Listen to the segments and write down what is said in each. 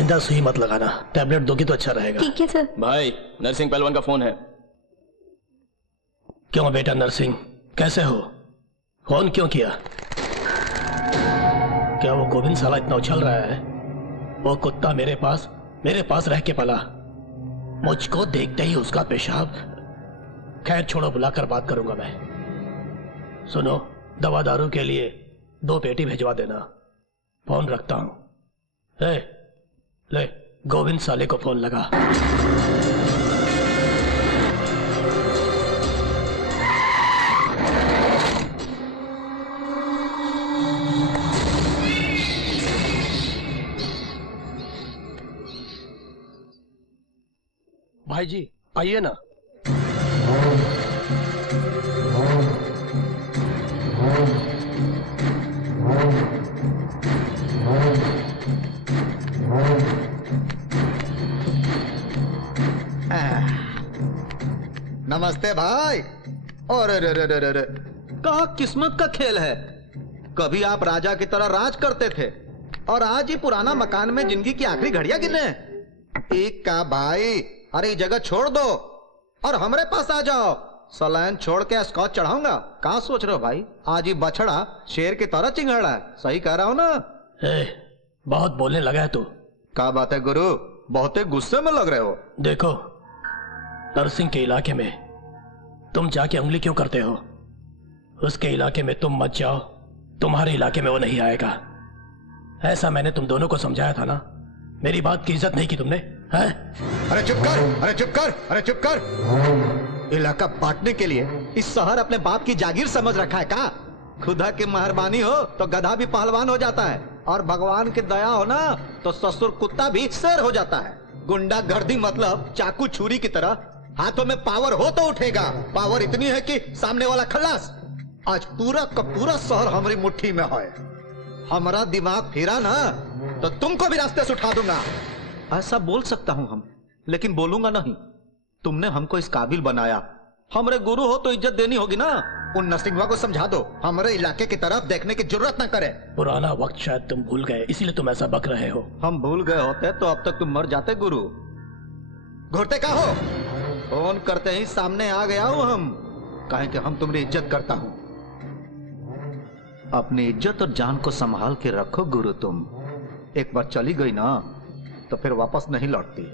आइंदा सुई मत लगाना, टैबलेट दोगी तो अच्छा रहेगा। ठीक है सर। भाई नरसिंह पहलवान का फोन है। क्यों बेटा नरसिंह, कैसे हो? फोन क्यों किया? क्या वो गोविंद साला इतना उछल रहा है? वो कुत्ता मेरे पास रह के पला, मुझको देखते ही उसका पेशाब। खैर छोड़ो, बुलाकर बात करूंगा मैं। सुनो, दवा दारू के लिए 2 पेटी भिजवा देना। फोन रखता हूं। ले गोविंद साले को फोन लगा। भाई जी आइए ना। नमस्ते भाई। और कहा किस्मत का खेल है। कभी आप राजा की तरह राज करते थे और आज ही पुराना मकान में जिंदगी की आखिरी घड़ियां गिने। एक का भाई, अरे जगह छोड़ दो और हमारे पास आ जाओ। सलाइन छोड़ के स्कॉच चढ़ाऊंगा। कहाँ सोच रहे हो भाई? आज ही बछड़ा शेर की तरह चिंगाड़ा है। सही कह रहा हूं ना? बहुत बोलने लगा है तू। क्या बात है गुरु, बहुत ही गुस्से में लग रहे हो। देखो, नरसिंह के इलाके में तुम जाके उंगली क्यों करते हो? उसके इलाके में तुम मत जाओ, तुम्हारे इलाके में वो नहीं आएगा। ऐसा मैंने तुम दोनों को समझाया था ना। मेरी बात की इज्जत नहीं की तुमने, है? अरे चुप कर, अरे चुप कर, अरे चुप कर। इलाका बांटने के लिए इस शहर अपने बाप की जागीर समझ रखा है का? खुदा की मेहरबानी हो तो गधा भी पहलवान हो जाता है, और भगवान की दया हो ना तो ससुर कुत्ता भी शेर हो जाता है। गुंडागर्दी मतलब चाकू छुरी की तरह हाथों में पावर हो तो उठेगा। पावर इतनी है कि सामने वाला खल्लास। आज पूरा का पूरा शहर हमारी मुट्ठी में है। हमारा दिमाग फिरा ना तो तुमको भी रास्ते से उठा दूंगा। ऐसा बोल सकता हूं हम, लेकिन बोलूंगा नहीं। तुमने हमको इस काबिल बनाया। हमारे गुरु हो तो इज्जत देनी होगी ना। उन नरसिंहवा को समझा दो हमारे इलाके की तरफ देखने की जरूरत ना करे। पुराना वक्त शायद तुम भूल गए, इसीलिए तुम ऐसा बक रहे हो। हम भूल गए होते तो अब तक तुम मर जाते गुरु। घुरते का हो? फोन करते ही सामने आ गया हूं हम, कहे कि हम तुम्हारी इज्जत करता हूं। अपनी इज्जत और जान को संभाल के रखो गुरु। तुम एक बार चली गई ना तो फिर वापस नहीं लौटती।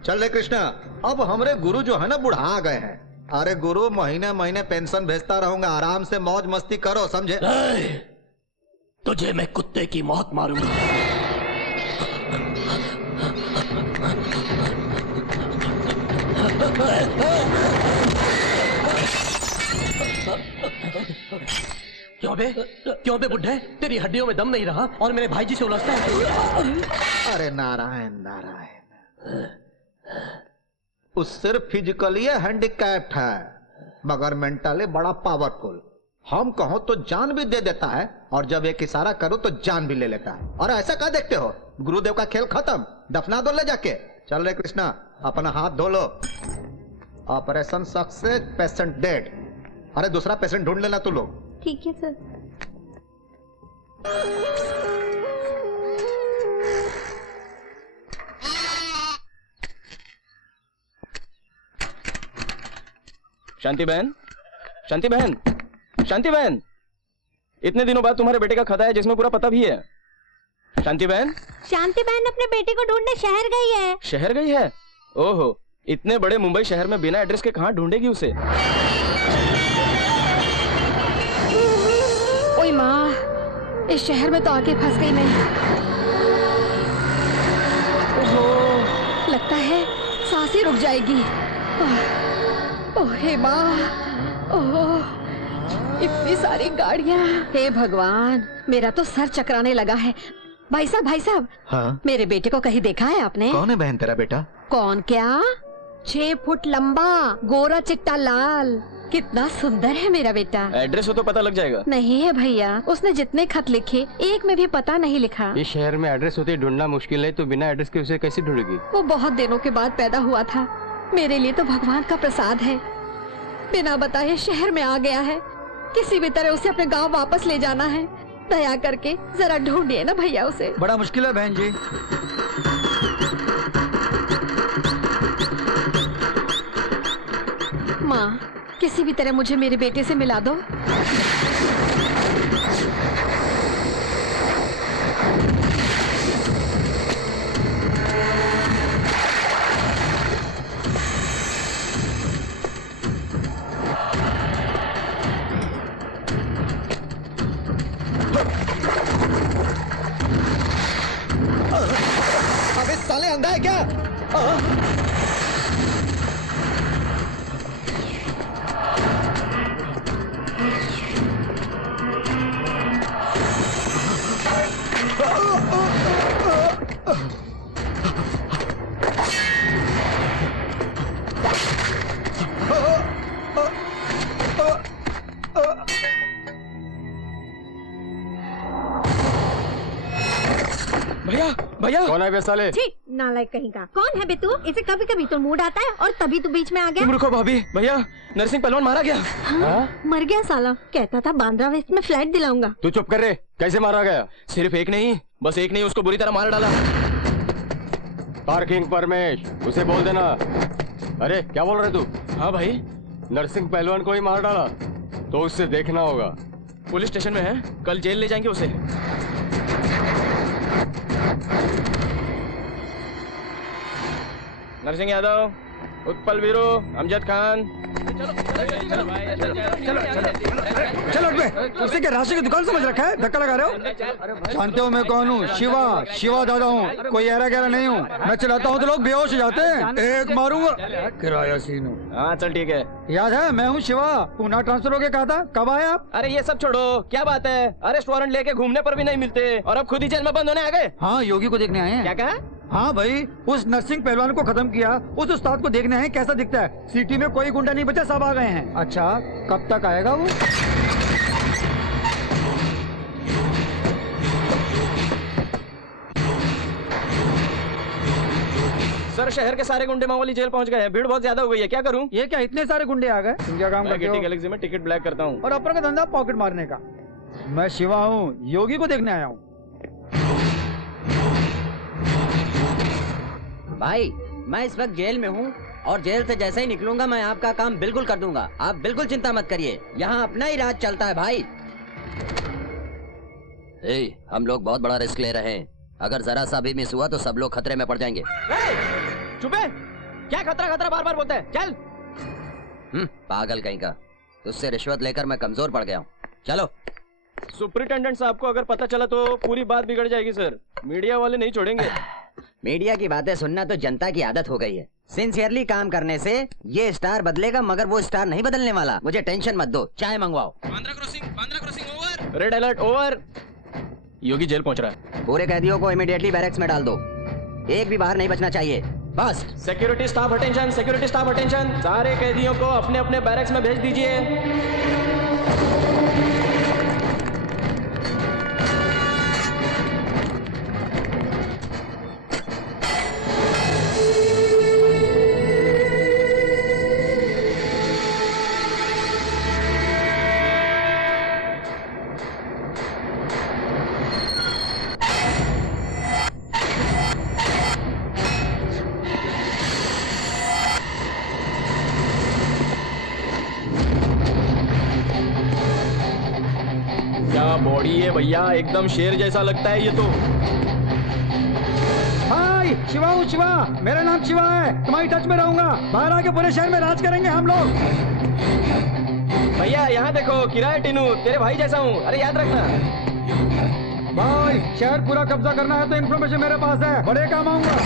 चल रे कृष्णा, अब हमारे गुरु जो है ना बुढ़ा गए हैं। अरे गुरु, महीने महीने पेंशन भेजता रहूंगा, आराम से मौज मस्ती करो, समझे? तुझे मैं कुत्ते की मौत मारूंगा। क्यों बे बुड्ढे, तेरी हड्डियों में दम नहीं रहा और मेरे भाई जी से उलझता है। अरे नारायण नारायण। उस सिर्फ फिजिकली हैंडीकैप्ड है मगर मेंटली बड़ा पावरफुल। हम कहो तो जान भी दे देता है और जब एक इशारा करो तो जान भी ले लेता है। और ऐसा क्या देखते हो? गुरुदेव का खेल खत्म, दफना दो ले जाके। चल रे कृष्णा, अपना हाथ धो लो। Operation success, patient dead. अरे दूसरा पेशेंट ढूंढ लेना तू लोग। ठीक है सर। शांति बहन, शांति बहन, शांति बहन, इतने दिनों बाद तुम्हारे बेटे का खता है जिसमें पूरा पता भी है। शांति बहन, शांति बहन अपने बेटे को ढूंढने शहर गई है। शहर गई है? ओहो, इतने बड़े मुंबई शहर में बिना एड्रेस के कहां ढूंढेगी उसे? ओए माँ, इस शहर में तो आके फंस गई मैं। ओहो, लगता है सांस ही रुक जाएगी। ओहे माँ, ओह, इतनी सारी गाड़ियाँ। हे भगवान, मेरा तो सर चकराने लगा है। भाई साहब, हाँ? मेरे बेटे को कहीं देखा है आपने? कौन है बहन तेरा बेटा? कौन क्या, 6 फुट लंबा, गोरा चिट्टा लाल, कितना सुंदर है मेरा बेटा। एड्रेस हो तो पता लग जाएगा। नहीं है भैया, उसने जितने खत लिखे एक में भी पता नहीं लिखा। इस शहर में एड्रेस होते ढूंढना मुश्किल है, तो बिना एड्रेस के उसे कैसे ढूंढेगी? वो बहुत दिनों के बाद पैदा हुआ था। मेरे लिए तो भगवान का प्रसाद है। बिना बताए शहर में आ गया है। किसी भी तरह उसे अपने गांव वापस ले जाना है। दया करके जरा ढूंढिए ना भैया उसे। बड़ा मुश्किल है बहन जी। किसी भी तरह मुझे मेरे बेटे से मिला दो। अबे साले अंधा है क्या? भैया भैया कौन है बे साले? छी नालायक कहीं का। कौन है बे तू? इसे कभी कभी तो मूड आता है और तभी तू बीच में आ गया। तुम रुको भाभी। भैया नरसिंह पहलवान मारा गया। हाँ? मर गया साला। कहता था बांद्रा वेस्ट में फ्लैट दिलाऊंगा। तू चुप कर रे, कैसे मारा गया? सिर्फ एक नहीं, बस एक नहीं, उसको बुरी तरह मार डाला। पार्किंग परमेश, उसे बोल देना। अरे क्या बोल रहे तू? हाँ भाई, नरसिंह पहलवान को ही मार डाला तो उससे देखना होगा। पुलिस स्टेशन में है, कल जेल ले जाएंगे उसे। नरसिंह यादव, उत्पल वीरू, अमजद खान। चलो उसे क्या राशि की दुकान समझ रखा है? धक्का लगा रहे हो? जानते हो मैं कौन हूँ? शिवा, शिवा दादा हूँ। कोई ऐरा गहरा नहीं हूँ। मैं चलाता हूँ तो लोग बेहोश हो जाते हैं। एक मारूंगा। किराया सीन हूँ। हाँ चल ठीक है। याद है मैं हूँ शिवा। पूना ट्रांसफर हो गया कहा था, कब आए आप? अरे ये सब छोड़ो, क्या बात है? अरेस्ट वारंट लेके घूमने पर भी नहीं मिलते और अब खुद ही जेल में बंद होने आ गए। हाँ, योगी को देखने आए क्या हैं। कहा? हाँ भाई, उस नरसिंह पहलवान को खत्म किया, उस उस्ताद को देखने आए कैसा दिखता है। सिटी में कोई गुंडा नहीं बचा, सब आ गए हैं। अच्छा, कब तक आएगा वो? सर शहर के सारे गुंडे माओवाली जेल पहुंच गए हैं। भीड़ बहुत ज्यादा हो गई है, क्या करूं? ये क्या इतने सारे गुंडे आ गए? तुम क्या काम मैं करते गिट्टी हो? गैलेक्सी में टिकट ब्लैक करता हूं। और अपना का धंधा पॉकेट मारने का। मैं शिवा हूँ, योगी को देखने आया हूँ। भाई मैं इस वक्त जेल में हूँ और जेल से जैसे ही निकलूंगा मैं आपका काम बिल्कुल कर दूंगा। आप बिल्कुल चिंता मत करिए, यहाँ अपना ही राज चलता है भाई। हम लोग बहुत बड़ा रिस्क ले रहे हैं। अगर जरा सा भी मिस हुआ तो सब लोग खतरे में पड़ जाएंगे। चुप है, क्या खतरा खतरा बार बार बोलता है? चल। पागल कहीं का। तुझसे रिश्वत लेकर मैं कमजोर पड़ गया हूँ। चलो। सुपरिटेंडेंट साहब को अगर पता चला तो पूरी बात बिगड़ जाएगी सर। मीडिया वाले नहीं छोड़ेंगे। मीडिया की बातें सुनना तो जनता की आदत हो गई है। सिंसियरली काम करने से ये स्टार बदलेगा, मगर वो स्टार नहीं बदलने वाला। मुझे टेंशन मत दो, चाय मंगवाओ। Bandra crossing over. Red alert over. Yogi jail पहुंच रहा है। पूरे कैदियों को इमीडिएटली बैरक्स में डाल दो। एक भी बाहर नहीं बचना चाहिए। बस। Security staff attention, security staff attention. सारे कैदियों को अपने अपने बैरक्स में भेज दीजिए। क्या बॉडी है भैया, एकदम शेर जैसा लगता है ये तो। हाय, शिवा हूँ शिवा। मेरा नाम शिवा है। तुम्हारी टच में रहूंगा। बाहर आके पूरे शहर में राज करेंगे हम लोग। भैया यहाँ देखो, किराया टीनू तेरे भाई जैसा हूँ। अरे याद रखना। भाई, शहर पूरा कब्जा करना है तो इन्फॉर्मेशन मेरे पास है। बड़े काम आऊंगा।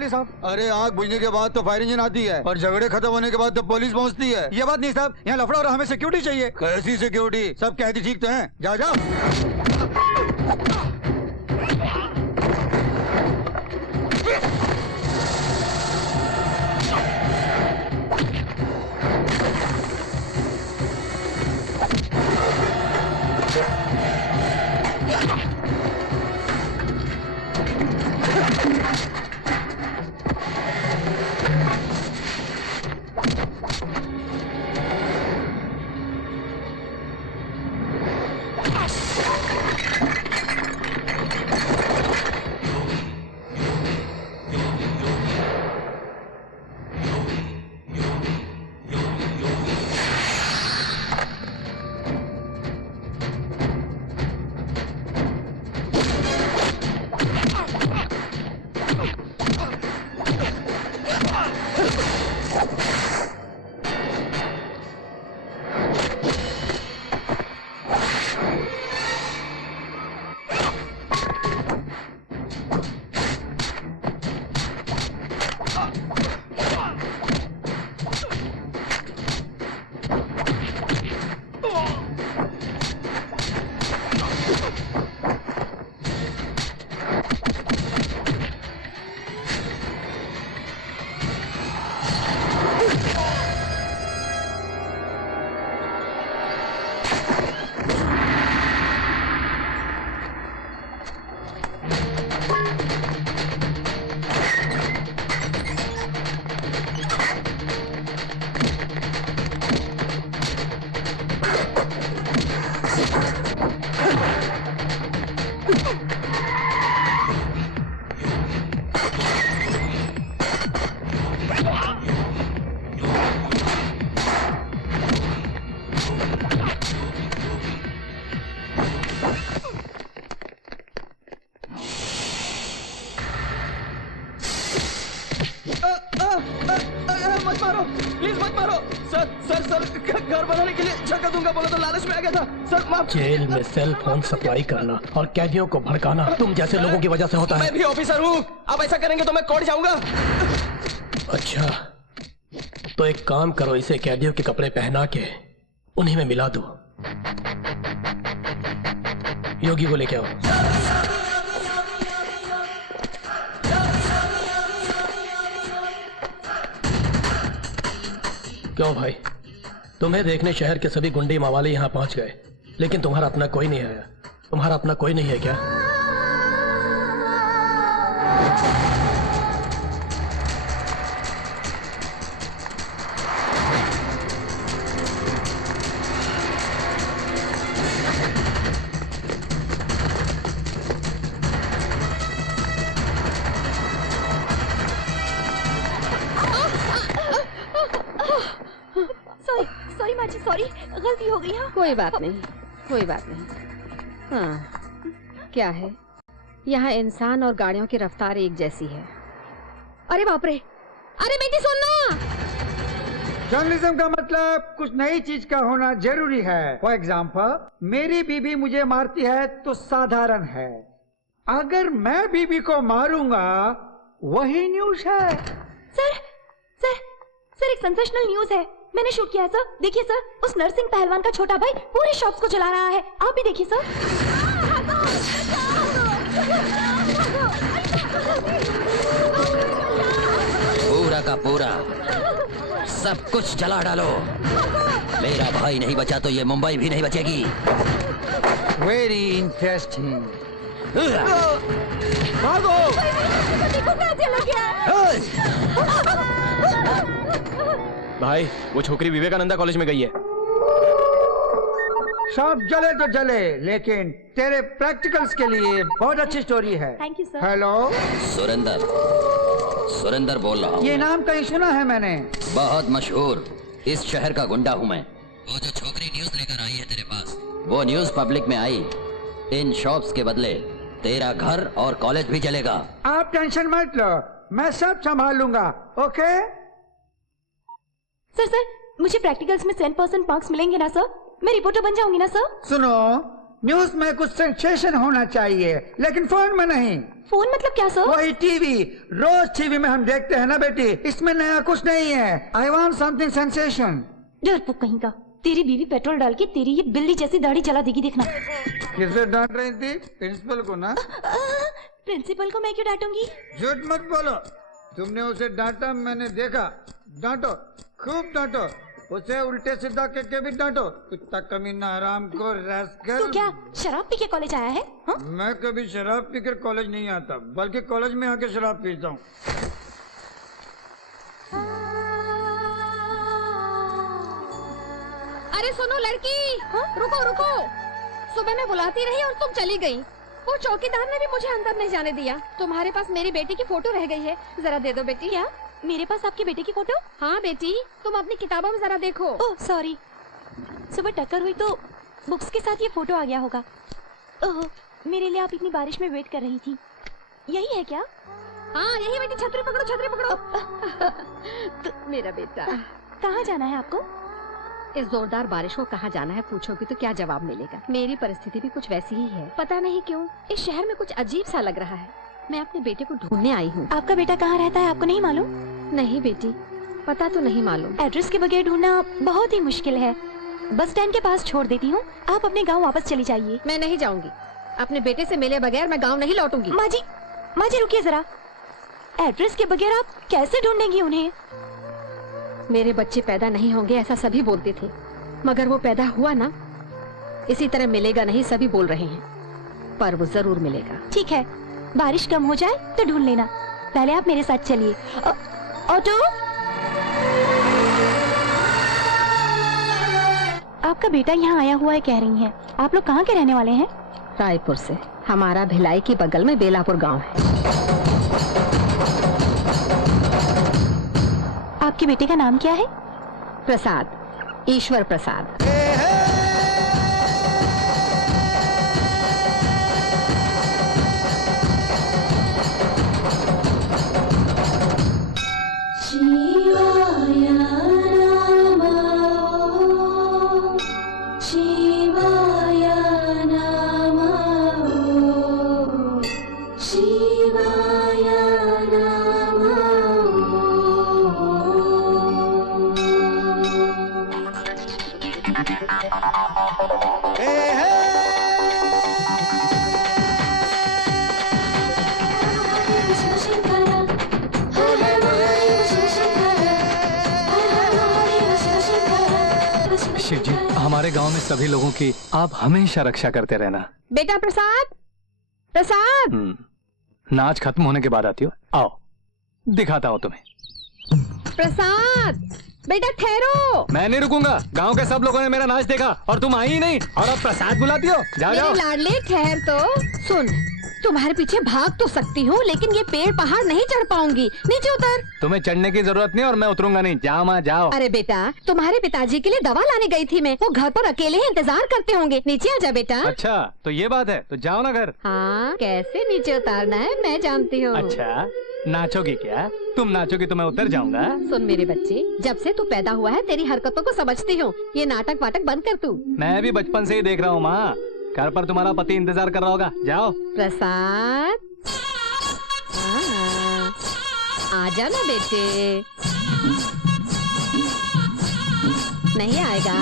बोलिए साहब। अरे आग बुझने के बाद तो फायर इंजन आती है और झगड़े खत्म होने के बाद तो पुलिस पहुंचती है। ये बात नहीं साहब, यहाँ लफड़ा और हमें सिक्योरिटी चाहिए। कैसी सिक्योरिटी? सब कहती ठीक तो हैं। जाओ जाओ। मत मारो, प्लीज मत मारो। सर सर सर घर बनाने के लिए जगह दूंगा बोला तो लालच में आ गया था सर। माफ। जेल में सेल फोन सप्लाई करना और कैदियों को भड़काना तुम जैसे लोगों की वजह से होता है। मैं भी ऑफिसर हूँ, आप ऐसा करेंगे तो मैं कोर्ट जाऊंगा। अच्छा तो एक काम करो, इसे कैदियों के कपड़े पहना के उन्हीं में मिला दो। योगी को लेके आओ। क्यों भाई, तुम्हें देखने शहर के सभी गुंडे मावाले यहाँ पहुंच गए, लेकिन तुम्हारा अपना कोई नहीं आया। तुम्हारा अपना कोई नहीं है क्या? सॉरी माँ जी, सॉरी, गलती हो गई। हाँ कोई बात नहीं, कोई बात नहीं। हाँ क्या है, यहाँ इंसान और गाड़ियों की रफ्तार एक जैसी है। अरे बाप रे, अरे बेटी सुनना। जर्नलिज्म का मतलब कुछ नई चीज का होना जरूरी है। फॉर एग्जाम्पल, मेरी बीबी मुझे मारती है तो साधारण है, अगर मैं बीबी को मारूंगा वही न्यूज है। सर सर सर, एक सेंसेशनल न्यूज है, मैंने शूट किया है सर। देखिए सर, उस नरसिंह पहलवान का छोटा भाई पूरे शॉप्स को जला रहा है, आप भी देखिए सर। पूरा का पूरा सब कुछ जला डालो। मेरा भाई नहीं बचा तो ये मुंबई भी नहीं बचेगी। Very interesting. भागो। भाई वो छोकरी विवेकानंदा कॉलेज में गई है। सब जले तो जले, लेकिन तेरे प्रैक्टिकल्स के लिए बहुत अच्छी स्टोरी है। Thank you sir. Hello, Surender, Surender बोल रहा हूँ। ये नाम कहीं सुना है मैंने। बहुत मशहूर इस शहर का गुंडा हूँ मैं। वो जो छोकरी न्यूज लेकर आई है तेरे पास, वो न्यूज पब्लिक में आई। इन शॉप्स के बदले तेरा घर और कॉलेज भी जलेगा। आप टेंशन मत लो, मैं सब संभाल लूंगा। ओके सर, मुझे प्रैक्टिकल्स में 100% मार्क्स मिलेंगे ना सर? मैं रिपोर्टर बन जाऊंगी ना सर? सुनो, न्यूज में कुछ सेंसेशन होना चाहिए, लेकिन फोन में नहीं। फोन मतलब क्या सर? वही टीवी, रोज टीवी में हम देखते हैं ना बेटी, इसमें नया कुछ नहीं है। I want something sensation. डरपोक कहीं का, तेरी बीवी पेट्रोल डाल के तेरी ये बिल्ली जैसी दाढ़ी चला देगी, देखना। किसे डांट रही थी? प्रिंसिपल को ना? प्रिंसिपल को मैं क्यों डांटूंगी? झूठ मत बोलो, तुमने उसे डांटा, मैंने देखा। डांटो, खूब डांटो, उसे उल्टे सीधा करके भी डांटो। कुत्ता कमीना, हराम को रास्कल। तू क्या शराब पी के कॉलेज आया है? हा? मैं कभी शराब पीकर कॉलेज नहीं आता, बल्कि कॉलेज में आके शराब पीता हूँ। अरे सुनो लड़की, रुको रुको। सुबह मैं बुलाती रही और तुम चली गई। वो चौकीदार ने भी मुझे अंदर नहीं जाने दिया। तुम्हारे पास मेरी बेटी की फोटो रह गई है, जरा दे दो बेटी। क्या मेरे पास आपकी बेटे की फोटो? हाँ बेटी, तुम अपनी किताबों में जरा देखो। ओह सॉरी, सुबह टक्कर हुई तो बुक्स के साथ ये फोटो आ गया होगा। ओह, मेरे लिए आप इतनी बारिश में वेट कर रही थी, यही है क्या? हाँ यही बेटी, छतरी पकड़ो छतरी पकड़ो। तो मेरा बेटा, कहाँ जाना है आपको? इस जोरदार बारिश को कहाँ जाना है पूछोगी तो क्या जवाब मिलेगा। मेरी परिस्थिति भी कुछ वैसी ही है, पता नहीं क्यों इस शहर में कुछ अजीब सा लग रहा है। मैं अपने बेटे को ढूंढने आई हूँ। आपका बेटा कहाँ रहता है, आपको नहीं मालूम? नहीं बेटी, पता तो नहीं मालूम। एड्रेस के बगैर ढूंढना बहुत ही मुश्किल है। बस स्टैंड के पास छोड़ देती हूँ, आप अपने गाँव वापस चली जाइए। मैं नहीं जाऊंगी, अपने बेटे से मिले बगैर मैं गाँव नहीं लौटूंगी। माँ जी रुकिए जरा, एड्रेस के बगैर आप कैसे ढूंढेंगी उन्हें? मेरे बच्चे पैदा नहीं होंगे ऐसा सभी बोलते थे, मगर वो पैदा हुआ ना। इसी तरह मिलेगा नहीं सभी बोल रहे हैं, पर वो जरूर मिलेगा। ठीक है, बारिश कम हो जाए तो ढूंढ लेना। पहले आप मेरे साथ चलिए। ऑटो, आपका बेटा यहाँ आया हुआ है कह रही हैं। आप लोग कहाँ के रहने वाले हैं? रायपुर से। हमारा भिलाई के बगल में बेलापुर गांव है। आपके बेटे का नाम क्या है? प्रसाद, ईश्वर प्रसाद। शिव जी, हमारे गांव में सभी लोगों की आप हमेशा रक्षा करते रहना। बेटा प्रसाद, प्रसाद। नाच खत्म होने के बाद आती हो, आओ दिखाता हूँ तुम्हें। प्रसाद बेटा ठहरो। मैं नहीं रुकूंगा, गांव के सब लोगों ने मेरा नाच देखा और तुम आई ही नहीं, और अब प्रसाद बुलाती हो। जाओ जाओ। मेरे लाडले ठहर तो। सुन, तुम्हारे पीछे भाग तो सकती हूँ, लेकिन ये पेड़ पहाड़ नहीं चढ़ पाऊंगी। नीचे उतर। तुम्हें चढ़ने की जरूरत नहीं और मैं उतरूंगा नहीं। जाओ माँ जाओ। अरे बेटा, तुम्हारे पिताजी के लिए दवा लाने गई थी मैं, वो घर पर अकेले ही इंतजार करते होंगे। नीचे आजा बेटा। अच्छा तो ये बात है, तो जाओ ना घर। हाँ, कैसे नीचे उतारना है मैं जानती हूँ। अच्छा नाचोगी क्या? तुम नाचोगी तो मैं उतर जाऊंगा। सुन मेरे बच्चे, जब से तू पैदा हुआ है तेरी हरकतों को समझती हूँ। ये नाटक वाटक बंद कर तू। मैं भी बचपन से ही देख रहा हूँ माँ, घर पर तुम्हारा पति इंतजार कर रहा होगा। जाओ। प्रसाद, आजा ना बेटे। नहीं आएगा?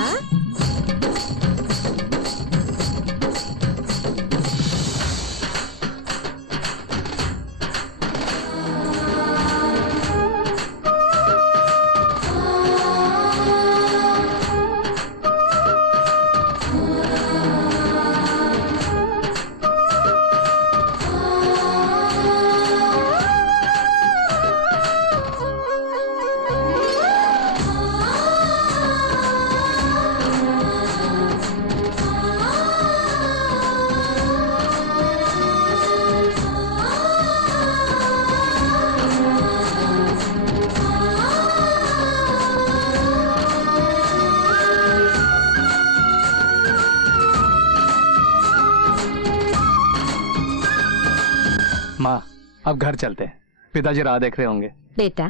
माँ अब घर चलते हैं, पिताजी राह देख रहे होंगे। बेटा,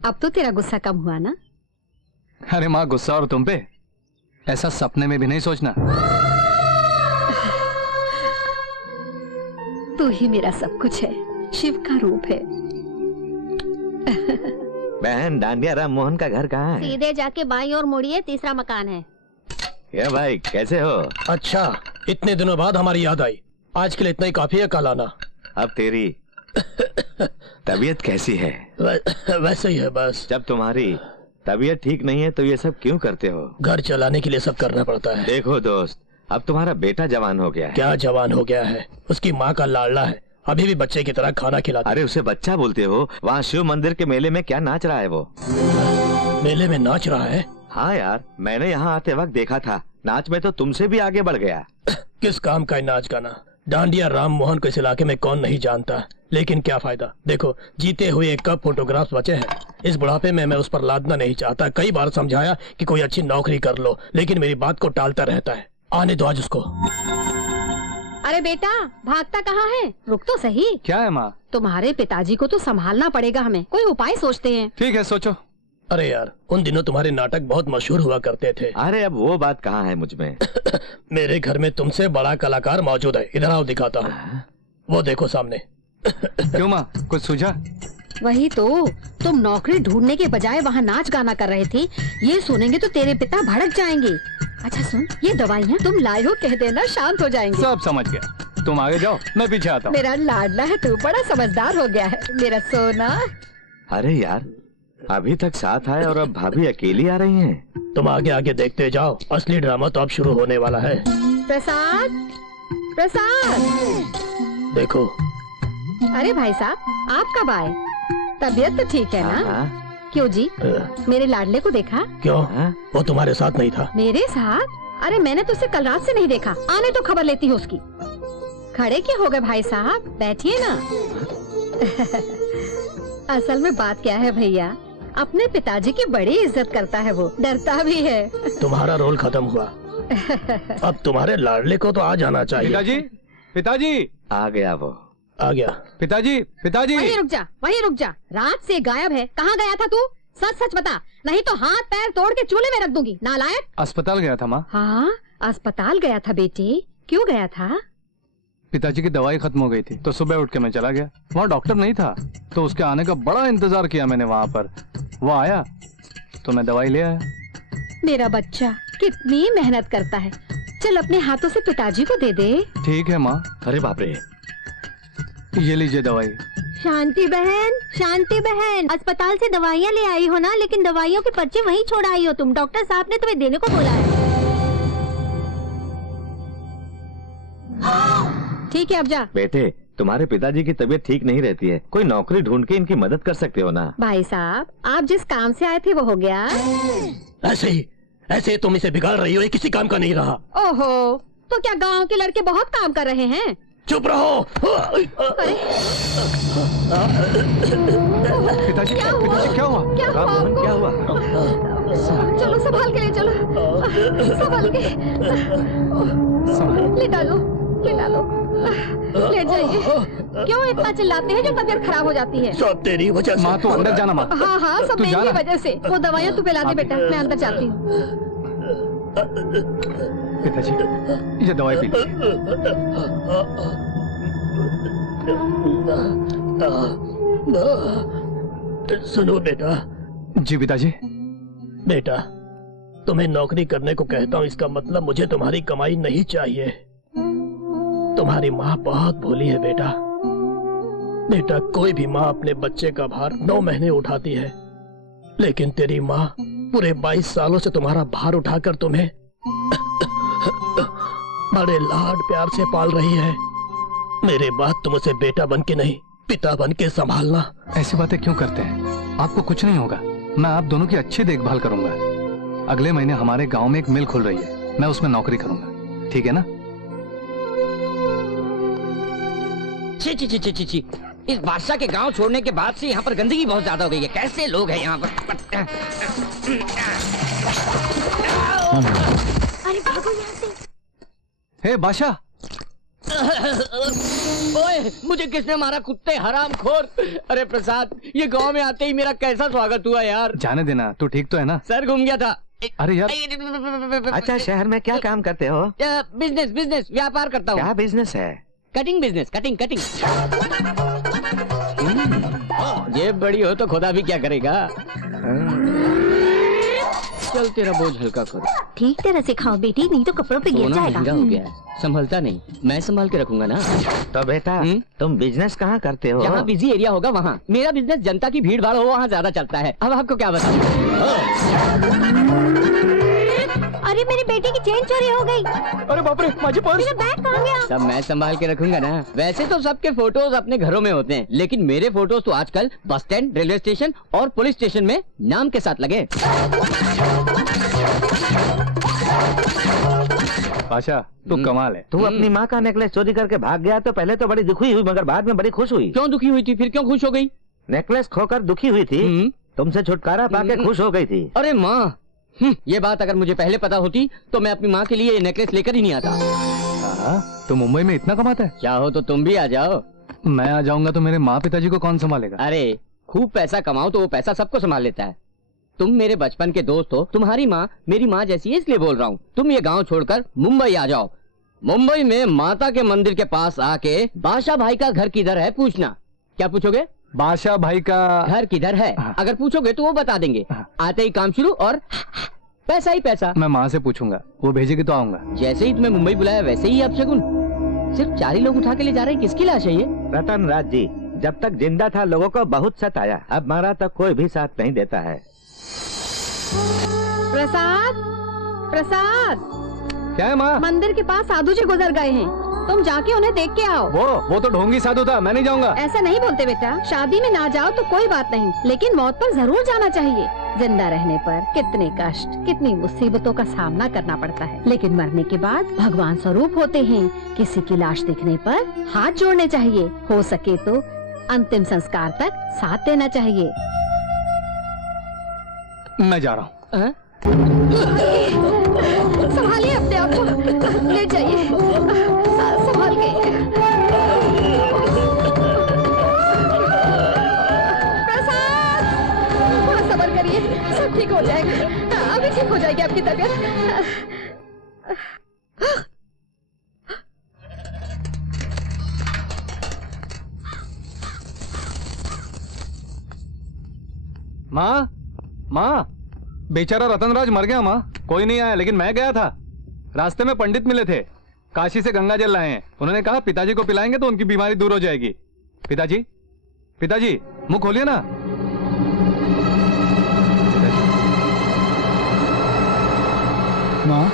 अब तो तेरा गुस्सा कम हुआ ना? अरे माँ, गुस्सा और तुम पे ऐसा सपने में भी नहीं सोचना। तू ही मेरा सब कुछ है, शिव का रूप है। बहन, डांडिया राम मोहन का घर कहाँ है? सीधे जाके बाईं ओर मुड़िए, तीसरा मकान है। ये भाई कैसे हो? अच्छा, इतने दिनों बाद हमारी याद आई। आज के लिए इतना ही काफी है, कल आना। अब तेरी तबीयत कैसी है? वैसे ही है बस। जब तुम्हारी तबीयत ठीक नहीं है तो ये सब क्यों करते हो? घर चलाने के लिए सब करना पड़ता है। देखो दोस्त, अब तुम्हारा बेटा जवान हो गया है। क्या जवान हो गया है? उसकी माँ का लाडला है, अभी भी बच्चे की तरह खाना खिलाता। अरे उसे बच्चा बोलते हो? वहाँ शिव मंदिर के मेले में क्या नाच रहा है वो? मेले में नाच रहा है? हाँ यार, मैंने यहाँ आते वक्त देखा था। नाच में तो तुमसे भी आगे बढ़ गया। किस काम का है नाच गाना? डांडिया राम मोहन को इस इलाके में कौन नहीं जानता, लेकिन क्या फायदा। देखो, जीते हुए एक कप फोटोग्राफ्स बचे हैं। इस बुढ़ापे में मैं उस पर लादना नहीं चाहता। कई बार समझाया कि कोई अच्छी नौकरी कर लो, लेकिन मेरी बात को टालता रहता है। आने दो आज उसको। अरे बेटा, भागता कहाँ है? रुक तो सही। क्या है माँ? तुम्हारे पिताजी को तो संभालना पड़ेगा, हमें कोई उपाय सोचते हैं। ठीक है, सोचो। अरे यार, उन दिनों तुम्हारे नाटक बहुत मशहूर हुआ करते थे। अरे अब वो बात कहाँ है मुझ में? मेरे घर में तुमसे बड़ा कलाकार मौजूद है। इधर आओ, दिखाता हूँ। वो देखो सामने। क्यों माँ, कुछ सूझा? वही तो, तुम नौकरी ढूंढने के बजाय वहाँ नाच गाना कर रहे थे। ये सुनेंगे तो तेरे पिता भड़क जाएंगे। अच्छा सुन, ये दवाइयाँ तुम लाए हो, कह देना, शांत हो जाएंगे। सब समझ गया, तुम आगे जाओ, मैं पीछे आता हूँ। मेरा लाडला है तू, बड़ा समझदार हो गया है मेरा सोना। अरे यार, अभी तक साथ आए और अब भाभी अकेली आ रही हैं। तुम आगे आगे देखते जाओ, असली ड्रामा तो अब शुरू होने वाला है। प्रसाद, प्रसाद। देखो। अरे भाई साहब, आप कब आए? तबीयत तो ठीक है ना? हाँ, क्यों जी, मेरे लाडले को देखा? क्यों? हाँ? वो तुम्हारे साथ नहीं था? मेरे साथ? अरे मैंने तो उसे कल रात से नहीं देखा। आने तो खबर लेती हूँ उसकी। खड़े क्यों हो गए भाई साहब, बैठिए ना। असल में बात क्या है भैया, अपने पिताजी की बड़ी इज्जत करता है वो, डरता भी है। तुम्हारा रोल खत्म हुआ। अब तुम्हारे लाडले को तो आ जाना चाहिए। पिताजी, पिताजी। आ गया वो। आ गया। पिताजी, पिताजी। वहीं रुक जा, वहीं रुक जा। रात से गायब है, कहाँ गया था तू? सच सच बता, नहीं तो हाथ पैर तोड़ के चूल्हे में रख दूंगी, नालायक। अस्पताल गया था माँ। हाँ, अस्पताल गया था बेटे, क्यों गया था? पिताजी की दवाई खत्म हो गई थी तो सुबह उठ के मैं चला गया। वहाँ डॉक्टर नहीं था तो उसके आने का बड़ा इंतजार किया मैंने वहाँ पर। वो आया तो मैं दवाई ले आया। मेरा बच्चा कितनी मेहनत करता है। चल अपने हाथों से पिताजी को दे दे। ठीक है माँ। अरे बाप रे, ये लीजिए दवाई। शांति बहन, अस्पताल से दवाइयाँ ले आई हो ना, लेकिन दवाइयों के पर्चे वहीं छोड़ आई हो तुम। डॉक्टर साहब ने तुम्हें देने को बोला है। ठीक है, अब जा। बेटे, तुम्हारे पिताजी की तबीयत ठीक नहीं रहती है, कोई नौकरी ढूंढ के इनकी मदद कर सकते हो ना? भाई साहब, आप जिस काम से आए थे वो हो गया? ऐसे तुम इसे बिगाड़ रही हो, ये किसी काम का नहीं रहा। ओहो, तो क्या गांव के लड़के बहुत काम कर रहे हैं? चुप रहो। अरे पिताजी, क्या हुआ? पिताजी क्या हुआ? क्या हुआ राम मोहन, आपको? क्या हुआ? चलो संभाल के ले चलो, संभाल के। लेटा लो, लेटा लो, लेट जाइए। क्यों इतना चिल्लाते हैं जो तबीयत खराब हो जाती है? सब तेरी वजह से। माँ तू अंदर जाना माँ। हाँ हाँ, सब तू मेरी जाना। वजह से। वो दवाइयाँ तू पिला दे बेटा, मैं अंदर जाती हूँ। पिताजी, ये दवाई पी लीजिए। सुनो बेटा। जी पिताजी। बेटा, तुम्हें नौकरी करने को कहता हूँ, इसका मतलब मुझे तुम्हारी कमाई नहीं चाहिए। तुम्हारी माँ बहुत भोली है बेटा। बेटा, कोई भी माँ अपने बच्चे का भार 9 महीने उठाती है, लेकिन तेरी माँ पूरे 22 सालों से तुम्हारा भार उठाकर तुम्हें बड़े लाड प्यार से पाल रही है। मेरे बाद तुम उसे बेटा बन के नहीं, पिता बन के संभालना। ऐसी बातें क्यों करते हैं? आपको कुछ नहीं होगा, मैं आप दोनों की अच्छी देखभाल करूंगा। अगले महीने हमारे गांव में एक मिल खुल रही है, मैं उसमें नौकरी करूंगा, ठीक है ना? छी छी छी छी छी छी, इस बादशाह के गांव छोड़ने के बाद से यहाँ पर गंदगी बहुत ज्यादा हो गई है। कैसे लोग हैं यहाँ पर? अरे भागो यहाँ से। हे बादशाह। ओए, मुझे किसने मारा? कुत्ते हरामखोर। अरे प्रसाद, ये गांव में आते ही मेरा कैसा स्वागत हुआ यार। जाने देना, तू ठीक तो है ना? सर घूम गया था। अरे यार। अच्छा, शहर में क्या काम करते हो? बिजनेस व्यापार करता हूँ। क्या बिजनेस है? Cutting business, cutting cutting. जेब बड़ी हो तो खुदा भी क्या करेगा। चल तेरा बोझ हल्का करो। ठीक तरह से खाओ बेटी, नहीं तो कपड़ों पे गिर सोना जाएगा। महंगा हो गया है, संभलता नहीं। मैं संभाल के रखूंगा ना। तो बेटा तुम बिजनेस कहाँ करते हो? जहाँ बिजी एरिया होगा वहाँ। मेरा बिजनेस जनता की भीड़ भाड़ हो वहाँ ज्यादा चलता है। अब आपको क्या बताऊं। अरे मेरे बेटे की चेन चोरी हो गई। अरे बाप रे, माझी पर्स। मेरा बैग कहाँ गया? सब मैं संभाल के रखूंगा ना। वैसे तो सबके फोटोज अपने घरों में होते हैं, लेकिन मेरे फोटोज तो आजकल बस स्टैंड, रेलवे स्टेशन और पुलिस स्टेशन में नाम के साथ लगे। पाशा तू कमाल है। तू अपनी माँ का नेकलेस चोरी करके भाग गया तो पहले तो बड़ी दुखी हुई, मगर बाद में बड़ी खुश हुई। क्यों दुखी हुई थी, फिर क्यों खुश हो गई? नेकलेस खोकर दुखी हुई थी, तुमसे छुटकारा पाके खुश हो गई थी। अरे माँ, ये बात अगर मुझे पहले पता होती तो मैं अपनी माँ के लिए ये नेकलेस लेकर ही नहीं आता। तो मुंबई में इतना कमाता है? चाहो तो तुम भी आ जाओ। मैं आ जाऊंगा तो मेरे माँ पिताजी को कौन संभालेगा? अरे खूब पैसा कमाओ तो वो पैसा सबको संभाल लेता है। तुम मेरे बचपन के दोस्त हो, तुम्हारी माँ मेरी माँ जैसी है, इसलिए बोल रहा हूँ। तुम ये गांव छोड़कर मुंबई आ जाओ। मुंबई में माता के मंदिर के पास आके बादशाह भाई का घर किधर है पूछना। क्या पूछोगे? बादशाह भाई का घर किधर है? अगर पूछोगे तो वो बता देंगे। आते ही काम शुरू और पैसा ही पैसा। मैं माँ से पूछूंगा, वो भेजेगी तो आऊंगा। जैसे ही तुम्हें मुंबई बुलाया वैसे ही अपशगुन। सिर्फ 4 ही लोग उठा के ले जा रहे हैं, किसकी लाश है ये? रतन राज जी जब तक जिंदा था लोगों को बहुत सताया, अब मारा तक कोई भी साथ नहीं देता है। प्रसाद, प्रसाद, क्या है माँ? मंदिर के पास साधु जी गुजर गए हैं, तुम जाके उन्हें देख के आओ। वो तो ढोंगी साधु था, मैं नहीं जाऊंगा। ऐसा नहीं बोलते बेटा, शादी में ना जाओ तो कोई बात नहीं, लेकिन मौत पर जरूर जाना चाहिए। जिंदा रहने पर कितने कष्ट, कितनी मुसीबतों का सामना करना पड़ता है, लेकिन मरने के बाद भगवान स्वरूप होते हैं। किसी की लाश दिखने पर हाथ जोड़ने चाहिए, हो सके तो अंतिम संस्कार तक साथ देना चाहिए। मैं जा रहा हूँ। संभालिए अपने आप को, ले जाइए संभाल के। प्रसाद, थोड़ा सब्र करिए, सब ठीक हो जाएगा। अभी ठीक हो जाएगी आपकी तबीयत। माँ, माँ, बेचारा रतनराज मर गया माँ। कोई नहीं आया, लेकिन मैं गया था। रास्ते में पंडित मिले थे, काशी से गंगा जल लाए हैं। उन्होंने कहा पिताजी को पिलाएंगे तो उनकी बीमारी दूर हो जाएगी। पिताजी, पिताजी, मुंह खोलिए ना। माँ,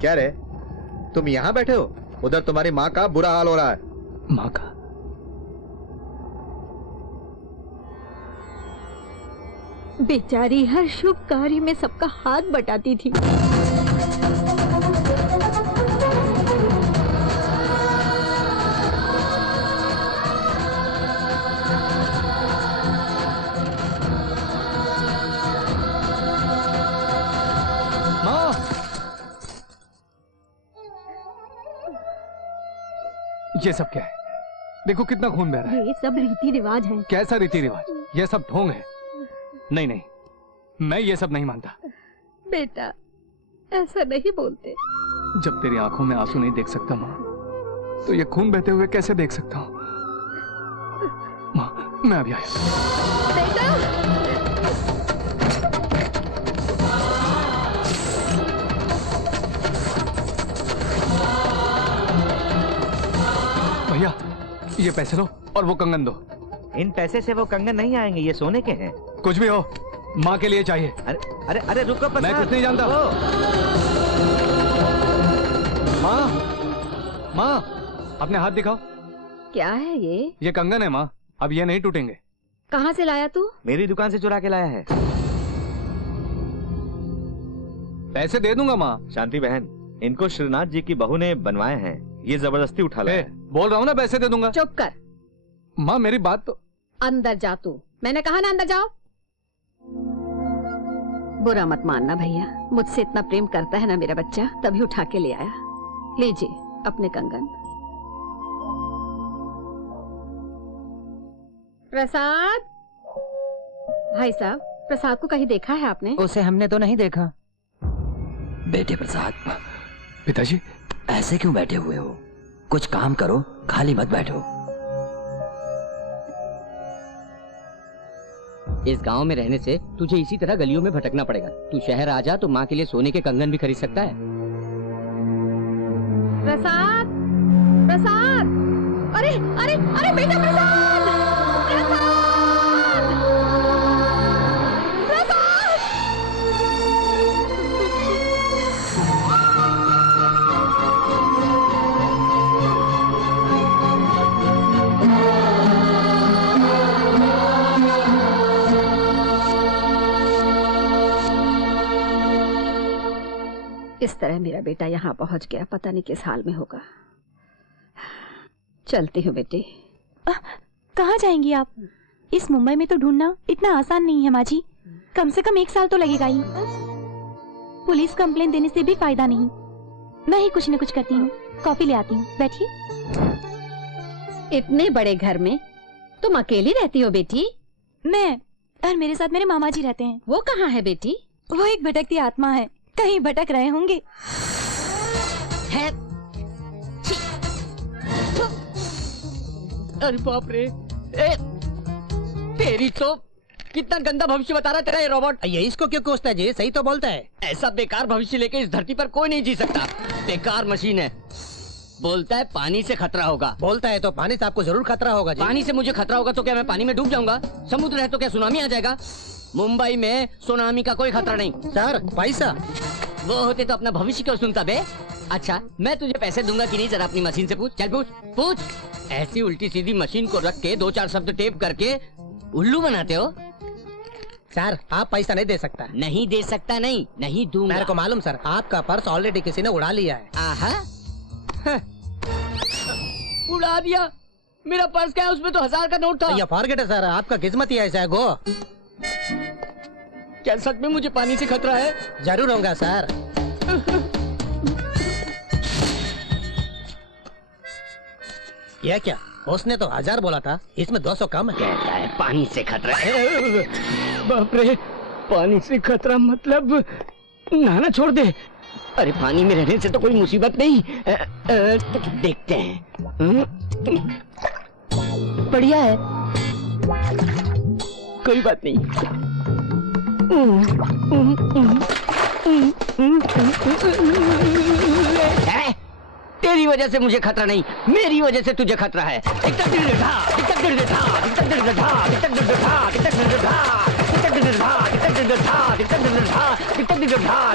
क्या रे, तुम यहाँ बैठे हो? उधर तुम्हारी माँ का बुरा हाल हो रहा है। माँ का? बेचारी हर शुभ कार्य में सबका हाथ बटाती थी। ये सब क्या है? देखो कितना खून बह रहा है। ये सब रीति रिवाज है। कैसा रीति रिवाज? ये सब ढोंग है। नहीं नहीं, मैं ये सब नहीं मानता। बेटा ऐसा नहीं बोलते। जब तेरी आंखों में आंसू नहीं देख सकता माँ, तो ये खून बहते हुए कैसे देख सकता हूँ? माँ, मैं अभी आया। बेटा भैया, ये पैसे लो और वो कंगन दो। इन पैसे से वो कंगन नहीं आएंगे, ये सोने के हैं। कुछ भी हो, माँ के लिए चाहिए। अरे अरे अरे रुको प्रसाद। मैं कुछ नहीं जानता। माँ, माँ, अपने हाथ दिखाओ। क्या है ये? ये कंगन है माँ, अब ये नहीं टूटेंगे। कहाँ से लाया तू? मेरी दुकान से चुरा के लाया है। पैसे दे दूंगा माँ। शांति बहन, इनको श्रीनाथ जी की बहू ने बनवाए हैं, ये जबरदस्ती उठा लाए। बोल रहा हूँ ना, पैसे दे दूंगा। चुप कर, माँ मेरी बात तो। अंदर जा तू, मैंने कहा ना अंदर जाओ। बुरा मत मानना भैया, मुझसे इतना प्रेम करता है ना मेरा बच्चा, तभी उठा के ले आया। लीजिए अपने कंगन। प्रसाद, भाई साहब, प्रसाद को कहीं देखा है आपने? उसे हमने तो नहीं देखा। बेटे प्रसाद, पिताजी ऐसे क्यों बैठे हुए हो? कुछ काम करो, खाली मत बैठो। इस गांव में रहने से तुझे इसी तरह गलियों में भटकना पड़ेगा। तू शहर आ जा तो माँ के लिए सोने के कंगन भी खरीद सकता है। प्रसाद, प्रसाद, अरे अरे अरे बेटा प्रसाद, प्रसाद, प्रसाद। इस तरह मेरा बेटा यहाँ पहुँच गया, पता नहीं किस हाल में होगा। चलती हूँ बेटी। कहाँ जाएंगी आप? इस मुंबई में तो ढूंढना इतना आसान नहीं है माँ जी, कम से कम 1 साल तो लगेगा ही। पुलिस कंप्लेन देने से भी फायदा नहीं, मैं ही कुछ न कुछ करती हूँ। कॉफी ले आती हूँ, बैठिए। इतने बड़े घर में तुम अकेली रहती हो बेटी? मैं और मेरे साथ मेरे मामा जी रहते हैं। वो कहाँ है बेटी? वो एक भटकती आत्मा है, कहीं भटक रहे होंगे। है? अरे बाप रे, तेरी तो कितना गंदा भविष्य बता रहा है तेरा ये रोबोट। ये इसको क्यों कोसता है जी? सही तो बोलता है। ऐसा बेकार भविष्य लेके इस धरती पर कोई नहीं जी सकता। बेकार मशीन है। बोलता है पानी से खतरा होगा। बोलता है तो पानी से आपको जरूर खतरा होगा जी। पानी से मुझे खतरा होगा तो क्या मैं पानी में डूब जाऊंगा? समुद्र है तो क्या सुनामी आ जाएगा? मुंबई में सुनामी का कोई खतरा नहीं। सर पैसा वो होते तो अपना भविष्य क्यों सुनता बे? अच्छा मैं तुझे पैसे दूंगा कि नहीं जरा अपनी मशीन से पूछ। चल पूछ पूछ। ऐसी उल्टी सीधी मशीन को रख के 2-4 शब्द टेप करके उल्लू बनाते हो। सर आप पैसा नहीं दे सकता। नहीं दे सकता? नहीं, नहीं दूंगा। मेरे को मालूम सर, आपका पर्स ऑलरेडी किसी ने उड़ा लिया है। आहा, उड़ा दिया? मेरा पर्स क्या है? उसमें तो 1000 का नोट था। ये फॉरगेट है सर, आपका किस्मत ही ऐसा है। गो। क्या सच में मुझे पानी से खतरा है? जरूर होगा सर। यह क्या? उसने तो 1000 बोला था, इसमें 200 कम है। कहता है पानी से खतरा है। बाप रे, पानी से खतरा मतलब नहाना छोड़ दे। अरे पानी में रहने से तो कोई मुसीबत नहीं। देखते हैं। बढ़िया है, कोई बात नहीं। तेरी वजह से मुझे खतरा नहीं, मेरी वजह से तुझे खतरा है।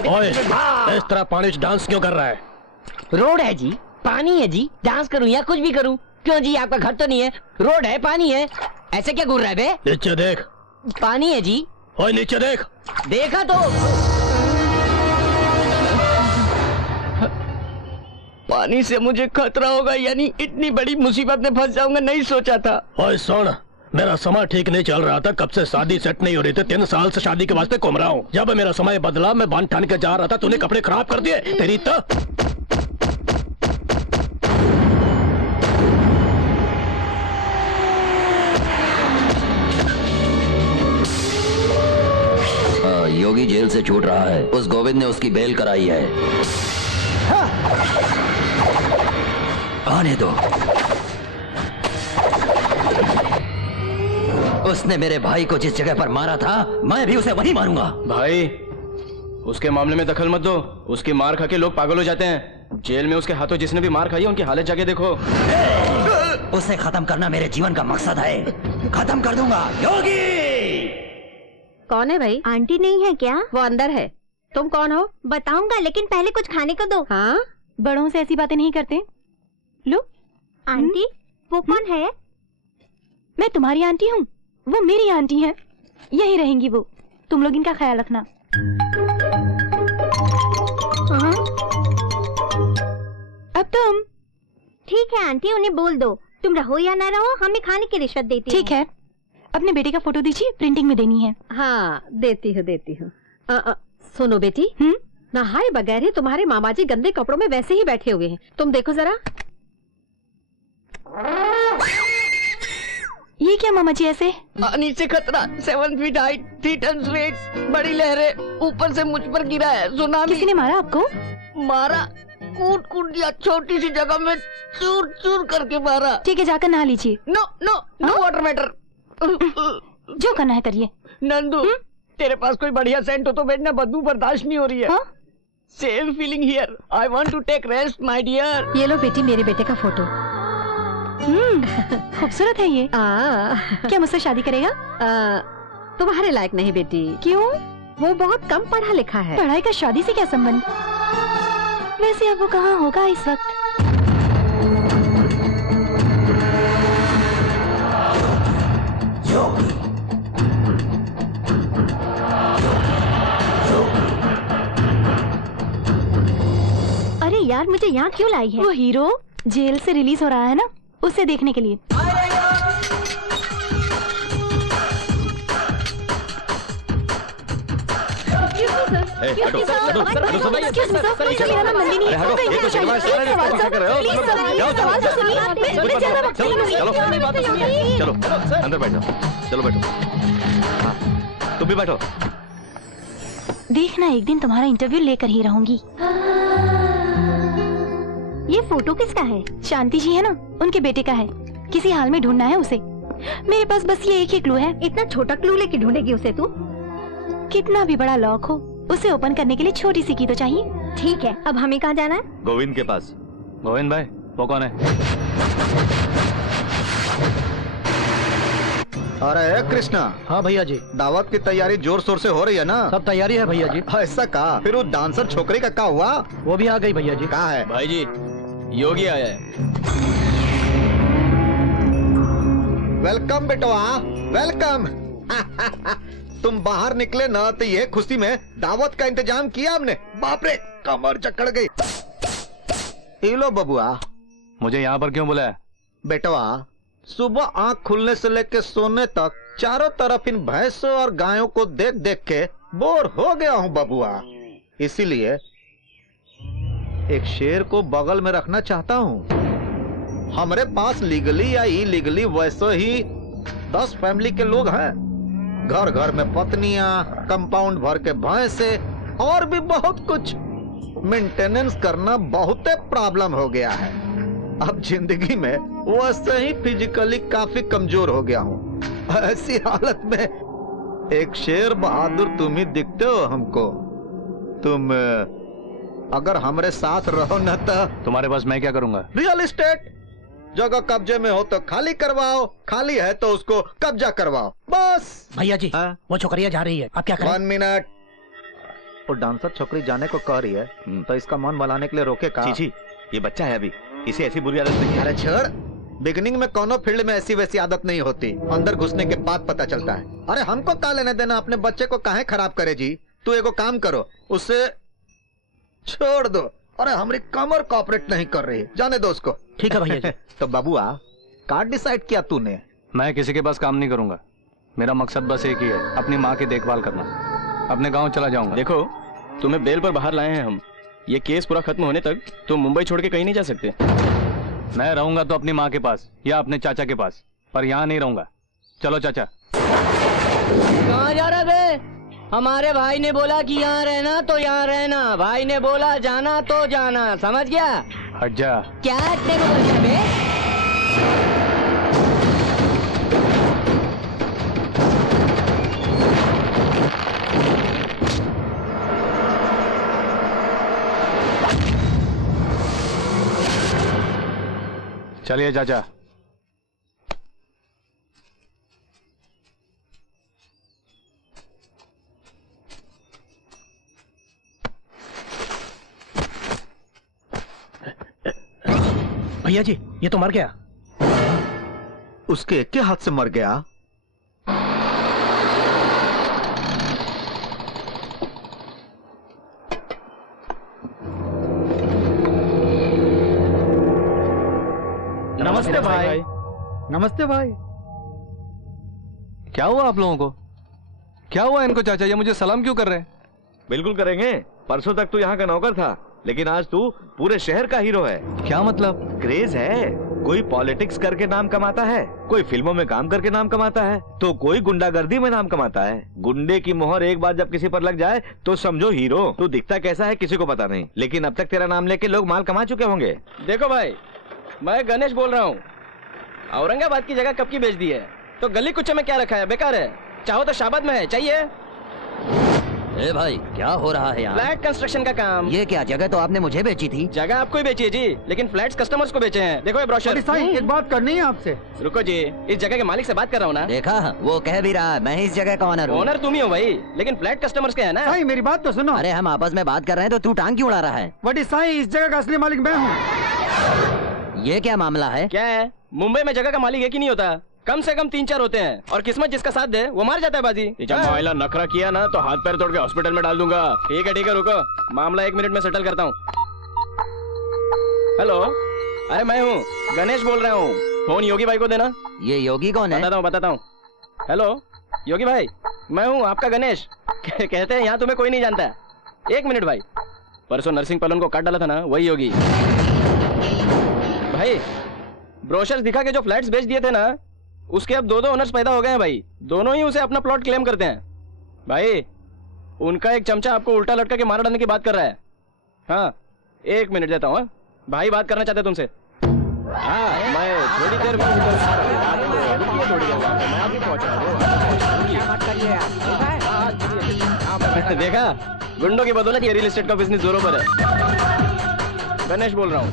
ओए, इस तरह पानी से डांस क्यों कर रहा है? रोड है जी, पानी है जी, डांस करूं या कुछ भी करूं? क्यों जी, आपका घर तो नहीं है? रोड है, पानी है, ऐसे क्या घूर रहा है बे? नीचे देख। पानी है जी। ओए नीचे देख। देखा तो। पानी से मुझे खतरा होगा यानी इतनी बड़ी मुसीबत में फंस जाऊंगा, नहीं सोचा था। ओए सुन, मेरा समय ठीक नहीं चल रहा था, कब से शादी सेट नहीं हो रही थी। 3 साल से शादी के वास्ते घूम रहा हूँ। जब मेरा समय बदला, मैं बांध ठान के जा रहा था, तूने कपड़े खराब कर दिए। तेरी तो योगी जेल से छूट रहा है। उस गोविंद ने उसकी बेल कराई है। आने दो। उसने मेरे भाई को जिस जगह पर मारा था, मैं भी उसे वहीं मारूंगा। भाई उसके मामले में दखल मत दो। उसकी मार खा के लोग पागल हो जाते हैं। जेल में उसके हाथों जिसने भी मार खाई है, उनकी हालत जाके देखो। उसे खत्म करना मेरे जीवन का मकसद है। खत्म कर दूंगा। योगी कौन है भाई? आंटी नहीं है क्या? वो अंदर है। तुम कौन हो? बताऊंगा, लेकिन पहले कुछ खाने को दो। हाँ, बड़ों से ऐसी बातें नहीं करते। लो। आंटी वो कौन है? मैं तुम्हारी आंटी हूँ, वो मेरी आंटी है। यही रहेंगी वो। तुम लोग इनका ख्याल रखना। अब तुम। ठीक है आंटी, उन्हें बोल दो। तुम रहो या ना रहो, हमें खाने की रिश्वत देती ठीक है, अपने बेटे का फोटो दीजिए, प्रिंटिंग में देनी है। हाँ देती हूँ। सुनो बेटी, नहाए बगैर ही तुम्हारे मामा जी गंदे कपड़ों में वैसे ही बैठे हुए हैं, तुम देखो जरा। ये क्या मामा जी ऐसे? नीचे खतरा, 7 फीट हाइट, 3 टन वेट, बड़ी लहरें, ऊपर से मुझ पर गिरा है सुनामी। किसी ने मारा आपको? मारा, कूट कूट दिया, छोटी सी जगह में चूर चूर करके मारा। ठीक है, जाकर नहा लीजिए। No no no water matter. जो करना है करिए। नंदू, तेरे पास कोई बढ़िया सेंट हो तो भेजना, बदबू बर्दाश्त नहीं हो रही है। Same feeling here, I want to take rest my dear. ये लो बेटी मेरे बेटे का फोटो। खूबसूरत है ये। क्या मुझसे शादी करेगा? तुम्हारे लायक नहीं बेटी। क्यों? वो बहुत कम पढ़ा लिखा है। पढ़ाई का शादी से क्या संबंध? वैसे अब वो कहाँ होगा इस वक्त? अरे यार, मुझे यहाँ क्यों लाई है? वो हीरो जेल से रिलीज हो रहा है ना, उसे देखने के लिए। चलो अंदर बैठो, चलो बैठो। हाँ, तुम भी बैठो। देखना, एक दिन तुम्हारा इंटरव्यू लेकर ही रहूंगी। ये फोटो किसका है? शांति जी है ना, उनके बेटे का है। किसी हाल में ढूंढना है उसे। मेरे पास बस ये एक ही क्लू है। इतना छोटा क्लू लेके ढूंढेगी उसे तू? कितना भी बड़ा लॉक हो, उसे ओपन करने के लिए छोटी सी की तो चाहिए। ठीक है, अब हमें कहाँ जाना है? गोविंद के पास। गोविंद भाई, वो कौन है? अरे कृष्णा। हाँ भैया जी। दावत की तैयारी जोर शोर से हो रही है ना? सब तैयारी है भैया जी। ऐसा कहा, फिर वो डांसर छोकरी का क्या हुआ? वो भी आ गई भैया जी। कहाँ है? भाई जी, योगी आया है। वेलकम बेटवा, वेलकम। तुम बाहर निकले ना तो ये खुशी में दावत का इंतजाम किया हमने। बाप रे, कमर जकड़ गई। ये लो बबुआ। मुझे यहाँ पर क्यों बुलाया? बेटवा, सुबह आंख खुलने से लेकर सोने तक चारों तरफ इन भैंसों और गायों को देख देख के बोर हो गया हूँ बबुआ। इसीलिए एक शेर को बगल में रखना चाहता हूँ। हमारे पास लीगली या इलीगली वैसे ही 10 फैमिली के लोग हैं। घर घर में पत्नियां, कंपाउंड भर के भैंसे और भी बहुत कुछ। मेंटेनेंस करना बहुत प्रॉब्लम हो गया है। अब जिंदगी में वैसे ही फिजिकली काफी कमजोर हो गया हूँ। ऐसी हालत में एक शेर बहादुर तुम ही दिखते हो हमको। तुम अगर हमारे साथ रहो न तो। तुम्हारे पास मैं क्या करूंगा? Real estate. जगह कब्जे में हो तो खाली करवाओ, खाली है तो उसको कब्जा करवाओ, बस। भैया जी, वो छोकरिया जा रही है, अब क्या करें? 1 मिनट। वो डांसर छोकरी जाने को कह रही है, तो इसका मन बनाने के लिए रोके का? जी, ये बच्चा है अभी, इसे ऐसी बुरी आदत नहीं है। अरे छोड़, बिगनिंग में कोनो फील्ड में ऐसी वैसी आदत नहीं होती, अंदर घुसने के बाद पता चलता है। अरे हमको क्या लेने देना, अपने बच्चे को काहे खराब करे जी। तू एगो काम करो, उसे छोड़ दो। अरे हमारी कमर कॉपरेट नहीं कर रही, जाने दो उसको। ठीक है भैया जी। तो बबुआ, कार्ड डिसाइड किया तूने? मैं किसी के पास काम नहीं करूंगा। मेरा मकसद बस एक ही है, अपनी माँ की देखभाल करना। अपने गांव चला जाऊंगा। देखो, तुम्हें बेल पर बाहर लाए हैं हम। ये केस पूरा खत्म होने तक तुम मुंबई छोड़ के कहीं नहीं जा सकते। मैं रहूंगा तो अपनी माँ के पास या अपने चाचा के पास, पर यहाँ नहीं रहूंगा। चलो चाचा। कहाँ जा रहा बे? हमारे भाई ने बोला कि यहाँ रहना तो यहाँ रहना, भाई ने बोला जाना तो जाना, समझ गया? हट जा। क्या हटने को बोलता है बे? चलिए चाचा। भैया जी, ये तो मर गया। उसके क्या हाथ से मर गया? नमस्ते भाई। नमस्ते भाई। क्या हुआ आप लोगों को? क्या हुआ इनको चाचा? ये मुझे सलाम क्यों कर रहे हैं? बिल्कुल करेंगे। परसों तक तू यहाँ का नौकर था, लेकिन आज तू पूरे शहर का हीरो है। क्या मतलब? क्रेज है। कोई पॉलिटिक्स करके नाम कमाता है, कोई फिल्मों में काम करके नाम कमाता है, तो कोई गुंडागर्दी में नाम कमाता है। गुंडे की मोहर एक बार जब किसी पर लग जाए तो समझो हीरो। तू दिखता कैसा है किसी को पता नहीं, लेकिन अब तक तेरा नाम लेके लोग माल कमा चुके होंगे। देखो भाई, मैं गणेश बोल रहा हूँ। औरंगाबाद की जगह कब की बेच दी है, तो गली कुचे में क्या रखा है? बेकार है। चाहो तो शाबाद में है, चाहिए? ए भाई, क्या हो रहा है यहाँ? फ्लैट कंस्ट्रक्शन का काम। ये क्या? जगह तो आपने मुझे बेची थी। जगह आपको ही बेची है जी, लेकिन फ्लैट्स कस्टमर्स को बेचे हैं। देखो ये ब्रोशर। साईं, एक बात करनी है आपसे। रुको जी, इस जगह के मालिक से बात कर रहा हूँ ना। देखा, वो कह भी रहा है मैं इस जगह का ऑनर हूँ। ओनर तुम ही हो भाई, लेकिन फ्लैट कस्टमर्स के है ना। साईं, मेरी बात तो सुनो। अरे हम आपस में बात कर रहे हैं तो तू टांग क्यों उड़ा रहा है? बड़ी साईं, इस जगह का असली मालिक मैं हूँ। ये क्या मामला है? क्या है? मुंबई में जगह का मालिक एक ही नहीं होता, कम से कम 3-4 होते हैं, और किस्मत जिसका साथ दे वो मार जाता है बाजी। जब महिला नखरा किया ना तो हाथ पैर तोड़ के हॉस्पिटल में डाल दूंगा। ठीक है रुको, मामला 1 मिनट में सेटल करता हूँ। हेलो, अरे मैं हूँ गणेश बोल रहा हूँ। फोन योगी भाई को देना। ये योगी कौन है? बताता हूँ। हेलो योगी भाई, मैं हूँ आपका गणेश। कहते हैं यहाँ तुम्हें कोई नहीं जानता। 1 मिनट भाई, परसों नरसिंह पलन को काट डाला था ना, वही योगी भाई। ब्रोशर्स दिखा के जो फ्लैट्स बेच दिए थे ना, उसके अब 2 ओनर्स पैदा हो गए हैं भाई। दोनों ही उसे अपना प्लॉट क्लेम करते हैं भाई। उनका एक चमचा आपको उल्टा लटका के मार डालने की बात कर रहा है। हाँ 1 मिनट देता हूँ भाई, बात करना चाहते तुमसे। हाँ मैं थोड़ी देर में देखा, गुंडों की बदौलत ये रियल एस्टेट का बिजनेस जोरों पर है। गणेश बोल रहा हूँ।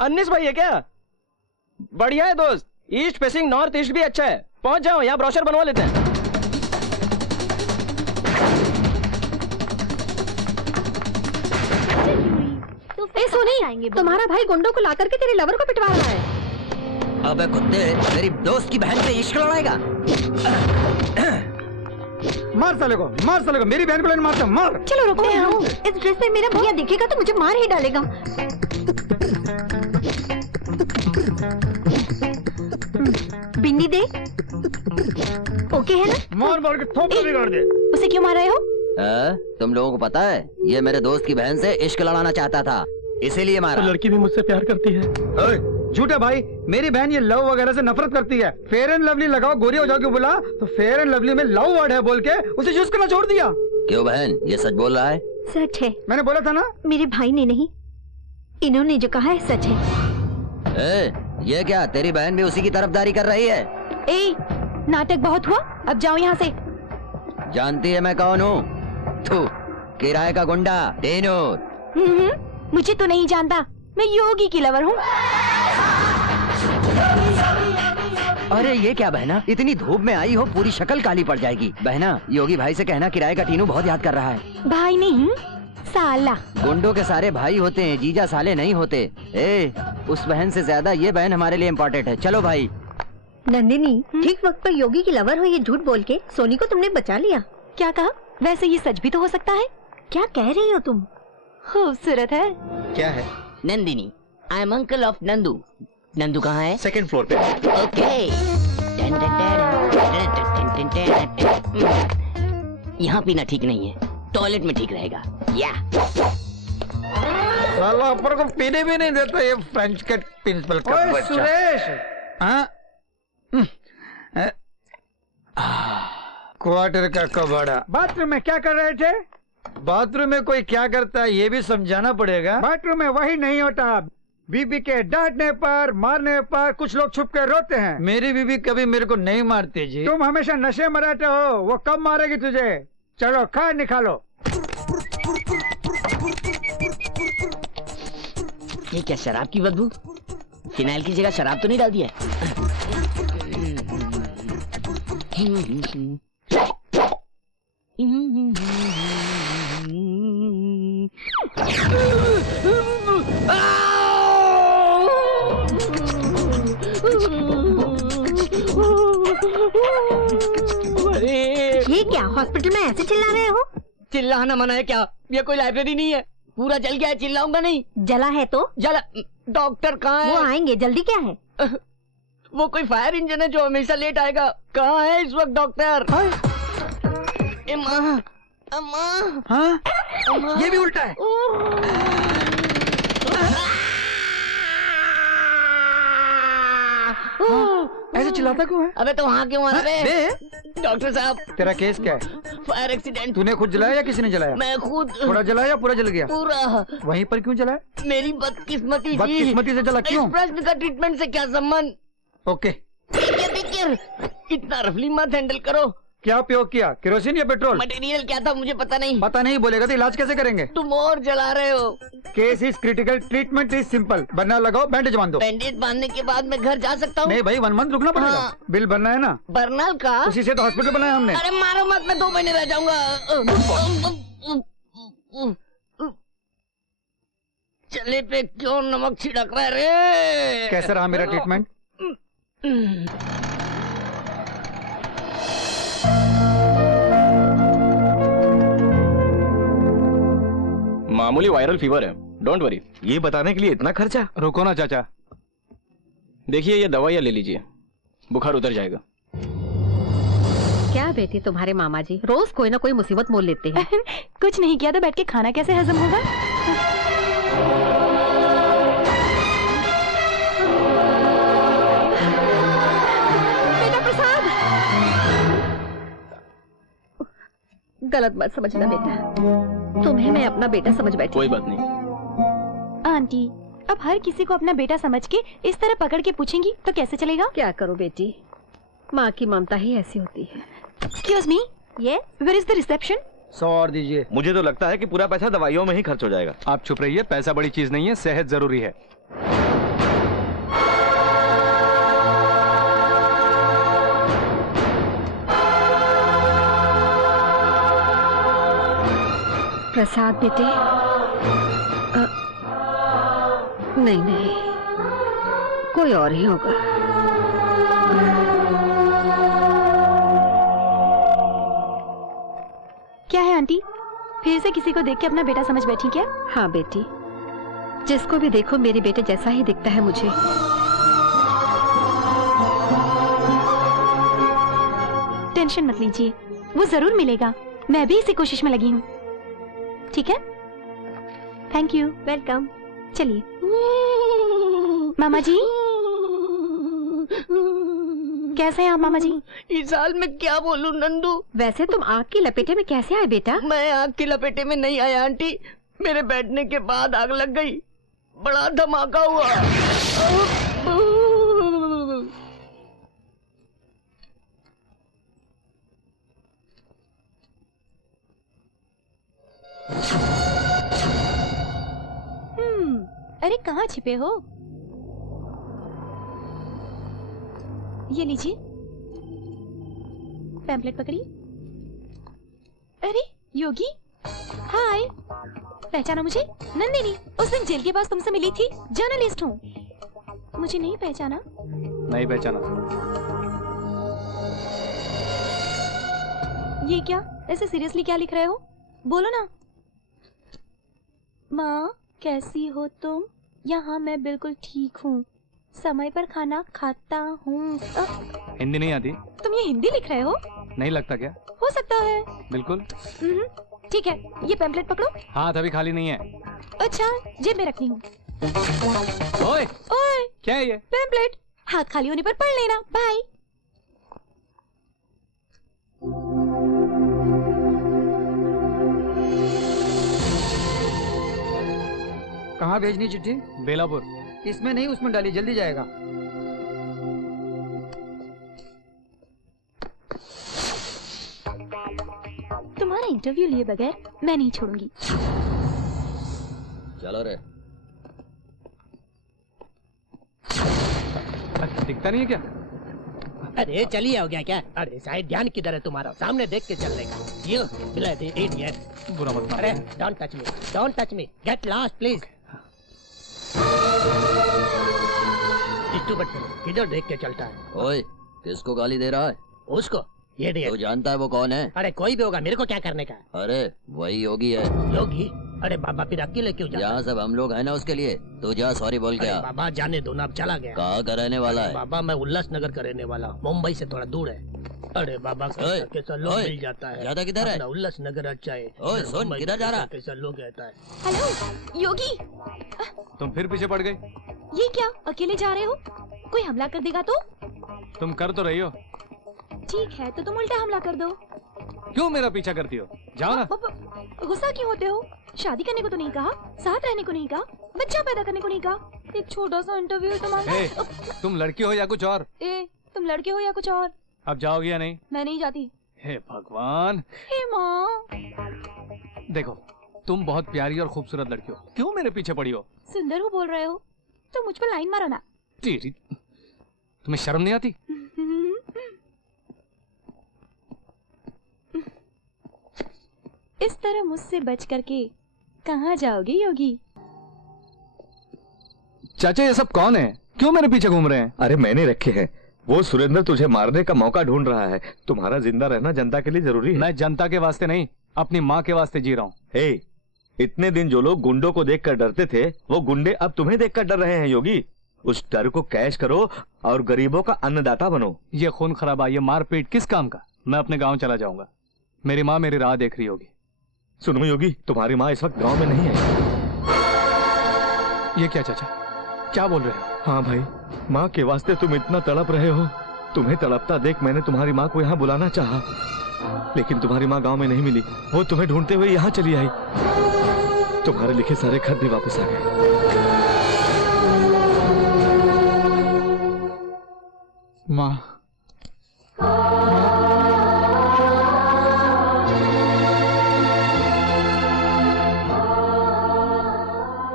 अन्नीस भाई है क्या? बढ़िया है दोस्त, ईस्ट फेसिंग नॉर्थ ईस्ट भी अच्छा है। पहुंच जाओ, यहाँ ब्रोशर बनवा लेते हैं। ए सोनी, तुम्हारा भाई गुंडों को लाकर के तेरे लवर को पिटवा रहा है। अबे कुत्ते, मेरी दोस्त की बहन से इश्क लड़ाएगा? मार साले को, मार साले को, मेरी बहन को लेने मारता, मार। चलो रुकते हैं हम। इस ड्रेस में मेरा भैया दिखेगा तो मुझे मार ही डालेगा। बिन्नी दे। ओके है ना? मार मार के थोपड़ा बिगाड़ दे। उसे क्यों मार रहे हो? तुम लोगों को पता है, ये मेरे दोस्त की बहन से इश्क लड़ाना चाहता था, इसीलिए मारा। तो लड़की भी मुझसे प्यार करती है। झूठा भाई, मेरी बहन ये लव वगैरह से नफरत करती है। फेयर एंड लवली लगाओ, गोरी हो जाओ क्यों बोला, तो फेयर एंड लवली में लव वर्ड है बोल के उसे यूज करना छोड़ दिया। क्यों बहन, ये सच बोल रहा है? सच है। मैंने बोला था ना। मेरे भाई ने नहीं, इन्होंने जो कहा है सच है। ये क्या, तेरी बहन भी उसी की तरफदारी कर रही है? ए, नाटक बहुत हुआ, अब जाओ यहाँ से। जानती है मैं कौन हूँ? तू किराए का गुंडा टेनूर। मुझे तो नहीं जानता, मैं योगी की लवर हूँ। अरे ये क्या बहना, इतनी धूप में आई हो, पूरी शक्ल काली पड़ जाएगी। बहना, योगी भाई से कहना किराए का टीनू बहुत याद कर रहा है। भाई नहीं, साला। गुंडों के सारे भाई होते हैं, जीजा साले नहीं होते। उस बहन से ज्यादा ये बहन हमारे लिए इम्पोर्टेंट है। चलो भाई। नंदिनी, ठीक वक्त पर योगी की लवर हो ये झूठ बोल के सोनी को तुमने बचा लिया। क्या कहा? वैसे ये सच भी तो हो सकता है। क्या कह रही हो तुम? खूबसूरत है। क्या है? Nandini, I am uncle of Nandu. Nandu कहाँ है? 2nd फ्लोर पे। ओके। यहाँ पीना ठीक नहीं है, टॉयलेट में ठीक रहेगा। या साला ऊपर को पीने भी नहीं देता ये फ्रेंच कट प्रिंसिपल का बच्चा। सुरेश, क्वार्टर का कबाड़ा। बाथरूम में क्या कर रहे थे? बाथरूम में कोई क्या करता है ये भी समझाना पड़ेगा। बाथरूम में वही नहीं होता। बीबी के डांटने पर, मारने पर कुछ लोग छुप कर रोते हैं। मेरी बीबी कभी मेरे को नहीं मारती जी। तुम हमेशा नशे में रहते हो, वो कब मारेगी तुझे? चलो खा निकालो। ये क्या शराब की बदबू? फिनाइल की जगह शराब तो नहीं डाल दिया? ये क्या हॉस्पिटल में ऐसे चिल्ला रहे हो? चिल्लाना मना है क्या? ये कोई लाइब्रेरी नहीं है, पूरा जल गया है, चिल्लाऊंगा नहीं। जला है तो? जला। डॉक्टर कहाँ है? वो आएंगे, जल्दी क्या है? वो कोई फायर इंजन है जो हमेशा लेट आएगा। कहाँ है इस वक्त डॉक्टर? ए माँ, अम्मा, हाँ ये भी उल्टा है। ऐसे चिल्लाता क्यों है? अबे तो वहाँ क्यों आ रहे? बे डॉक्टर साहब, तेरा केस क्या है? Fire accident. तूने खुद जलाया या किसी ने जलाया? मैं खुद। थोड़ा जलाया या पूरा जल गया? पूरा। वहीं पर क्यों जलाया? मेरी बदकिस्मती जी। बदकिस्मती से जला क्यों? इस प्रश्न का ट्रीटमेंट से क्या संबंध? ओके। इतना रफली मत हैंडल करो। क्या उपयोग किया, केरोसिन या पेट्रोल? मटेरियल क्या था मुझे पता नहीं। पता नहीं बोलेगा तो इलाज कैसे करेंगे? तुम और जला रहे हो। Case is critical, treatment is simple. Burner लगाओ, बैंडेज बांध दो। बैंडेज बांधने के बाद मैं घर जा सकता हूँ? नहीं भाई, 1 मंथ रुकना पड़ेगा। हाँ। बिल भरना है ना? बर्नल का? उसी से तो हॉस्पिटल बनाया हमने। अरे मारो मत, मैं 2 महीने रह जाऊंगा। चले पे क्यों नमक छिड़क रहा है रे? कैसा रहा मेरा ट्रीटमेंट? मामूली वायरल फीवर है, डोंट वरी। ये बताने के लिए इतना खर्चा? रुको ना चाचा, देखिए ये दवाइयाँ ले लीजिए, बुखार उतर जाएगा। क्या बेटी तुम्हारे मामा जी रोज कोई ना कोई मुसीबत मोल लेते हैं। कुछ नहीं किया तो बैठ के खाना कैसे हजम होगा? बेटा प्रसाद, गलत मत समझना बेटा, तुम्हें मैं अपना बेटा समझ बैठी। कोई बात नहीं। आंटी, अब हर किसी को अपना बेटा समझ के इस तरह पकड़ के पूछेंगी तो कैसे चलेगा? क्या करूं बेटी, माँ की ममता ही ऐसी होती है। Excuse me, yes, where is the reception? 100 और दीजिए। मुझे तो लगता है कि पूरा पैसा दवाइयों में ही खर्च हो जाएगा। आप चुप रहिए, पैसा बड़ी चीज नहीं है, सेहत जरूरी है। प्रसाद बेटे, नहीं नहीं, कोई और ही होगा। क्या है आंटी, फिर से किसी को देख के अपना बेटा समझ बैठी क्या? हाँ बेटी, जिसको भी देखो मेरे बेटे जैसा ही दिखता है मुझे। टेंशन मत लीजिए, वो जरूर मिलेगा। मैं भी इसी कोशिश में लगी हूँ। ठीक है, थैंक यू। वेलकम। चलिए मामा जी, कैसे हैं आप मामा जी? इस हाल में क्या बोलूं नंदू। वैसे तुम आग की लपेटे में कैसे आए बेटा? मैं आग की लपेटे में नहीं आया आंटी, मेरे बैठने के बाद आग लग गई, बड़ा धमाका हुआ। अरे कहाँ छिपे हो? ये लीजिए, पैम्पलेट पकड़िए। अरे योगी, हाय, पहचाना मुझे? नंदिनी, उस दिन जेल के पास तुमसे मिली थी, जर्नलिस्ट हूँ। मुझे नहीं पहचाना? नहीं पहचाना। ये क्या, ऐसे सीरियसली क्या लिख रहे हो? बोलो ना। माँ कैसी हो तुम? यहाँ मैं बिल्कुल ठीक हूँ, समय पर खाना खाता हूँ। हिंदी नहीं आती? तुम ये हिंदी लिख रहे हो? नहीं लगता क्या? हो सकता है। बिल्कुल। ठीक है, ये पैम्पलेट पकड़ो। हाथ अभी खाली नहीं है। अच्छा, जेब में रखनी हूँ। ओए, ओए, क्या है ये? पैम्पलेट, हाथ खाली होने पर पढ़ लेना। बाय। कहाँ भेजनी चिट्ठी? बेलापुर। इसमें नहीं, उसमें डाली, जल्दी जाएगा। तुम्हारा इंटरव्यू लिए बगैर मैं नहीं छोड़ूंगी। चलो रे। दिखता नहीं है क्या? अरे चलिए, हो गया क्या? अरे शायद ध्यान किधर है तुम्हारा? सामने देख के चलने का। ये मिला दे इडियट। बुरा मत अरे मानो। Don't touch me, don't touch me, get lost please. It to Bachchan किधर देख के चलता है? ओए, किसको गाली दे रहा है? उसको, ये तू जानता है वो कौन है? अरे कोई भी होगा, मेरे को क्या करने का? अरे वही योगी है। योगी? अरे बाबा फिर अकेले क्यों जाता यहाँ सब हम लोग हैं ना उसके लिए। तू जा सॉरी बोल के अरे आ। बाबा जाने दो ना, अब चला गया। कहाँ का रहने वाला है? बाबा मैं उल्लासनगर का रहने वाला हूँ, मुंबई से थोड़ा दूर है। अरे बाबा ओए, कैसा लोग ओए, मिल जाता है। ज्यादा किधर है? अपना उल्लासनगर अच्छा है। ओए, सुन, मुंबई किधर जा रहा? कैसा लोग रहता है। हेलो योगी, तुम फिर पीछे पड़ गई। ये क्या अकेले जा रहे हो? कोई हमला कर देगा तो? तुम कर तो रही हो, ठीक है तो तुम उल्टा हमला कर दो। क्यों मेरा पीछा करती हो? जाओ ना। गुस्सा क्यों होते हो? शादी करने को तो नहीं कहा, साथ रहने को नहीं कहा, बच्चा पैदा करने को नहीं कहा। एक छोटा सा इंटरव्यू है तुम्हारा। ए, तुम लड़की हो या कुछ और? तुम लड़के हो या कुछ और? अब जाओगी या नहीं? मैं नहीं जाती। हे भगवान। हे माँ। देखो तुम बहुत प्यारी और खूबसूरत लड़की हो, क्यों मेरे पीछे पड़ी हो? सुंदर हो बोल रहे हो तो मुझ पर लाइन मारो ना। तेरी, तुम्हें शर्म नहीं आती? इस तरह मुझसे बच करके कहाँ जाओगे योगी? चाचा ये सब कौन है? क्यों मेरे पीछे घूम रहे हैं? अरे मैंने रखे हैं, वो सुरेंद्र तुझे मारने का मौका ढूंढ रहा है। तुम्हारा जिंदा रहना जनता के लिए जरूरी है। मैं जनता के वास्ते नहीं, अपनी माँ के वास्ते जी रहा हूँ। हे, इतने दिन जो लोग गुंडों को देखकर डरते थे, वो गुंडे अब तुम्हें देखकर डर रहे हैं योगी। उस डर को कैश करो और गरीबों का अन्नदाता बनो। ये खून खराबा, ये मारपीट किस काम का? मैं अपने गांव चला जाऊंगा, मेरी माँ मेरी राह देख रही होगी। सुनो योगी, तुम्हारी माँ इस वक्त गांव में नहीं है। ये क्या चाचा, क्या बोल रहे हो? हाँ भाई, माँ के वास्ते तुम इतना तड़प रहे हो। तुम्हें तड़पता देख मैंने तुम्हारी माँ को यहाँ बुलाना चाहा, लेकिन तुम्हारी माँ गांव में नहीं मिली। वो तुम्हें ढूंढते हुए यहाँ चली आई। तुम्हारे लिखे सारे खत भी वापस आ गए। माँ,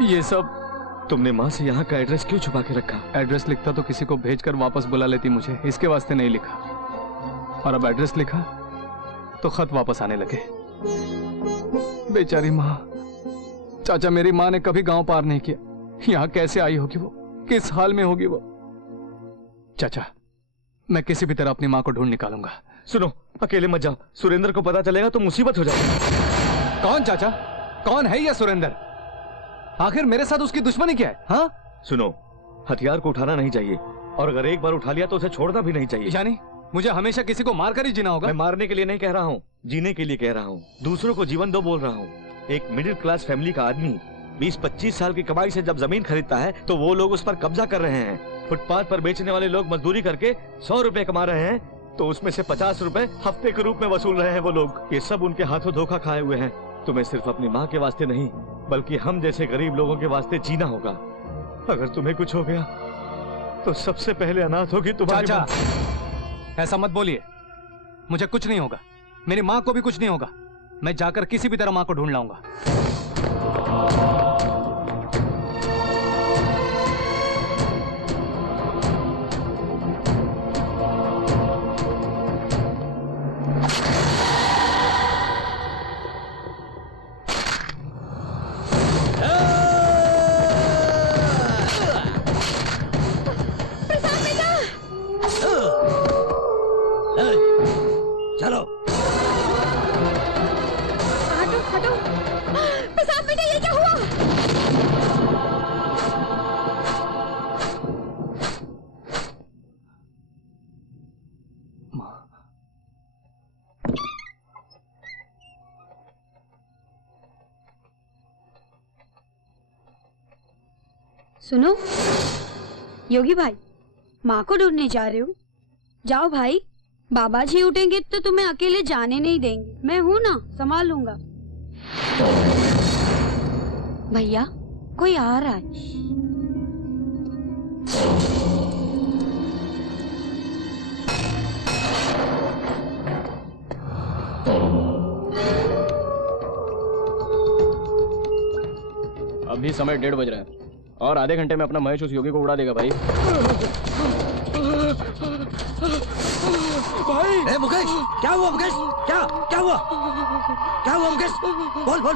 ये सब तुमने माँ से यहाँ का एड्रेस क्यों छुपा के रखा? एड्रेस लिखता तो किसी को भेजकर वापस बुला लेती मुझे, इसके वास्ते नहीं लिखा। और अब एड्रेस लिखा तो खत वापस आने लगे। बेचारी माँ। चाचा मेरी माँ ने कभी गांव पार नहीं किया, यहाँ कैसे आई होगी वो, किस हाल में होगी वो? चाचा मैं किसी भी तरह अपनी माँ को ढूंढ निकालूंगा। सुनो, अकेले मत जाओ, सुरेंद्र को पता चलेगा तो मुसीबत हो जाएगी। कौन चाचा, कौन है ये सुरेंद्र? आखिर मेरे साथ उसकी दुश्मनी क्या है? हाँ सुनो, हथियार को उठाना नहीं चाहिए, और अगर एक बार उठा लिया तो उसे छोड़ना भी नहीं चाहिए। यानी मुझे हमेशा किसी को मारकर ही जीना होगा? मैं मारने के लिए नहीं कह रहा हूँ, जीने के लिए कह रहा हूँ। दूसरों को जीवन दो बोल रहा हूँ। एक मिडिल क्लास फैमिली का आदमी 20-25 साल की कमाई से जब जमीन खरीदता है तो वो लोग उस पर कब्जा कर रहे हैं। फुटपाथ पर बेचने वाले लोग मजदूरी करके 100 रुपए कमा रहे हैं, तो उसमें से 50 रुपए हफ्ते के रूप में वसूल रहे हैं वो लोग। ये सब उनके हाथों धोखा खाए हुए हैं। तुम्हें सिर्फ अपनी माँ के वास्ते नहीं, बल्कि हम जैसे गरीब लोगों के वास्ते जीना होगा। अगर तुम्हें कुछ हो गया तो सबसे पहले अनाथ होगी तुम्हारी माँ। ऐसा मत बोलिए, मुझे कुछ नहीं होगा, मेरी माँ को भी कुछ नहीं होगा। मैं जाकर किसी भी तरह माँ को ढूंढ लाऊंगा। चलो हटो हटो। प्रसाद बेटा ये क्या हुआ? सुनो योगी भाई, माँ को ढूंढने जा रहे हो? जाओ भाई, बाबा जी उठेंगे तो तुम्हें अकेले जाने नहीं देंगे। मैं हूँ ना, संभाल लूंगा। भैया कोई आ रहा है। अभी समय 1:30 बज रहा है और आधे घंटे में अपना महेश उस योगी को उड़ा देगा भाई। ए मुकेश, क्या हुआ मुकेश? क्या हुआ? क्या हुआ मुकेश? बोल बोल।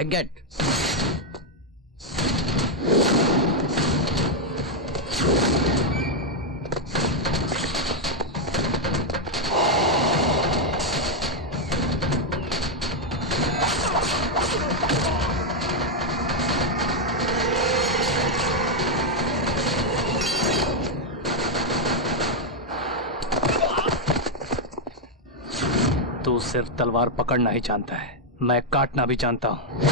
वेंकट। तू सिर्फ तलवार पकड़ना ही जानता है, मैं काटना भी जानता हूँ।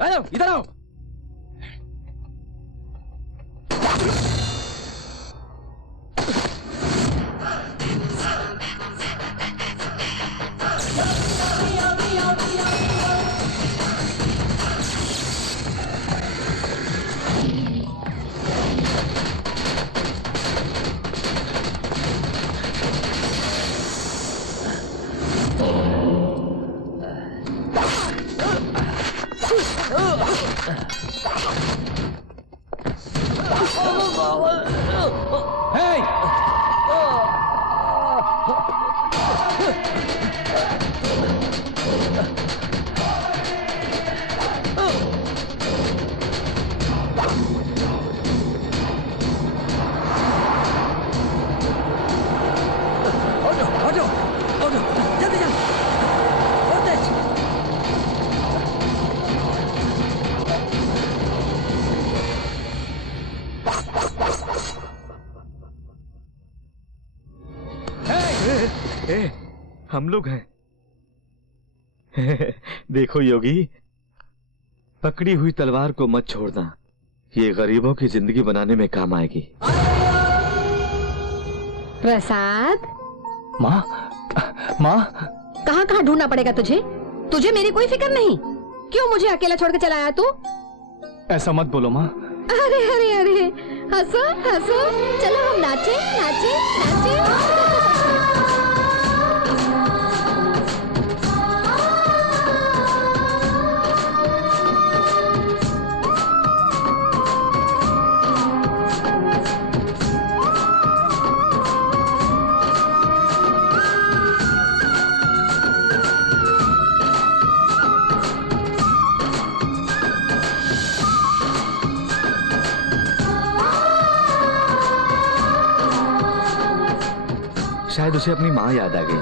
हेलो, इधर आओ। हम लोग हैं। देखो योगी, पकड़ी हुई तलवार को मत छोड़ना, ये गरीबों की जिंदगी बनाने में काम आएगी। प्रसाद, माँ, माँ, कहाँ कहाँ ढूंढना पड़ेगा तुझे? तुझे मेरी कोई फिक्र नहीं? क्यों मुझे अकेला छोड़ के चला आया तू? ऐसा मत बोलो माँ। अरे अरे अरे, हंसो हंसो, चलो हम नाचे नाचे नाचे। शायद उसे अपनी माँ याद आ गई।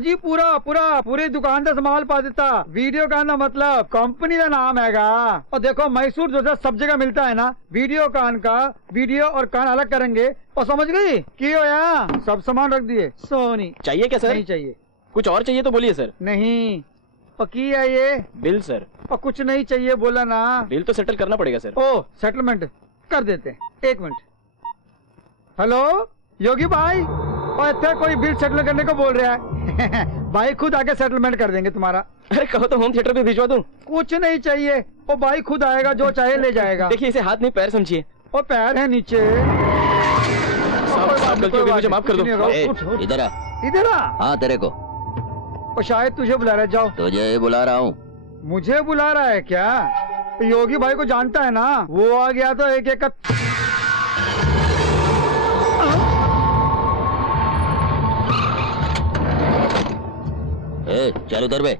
जी पूरी दुकान का संभाल पा देता। वीडियो का ना मतलब कंपनी का नाम हैगा। और देखो मैसूर जो सब जगह मिलता है ना, वीडियो कान का वीडियो और कान अलग करेंगे। और समझ गई की हो या सब सामान रख दिए। सोनी चाहिए क्या सर? नहीं चाहिए। कुछ और चाहिए तो बोलिए सर। नहीं। और की है ये बिल सर। और कुछ नहीं चाहिए बोला ना। बिल तो सेटल करना पड़ेगा सर। ओ सेटलमेंट कर देते हैं। एक मिनट। हेलो योगी भाई, और इतना कोई बिल सेटल करने को बोल रहा है। भाई खुद आके सेटलमेंट कर देंगे तुम्हारा। अरे कहो तो होम थिएटर पे भिजवा दूं। कुछ नहीं चाहिए, वो भाई खुद आएगा, जो चाहे ले जाएगा। देखिए इसे हाथ नहीं पैर समझिए। और पैर है नीचे। गलती हो गई, मुझे माफ कर दो। इधर आ। इधर आ। हाँ तेरे को। और शायद तुझे बुला रहा है। जाओ। तुझे बुला रहा हूँ। मुझे बुला रहा है क्या? तो योगी भाई को जानता है ना, वो आ गया तो एक एक का। चल उधर बे।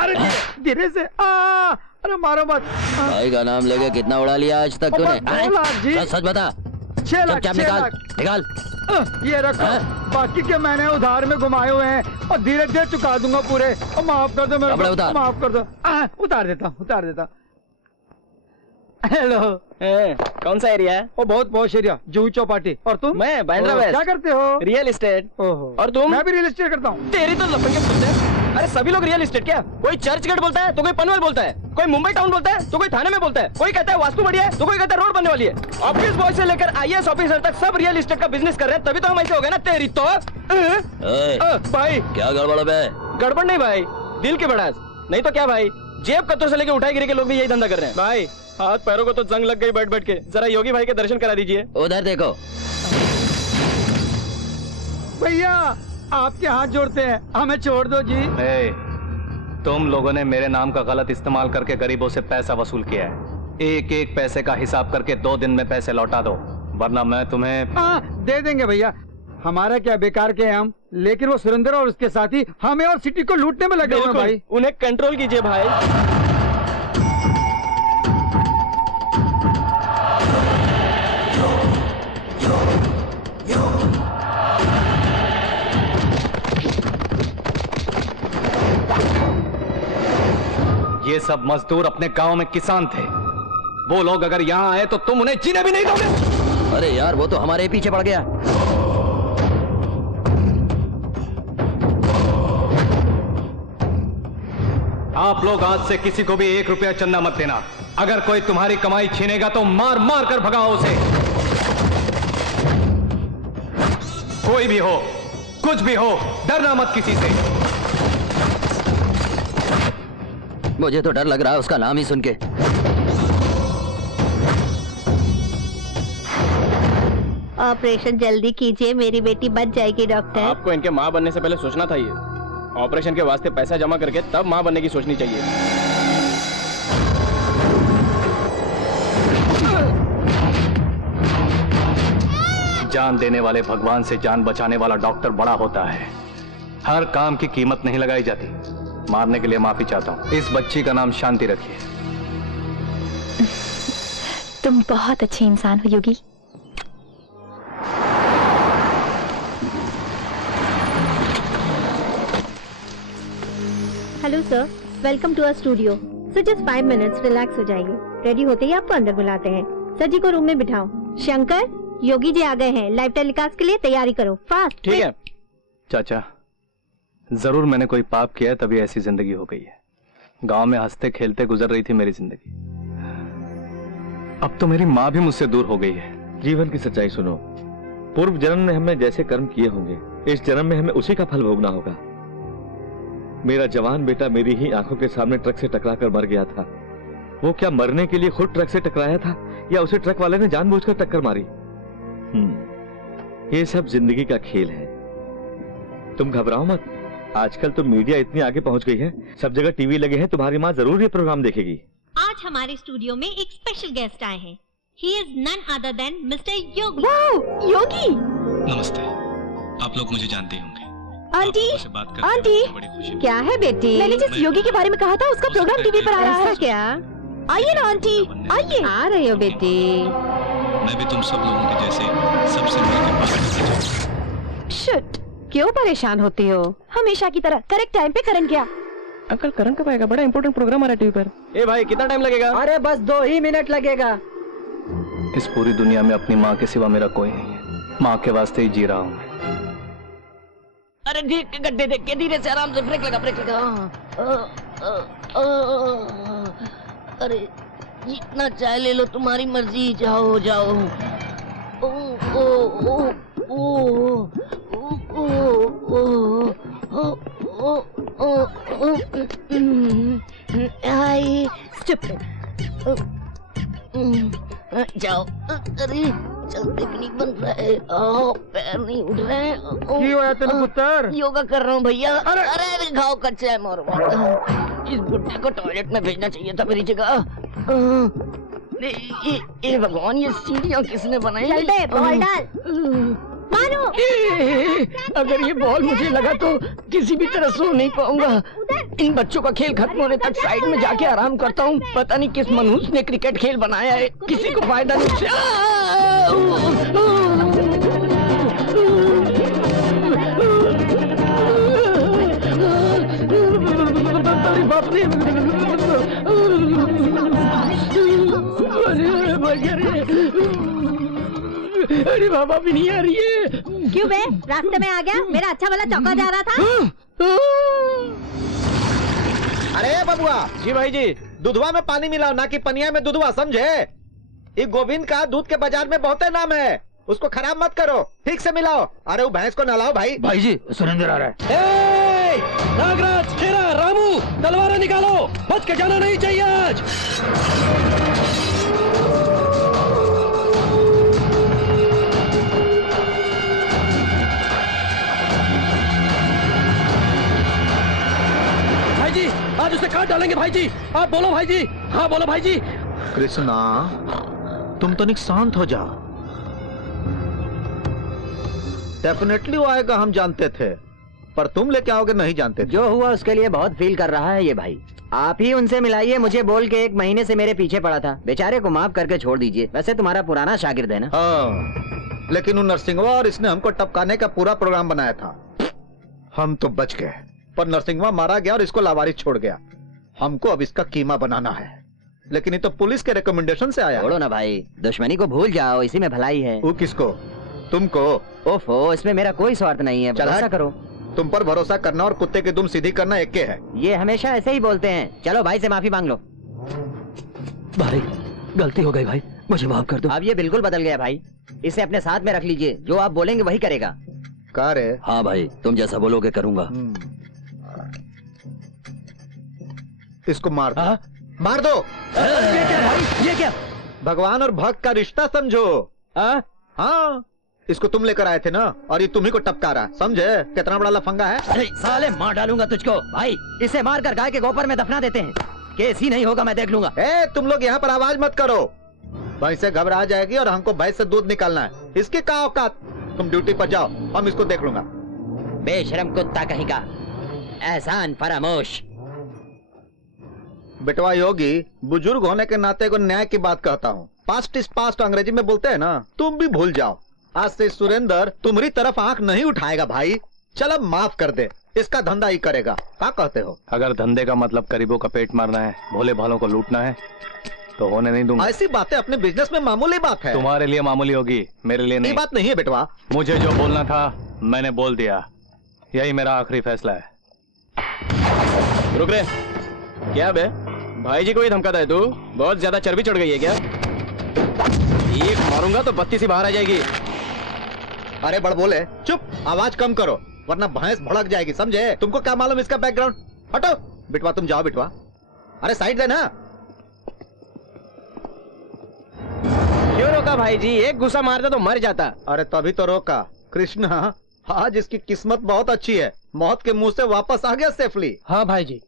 अरे धीरे से। अरे मारो मत। भाई का नाम लेके कितना उड़ा लिया आज तक तूने? 2 लाख जी। सच बता। 6 लाख। निकाल निकाल। ये रखो। बाकी के मैंने उधार में घुमाए हुए हैं और धीरे धीरे चुका दूंगा पूरे। और माफ कर दो मेरे को, माफ कर दो। उतार देता। हेलो। कौन सा एरिया है? वो बहुत पॉश एरिया, जूही चौपाटी। और तुम? मैं बांद्रा वेस्ट। क्या करते हो? Real estate. ओहो। और तुम? मैं भी रियल एस्टेट करता हूँ। तेरी तो लफंगे बोलते हैं। अरे सभी लोग रियल एस्टेट क्या? कोई चर्च गेट बोलता है तो कोई पनवेल बोलता है, कोई मुंबई टाउन बोलता है तो कोई थाने में बोलता है, कोई कहता है वास्तु बढ़िया है तो कोई कहता है रोड बनने वाली है। ऑफिस बॉय से लेकर आईएएस ऑफिसर तक सब रियल एस्टेट का बिजनेस कर रहे हैं, तभी तो हम ऐसे हो गए ना। तेरी तो भाई क्या गड़बड़ है? गड़बड़ नहीं भाई, दिल की बड़ास। नहीं तो क्या भाई, जेब कत्तों से लेके उठाई गिरे के लोग भी यही धंधा कर रहे हैं। भाई हाथ पैरों को तो जंग लग गई बैठ बैठ के, जरा योगी भाई के दर्शन करा दीजिए। उधर देखो। भैया आपके हाथ जोड़ते हैं, हमें छोड़ दो जी। तुम लोगों ने मेरे नाम का गलत इस्तेमाल करके गरीबों से पैसा वसूल किया है। एक एक पैसे का हिसाब करके 2 दिन में पैसे लौटा दो, वरना मैं तुम्हें। दे देंगे भैया, हमारा क्या बेकार के हैं हम, लेकिन वो सुरेंद्र और उसके साथी हमें और सिटी को लूटने में लगे हुए हैं भाई। उन्हें कंट्रोल कीजिए भाई। ये सब मजदूर अपने गांव में किसान थे। वो लोग अगर यहाँ आए तो तुम उन्हें जीने भी नहीं दोगे। अरे यार वो तो हमारे पीछे पड़ गया। आप लोग आज से किसी को भी 1 रुपया चंदा मत देना। अगर कोई तुम्हारी कमाई छीनेगा तो मार मार कर भगाओ उसे। कोई भी हो, कुछ भी हो, डरना मत किसी से। मुझे तो डर लग रहा है उसका नाम ही सुन के। ऑपरेशन जल्दी कीजिए, मेरी बेटी बच जाएगी डॉक्टर। आपको इनके माँ बनने से पहले सोचना था। ये ऑपरेशन के वास्ते पैसा जमा करके तब माँ बनने की सोचनी चाहिए। जान देने वाले भगवान से जान बचाने वाला डॉक्टर बड़ा होता है। हर काम की कीमत नहीं लगाई जाती। मारने के लिए माफी चाहता हूँ। इस बच्ची का नाम शांति रखिए। तुम बहुत अच्छे इंसान हो Yogi. Hello sir, welcome to our studio. Sir just 5 minutes, relax हो जाइए। रेडी होते ही आपको अंदर बुलाते हैं। सर जी को रूम में बिठाओ। शंकर, योगी जी आ गए हैं। लाइव टेलीकास्ट के लिए तैयारी करो, फास्ट। ठीक है चाचा, जरूर मैंने कोई पाप किया है तभी ऐसी जिंदगी हो गई है। गांव में हंसते खेलते गुजर रही थी मेरी जिंदगी। अब तो मेरी माँ भी मुझसे दूर हो गई है। जीवन की सच्चाई सुनो। पूर्व जन्म में हमने जैसे कर्म किए होंगे, इस जन्म में हमें उसी का फल भोगना होगा। मेरा जवान बेटा मेरी ही आंखों के सामने ट्रक से टकराकर मर गया था। वो क्या मरने के लिए खुद ट्रक से टकराया था या उसे ट्रक वाले ने जानबूझकर टक्कर मारी? ये सब जिंदगी का खेल है। तुम घबराओ मत। आजकल तो मीडिया इतनी आगे पहुंच गई है, सब जगह टीवी लगे हैं। तुम्हारी माँ जरूर ये प्रोग्राम देखेगी। आज हमारे स्टूडियो में एक स्पेशल गेस्ट आए हैं। He is none other than mister Yogi. Wow, Yogi. नमस्ते। आप लोग मुझे जानते होंगे। आंटी, आंटी, क्या है बेटी? मैंने जिस योगी के बारे में कहा था उसका प्रोग्राम टीवी पर आ रहा है। क्या? आइए ना आंटी, आइए। आ रही हो बेटी? मैं भी तुम सब लोगों के जैसे सबसे मिलकर बात करना चाहता हूं। शिट, क्यों परेशान होती हो? हमेशा की तरह करेक्ट टाइम पे करण गया। अंकल करण कब आएगा? बड़ा इंपॉर्टेंट प्रोग्राम आ रहा है टीवी पर। ए भाई कितना टाइम लगेगा? अरे बस 2 ही मिनट लगेगा। इस पूरी दुनिया में अपनी माँ के सिवा मेरा कोई नहीं है। माँ के वास्ते ही जी रहा हूँ। अरे ठीक गड्ढे देख के धीरे से आराम से ब्रेक लगा, ब्रेक लगा। अरे जितना चाय ले लो, तुम्हारी मर्जी। जाओ जाओ। ओ ओ ओ ओ ओ ओ ओ ओ हाय स्टूपिड। जाओ। अरे चलते भी नहीं बन रहा है। पैर नहीं उठ रहे हैं। पुत्र? योगा कर रहा हूँ भैया। अरे घाव कच्चा है मोर। इस बुड्ढे को टॉयलेट में भेजना चाहिए था मेरी जगह। ये भगवान, ये सीढ़ियाँ किसने बनाई? चल बे, बॉल डाल। मानो। अगर ये बॉल मुझे लगा तो किसी भी तरह सो नहीं पाऊंगा। इन बच्चों का खेल खत्म होने तक साइड में जाके आराम करता हूँ। पता नहीं किस मनहूस ने क्रिकेट खेल बनाया है, किसी को फायदा नहीं। अरे बाप रे, अरे बाबा भी नहीं आ रही है। क्यों बे, रास्ते में आ गया? मेरा अच्छा वाला चौका जा रहा था। अरे बबुआ। जी भाई जी। दूधवा में पानी मिलाओ, ना कि पनिया में दूधवा, समझे? ये गोविंद का दूध के बाजार में बहुत नाम है, उसको खराब मत करो, ठीक से मिलाओ। अरे वो भैंस को नहलाओ भाई। भाई जी, सुरेंद्र आ रहा है। नागराज, खेरा, रामू, तलवारें निकालो, बच के जाना नहीं चाहिए आज। भाई जी, आज उसे काट डालेंगे भाई जी। आप बोलो भाई जी। हाँ बोलो भाई जी। कृष्णा, तुम तो शांत हो जाओ। डेफिनेटली वो आएगा, हम जानते थे, पर तुम लेके आओगे नहीं जानते थे। जो हुआ उसके लिए बहुत फील कर रहा है ये भाई। आप ही उनसे मिलाइए, मुझे बोल के 1 महीने से मेरे पीछे पड़ा था। बेचारे को माफ करके छोड़ दीजिए। वैसे तुम्हारा पुराना शागिर्द है ना। हाँ, लेकिन वो नरसिंहवा और इसने हमको टपकाने का पूरा प्रोग्राम बनाया था। हम तो बच गए, पर नरसिंहवा मारा गया और इसको लावारिस छोड़ गया। हमको अब इसका कीमा बनाना है, लेकिन ये तो पुलिस के रिकमेंडेशन से आया। छोड़ो ना भाई, दुश्मनी को भूल जाओ, इसी में भलाई है। वो किसको? तुमको? ओफो, इसमें मेरा कोई स्वार्थ नहीं है, भरोसा करो। तुम पर भरोसा करना और कुत्ते की दुम सीधी करना एक के है। ये हमेशा ऐसे ही बोलते हैं। चलो भाई से माफी मांग लो। भाई गलती हो गई भाई, मुझे माफ कर दो। अब ये बिल्कुल बदल गया भाई, इसे अपने साथ में रख लीजिए। जो आप बोलेंगे वही करेगा। का रे? हाँ भाई, तुम जैसा बोलोगे करूंगा। इसको मार दो। हाँ? मार दो। ये क्या भाई, ये क्या? भगवान और भक्त का रिश्ता समझो। हाँ, इसको तुम लेकर आए थे ना, और ये तुम्ही को टपका रहा। समझे कितना बड़ा लफंगा है? अरे साले, मार डालूंगा तुझको। भाई इसे मार कर गाय के गोबर में दफना देते हैं। केस ही नहीं होगा, मैं देख लूंगा। ए, तुम लोग यहाँ पर आवाज मत करो। भैंस से घबरा जाएगी और हमको भैंस से दूध निकालना है। इसकी क्या औकात? तुम ड्यूटी पर जाओ, हम इसको देख लूंगा। बेशरम कुत्ता कहीं का। एहसान फरामोश। बेटवा योगी, बुजुर्ग होने के नाते को न्याय की बात कहता हूँ। पास्ट इज पास्ट अंग्रेजी में बोलते हैं ना, तुम भी भूल जाओ। आज से सुरेंद्र तुम्हारी तरफ आंख नहीं उठाएगा भाई। चल अब माफ कर दे, इसका धंधा ही करेगा। क्या कहते हो? अगर धंधे का मतलब गरीबों का पेट मारना है, भोले भालों को लूटना है, तो होने नहीं दूंगा। ऐसी बातें अपने बिजनेस में मामूली बात है। तुम्हारे लिए मामूली होगी, मेरे लिए नहीं। ये बात नहीं है बेटवा। मुझे जो बोलना था मैंने बोल दिया, यही मेरा आखिरी फैसला है। रुक रे, क्या बे? भाई जी को ही धमकाता है तू? बहुत ज्यादा चर्बी चढ़ गई है क्या? एक मारूंगा तो बत्ती सी बाहर आ जाएगी। अरे बड़ बोले, चुप, आवाज कम करो वरना भैंस भड़क जाएगी। समझे? तुमको क्या मालूम इसका बैकग्राउंड? हटो बिटवा, तुम जाओ बिटवा। अरे साइड देना। क्यों रोका भाई जी? एक गुस्सा मारता तो मर जाता। अरे तभी तो रोका। कृष्णा, आज इसकी किस्मत बहुत अच्छी है, मौत के मुंह से वापस आ गया सेफली। हाँ भाई जी।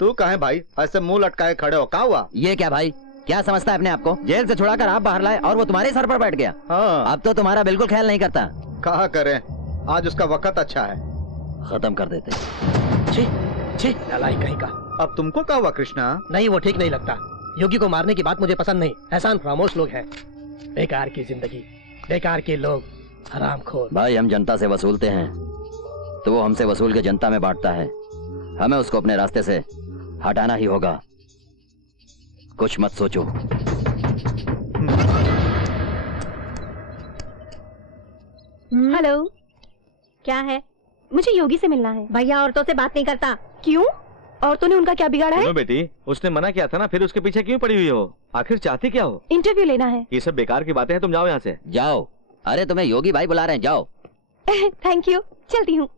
तू कहाँ भाई, ऐसे मुंह लटकाए खड़े हो? क्या हुआ? ये क्या भाई, क्या समझता है अपने आप को? जेल से छुड़ाकर आप बाहर लाए और वो तुम्हारे सर पर बैठ गया। हाँ। अब तो तुम्हारा बिल्कुल ख्याल नहीं करता। कहा करें, आज उसका वक्त अच्छा है। खत्म कर देते। छी छी, नालायक कहीं का। अब तुमको क्या हुआ कृष्णा? नहीं, वो ठीक नहीं लगता। योगी को मारने की बात मुझे पसंद नहीं। एहसान फरामोश लोग हैं, बेकार की जिंदगी, बेकार के लोग, हरामखोर। भाई हम जनता से वसूलते हैं, तो वो हमसे वसूल के जनता में बांटता है। हमें उसको अपने रास्ते से हटाना ही होगा। कुछ मत सोचो। हेलो, क्या है? मुझे योगी से मिलना है। भैया औरतों से बात नहीं करता। क्यों? औरतों ने उनका क्या बिगाड़ा है? सुनो बेटी, उसने मना किया था ना, फिर उसके पीछे क्यों पड़ी हुई हो? आखिर चाहती क्या हो? इंटरव्यू लेना है। ये सब बेकार की बातें हैं, तुम जाओ यहाँ से। जाओ। अरे तुम्हें योगी भाई बुला रहे हैं, जाओ। थैंक यू, चलती हूँ।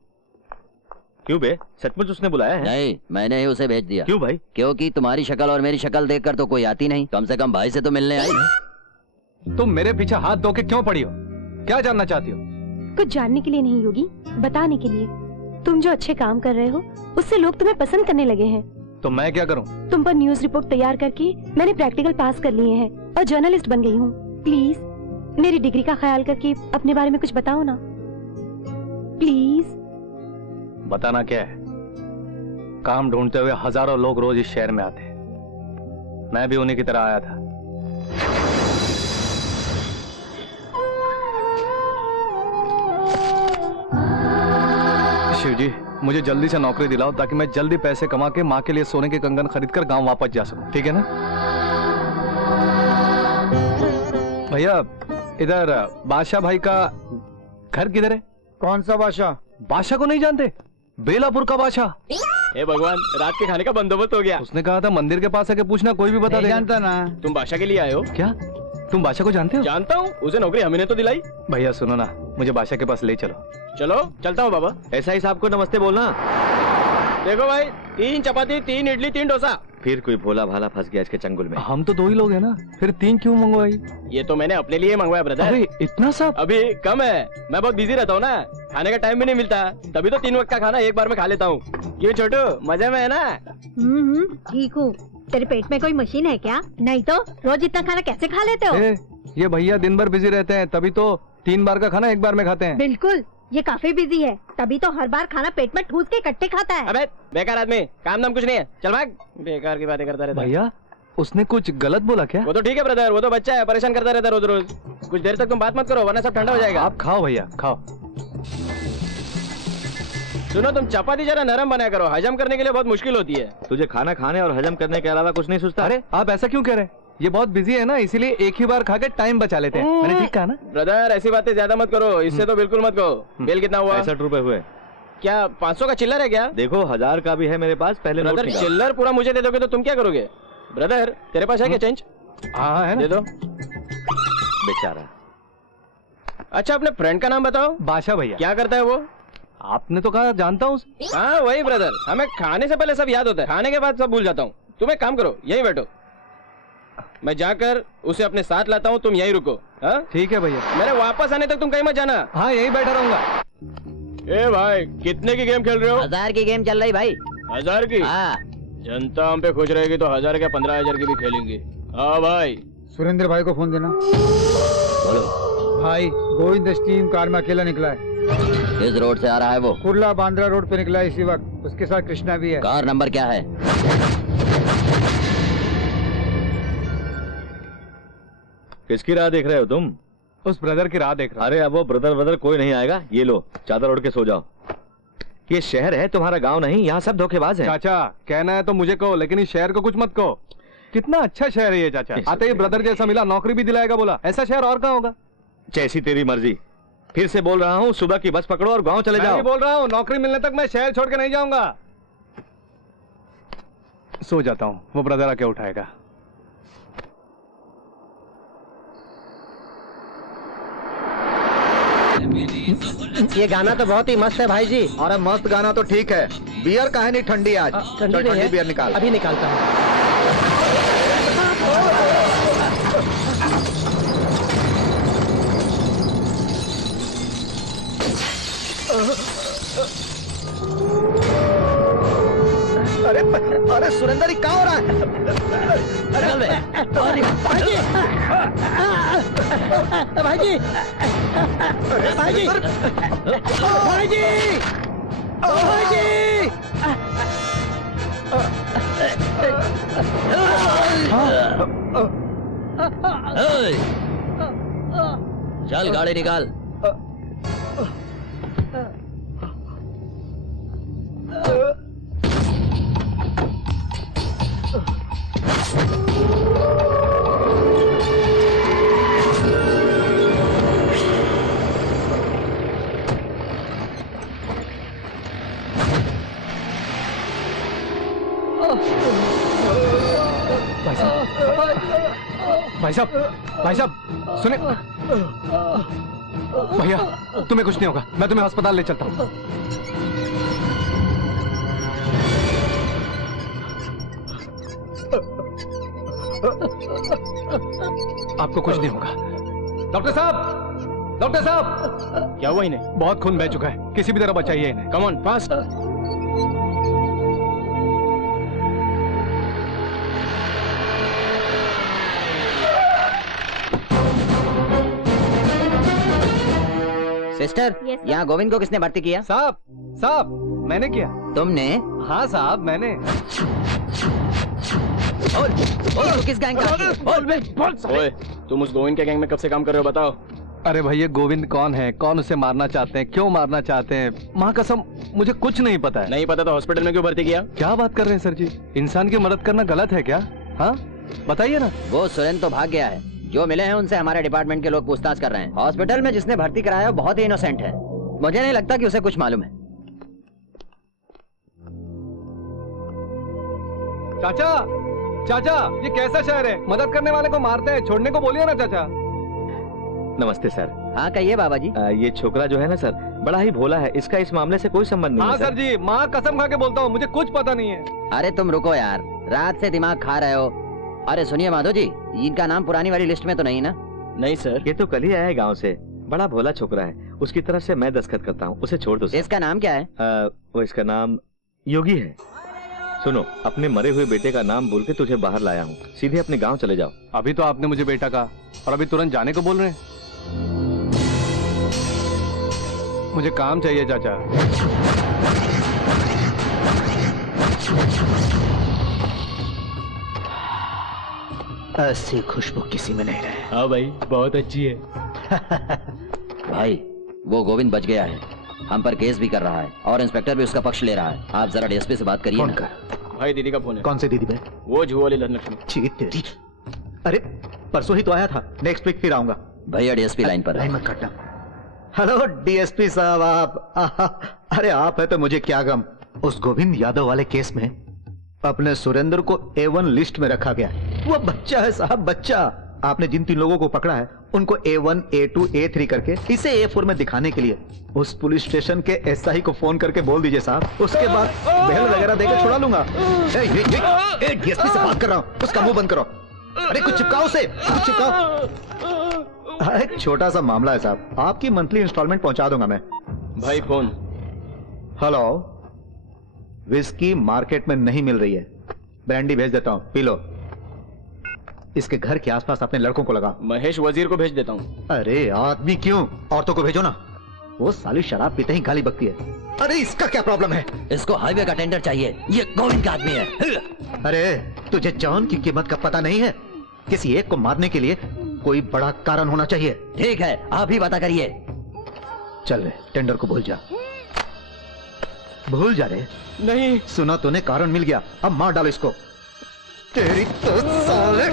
क्यों बे, सचमुच उसने बुलाया है? नहीं, मैंने ही उसे भेज दिया। क्यों भाई? क्योंकि तुम्हारी शक्ल और मेरी शक्ल देखकर तो कोई आती नहीं, कम से कम भाई से तो मिलने आई। तुम मेरे पीछे हाथ धो के क्यों पड़ी हो? क्या जानना चाहती हो? कुछ जानने के लिए नहीं योगी, बताने के लिए। तुम जो अच्छे काम कर रहे हो उससे लोग तुम्हें पसंद करने लगे हैं। तो मैं क्या करूं? तुम पर न्यूज रिपोर्ट तैयार करके मैंने प्रैक्टिकल पास कर लिए हैं और जर्नलिस्ट बन गई हूँ। प्लीज मेरी डिग्री का ख्याल करके अपने बारे में कुछ बताओ ना, प्लीज। बताना क्या है? काम ढूंढते हुए हजारों लोग रोज इस शहर में आते हैं, मैं भी उन्हीं की तरह आया था। शिवजी, मुझे जल्दी से नौकरी दिलाओ ताकि मैं जल्दी पैसे कमा के माँ के लिए सोने के कंगन खरीद कर गांव वापस जा सकूं, ठीक है ना? भैया, इधर बादशाह भाई का घर किधर है? कौन सा बादशाह? बादशाह को नहीं जानते? बेलापुर का बादशाह। हे भगवान, रात के खाने का बंदोबस्त हो गया। उसने कहा था मंदिर के पास आके पूछना, कोई भी बता नहीं देगा। जानता ना। तुम बादशाह के लिए आए हो? क्या तुम बादशाह को जानते हो? जानता हूँ, उसे नौकरी हमने तो दिलाई। भैया सुनो ना, मुझे बादशाह के पास ले चलो। चलो चलता हूँ बाबा। ऐसा ही साहब को नमस्ते बोलना। देखो भाई, 3 चपाती, 3 इडली, 3 डोसा। फिर कोई भोला भाला फंस गया इसके चंगुल में। हम तो 2 ही लोग हैं ना, फिर 3 क्यों मंगवाई? ये तो मैंने अपने लिए मंगवाया ब्रदर। अरे इतना सब? अभी कम है, मैं बहुत बिजी रहता हूँ ना, खाने का टाइम भी नहीं मिलता, तभी तो 3 वक्त का खाना एक बार में खा लेता हूँ। क्यों छोटू, मजे में है ना? ठीक हूँ। तेरे पेट में कोई मशीन है क्या? नहीं तो रोज इतना खाना कैसे खा लेते हो? ये भैया दिन भर बिजी रहते हैं, तभी तो 3 बार का खाना एक बार में खाते हैं। बिल्कुल, ये काफी बिजी है, तभी तो हर बार खाना पेट में ठूस के इकट्ठे खाता है। अबे बेकार आदमी, काम नाम कुछ नहीं है, चल भाग। बेकार की बातें करता रहता है। भैया उसने कुछ गलत बोला क्या? वो तो ठीक है ब्रदर, वो तो बच्चा है, परेशान करता रहता है रोज रोज। कुछ देर तक तुम बात मत करो, वरना सब ठंडा हो जाएगा। आप खाओ भैया, खाओ। सुनो, तुम चपाती जरा नरम बनाया करो, हजम करने के लिए बहुत मुश्किल होती है। तुझे खाना खाने और हजम करने के अलावा कुछ नहीं सोचता? अरे आप ऐसा क्यों कह रहे हैं? ये बहुत बिजी है ना, इसीलिए एक ही बार खा के टाइम बचा लेते हैं। मैंने ठीक कहा ना? ब्रदर ऐसी बातें ज्यादा मत करो, इससे तो बिल्कुल मत कहो। बिल कितना हुआ? 65 रुपए हुए। क्या 500 का चिल्लर है क्या? देखो 1000 का भी है मेरे पास, पहले नोट ब्रदर निकाल। चिल्लर पूरा मुझे दे दोगे तो तुम क्या करोगे? ब्रदर तेरे पास है क्या चेंज? हाँ है ना। दे दो। बेचारा। अच्छा अपने फ्रेंड का नाम बताओ। बादशाह भैया। क्या करता है वो? आपने तो कहा जानता हूँ। हाँ वही ब्रदर, हमें खाने से पहले सब याद होता है, खाने के बाद सब भूल जाता हूँ। तुम एक काम करो, यहीं बैठो, मैं जाकर उसे अपने साथ लाता हूँ, तुम यहीं रुको। हाँ ठीक है भैया। मेरे वापस आने तक तुम कहीं मत जाना। हाँ यहीं बैठा रहूंगा। ए भाई, कितने की गेम खेल रहे हो? 1000 की गेम चल रही भाई। 1000 की? हाँ। जनता हम पे खुश रहेगी तो 1000 क्या 15,000 की भी खेलेंगे। हाँ भाई। सुरेंद्र भाई को फोन देना। बोलो भाई, गोविंद स्टीम कार में अकेला निकला है। किस रोड से आ रहा है वो? कुर्ला बांद्रा रोड पे निकला है इसी वक्त, उसके साथ कृष्णा भी है। कार नंबर क्या है? किसकी राह देख रहे हो तुम? उस ब्रदर की राह देख रहा हूं। अरे अब वो ब्रदर कोई नहीं आएगा। ये लो चादर ओढ़ के सो जाओ। ये शहर है, तुम्हारा गांव नहीं, यहाँ सब धोखेबाज हैं। चाचा कहना है तो मुझे कहो, लेकिन इस शहर को कुछ मत कहो। कितना अच्छा शहर है ये चाचा। आते ही ब्रदर जैसा मिला, नौकरी भी दिलाएगा बोला। ऐसा शहर और कहाँ होगा? जैसी तेरी मर्जी। फिर से बोल रहा हूँ, सुबह की बस पकड़ो और गांव चले मैं जाओ। भी बोल रहा हूँ, नौकरी मिलने तक मैं शहर छोड़ के नहीं जाऊंगा। सो जाता हूँ, वो ब्रदर आके उठाएगा। ये गाना तो बहुत ही मस्त है भाई जी। अरे मस्त गाना तो ठीक है, बियर काहे नहीं ठंडी आज? ठंडी चल, नहीं है। बियर निकाल। अभी निकालता हूँ। अरे अरे सुरेंद्र, क्या हो रहा है? भाई जी, भाई जी, भाई जी, भाई जी, भाई जी। चल गाड़ी निकाल। भाई साहब सुने। भैया तुम्हें कुछ नहीं होगा, मैं तुम्हें अस्पताल ले चलता हूँ। आपको कुछ नहीं होगा। डॉक्टर साहब, डॉक्टर साहब। क्या हुआ इन्हें? बहुत खून बह चुका है, किसी भी तरह बचाइए इन्हें। Come on fast. सिस्टर, यहाँ गोविंद को किसने भर्ती किया? साहब साहब मैंने किया। तुमने? हाँ साहब मैंने। बोल किस गैंग का? बोल। ओए, तुम उस गोविंद के गैंग में कब से काम कर रहे हो बताओ? अरे भैया गोविंद कौन है, कौन उसे मारना चाहते हैं, क्यों मारना चाहते हैं, माँ कसम मुझे कुछ नहीं पता है। नहीं पता तो हॉस्पिटल में क्यों भर्ती किया? क्या बात कर रहे हैं सर जी, इंसान की मदद करना गलत है क्या? हाँ बताइए ना। वो सुरेंद्र तो भाग गया है, जो मिले हैं उनसे हमारे डिपार्टमेंट के लोग पूछताछ कर रहे हैं। हॉस्पिटल में जिसने भर्ती कराया वो बहुत ही इनोसेंट है, मुझे नहीं लगता कि उसे कुछ मालूम है। चाचा चाचा ये कैसा शहर है, मदद करने वाले को मारते हैं, छोड़ने को बोलिए ना चाचा। नमस्ते सर। हाँ कहिए बाबा जी। ये छोकरा जो है ना सर, बड़ा ही भोला है, इसका इस मामले से कोई संबंध नहीं हाँ है सर जी, माँ कसम खा के बोलता हूँ, मुझे कुछ पता नहीं है। अरे तुम रुको यार, रात से दिमाग खा रहे हो। अरे सुनिए माधव जी, इनका नाम पुरानी वाली लिस्ट में तो नहीं ना? नहीं सर। ये तो कल ही आया है गांव से, बड़ा भोला छोकरा है, उसकी तरफ से मैं दस्तखत करता हूँ, उसे छोड़ दो सर। इसका नाम क्या है? वो इसका नाम योगी है। सुनो, अपने मरे हुए बेटे का नाम बोल के तुझे बाहर लाया हूँ, सीधे अपने गांव चले जाओ। अभी तो आपने मुझे बेटा कहा और अभी तुरंत जाने को बोल रहे हैं। मुझे काम चाहिए चाचा। ऐसी खुशबू किसी में नहीं रहे। हाँ भाई, बहुत अच्छी है। भाई वो गोविंद बच गया है, हम पर केस भी कर रहा है और इंस्पेक्टर भी उसका पक्ष ले रहा है। आप जरा डीएसपी से बात करिए फोन ना। कर। भाई दीदी का फोन है। कौन सी दीदी बे? वो जुआ वाली धनलक्ष्मी। छी तेरी। अरे परसों ही तो आया था, नेक्स्ट वीक फिर आऊंगा। भैया डीएसपी लाइन पर लाइन है। मत काटना। हेलो डीएसपी साहब, आप अरे आप है तो मुझे क्या गम। उस गोविंद यादव वाले केस में अपने सुरेंद्र को A1 लिस्ट में रखा गया। वो बच्चा है साहब, बच्चा। आपने जिन 3 लोगों को पकड़ा है उनको A1, A2, A3 करके इसे A4 में दिखाने के लिए उस पुलिस स्टेशन के एसआई को फोन करके बोल दीजिए साहब, उसके बाद बेल वगैरह देकर छुड़ा लूंगा। डीएसपी से बात कर रहा हूँ, उसका मुंह बंद करो। अरे कुछ चिपकाओ उसे, कुछ चिपकाओ। एक छोटा सा मामला है साहब, आपकी मंथली इंस्टॉलमेंट पहुंचा दूंगा मैं। भाई फोन। हेलो, विस्की मार्केट में नहीं मिल रही है, ब्रांडी भेज देता हूं, पी लो। इसके घर के आसपास अपने लड़कों को लगा। महेश वजीर को भेज देता हूँ। अरे आदमी क्यों, औरतों को भेजो ना, वो साली शराब पीते ही गाली बकती है। अरे इसका क्या प्रॉब्लम है? इसको हाईवे का टेंडर चाहिए, ये गोविंद का आदमी है। अरे तुझे जॉन की कीमत का पता नहीं है? किसी एक को मारने के लिए कोई बड़ा कारण होना चाहिए। ठीक है, आप ही पता करिए। चल रे, टेंडर को भूल जा, भूल जा रे। नहीं सुना तूने, कारण मिल गया, अब मार डालो इसको। तेरी तो साले।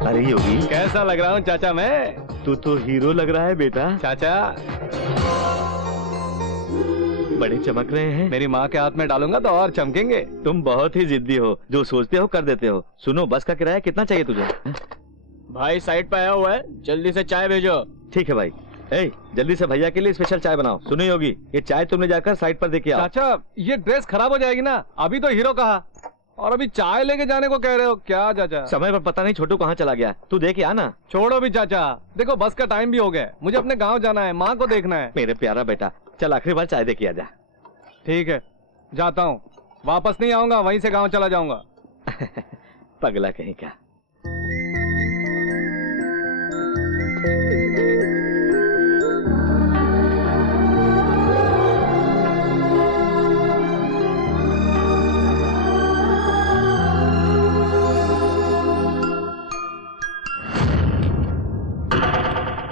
अरे योगी, कैसा लग रहा हूँ चाचा मैं? तू तो हीरो लग रहा है बेटा। चाचा बड़े चमक रहे हैं। मेरी माँ के हाथ में डालूंगा तो और चमकेंगे। तुम बहुत ही जिद्दी हो, जो सोचते हो कर देते हो। सुनो, बस का किराया कितना चाहिए तुझे? भाई साइड पे आया हुआ है, जल्दी से चाय भेजो। ठीक है भाई। ए, जल्दी से भैया के लिए स्पेशल चाय बनाओ। सुनो योगी, ये चाय तुमने जाकर साइड पर देके आओ। चाचा ये ड्रेस खराब हो जाएगी ना, अभी तो हीरो कहा और अभी चाय लेके जाने को कह रहे हो क्या चाचा? समय पर पता नहीं छोटू कहाँ चला गया, तू देख आ ना। छोड़ो भी चाचा, देखो बस का टाइम भी हो गया, मुझे अपने गांव जाना है, माँ को देखना है। मेरे प्यारा बेटा, चल आखिरी बार चाय दे के आ जा। ठीक है, जाता हूँ, वापस नहीं आऊंगा, वहीं से गांव चला जाऊंगा। पगला कहीं का।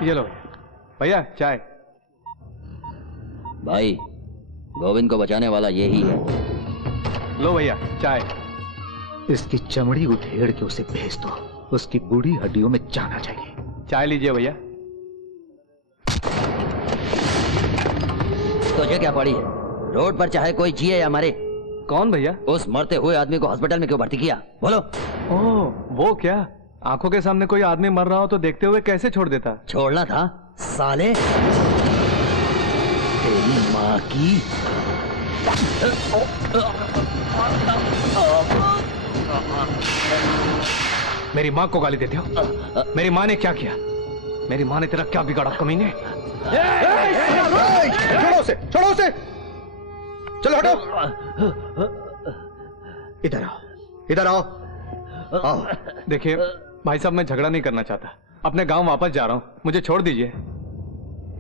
ये लो भैया चाय। भाई गोविंद को बचाने वाला यही है। लो भैया चाय। इसकी चमड़ी उधेड़ के उसे भेज दो, उसकी बूढ़ी हड्डियों में जाना चाहिए। चाय लीजिए भैया। तुझे क्या पड़ी है? रोड पर चाहे कोई जिए या मरे। कौन भैया? उस मरते हुए आदमी को हॉस्पिटल में क्यों भर्ती किया? बोलो। ओह वो क्या, आंखों के सामने कोई आदमी मर रहा हो तो देखते हुए कैसे छोड़ देता? छोड़ना था साले, तेरी माँ की। मेरी माँ को गाली देते हो? मेरी माँ ने क्या किया? मेरी माँ ने तेरा क्या बिगाड़ा कमीने? छोड़ो उसे, छोड़ो उसे, चलो हटो। इधर आओ, इधर आओ, आओ। देखिए भाई साहब, मैं झगड़ा नहीं करना चाहता, अपने गांव वापस जा रहा हूँ, मुझे छोड़ दीजिए।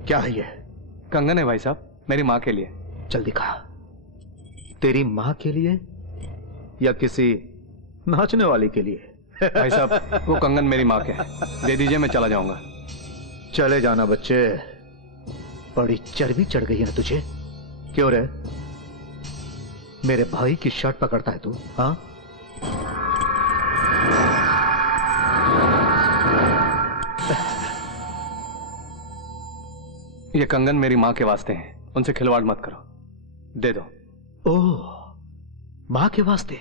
क्या है ये? कंगन है भाई साहब, मेरी माँ के लिए। चल दिखा। तेरी माँ के लिए या किसी नाचने वाली के लिए? भाई साहब वो कंगन मेरी माँ के है, दे दीजिए, मैं चला जाऊंगा। चले जाना बच्चे, बड़ी चर्बी चढ़ गई है ना तुझे। क्यों रे, मेरे भाई की शर्ट पकड़ता है तू? हाँ, ये कंगन मेरी माँ के वास्ते हैं, उनसे खिलवाड़ मत करो, दे दो। ओह, माँ के वास्ते।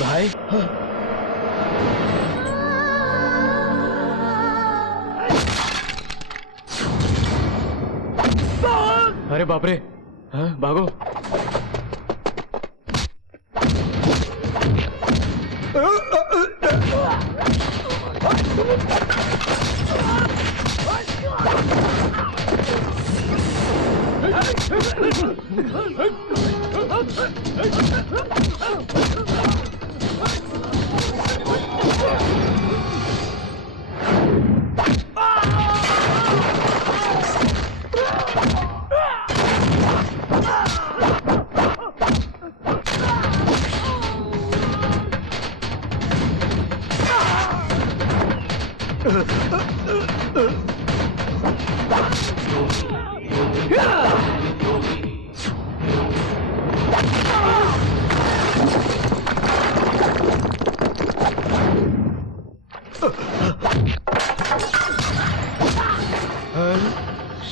भाई अरे बाप रे, हाँ, भागो।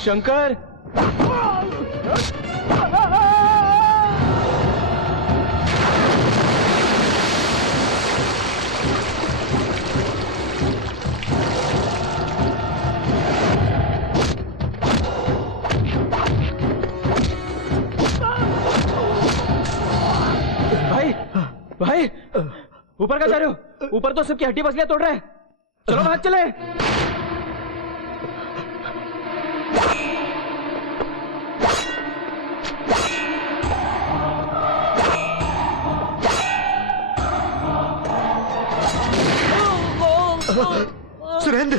शंकर, भाई भाई ऊपर का जा रहे हो? ऊपर तो सबकी हड्डी पसलियां तोड़ रहे हैं। चलो भाग चले। सुरेंद्र,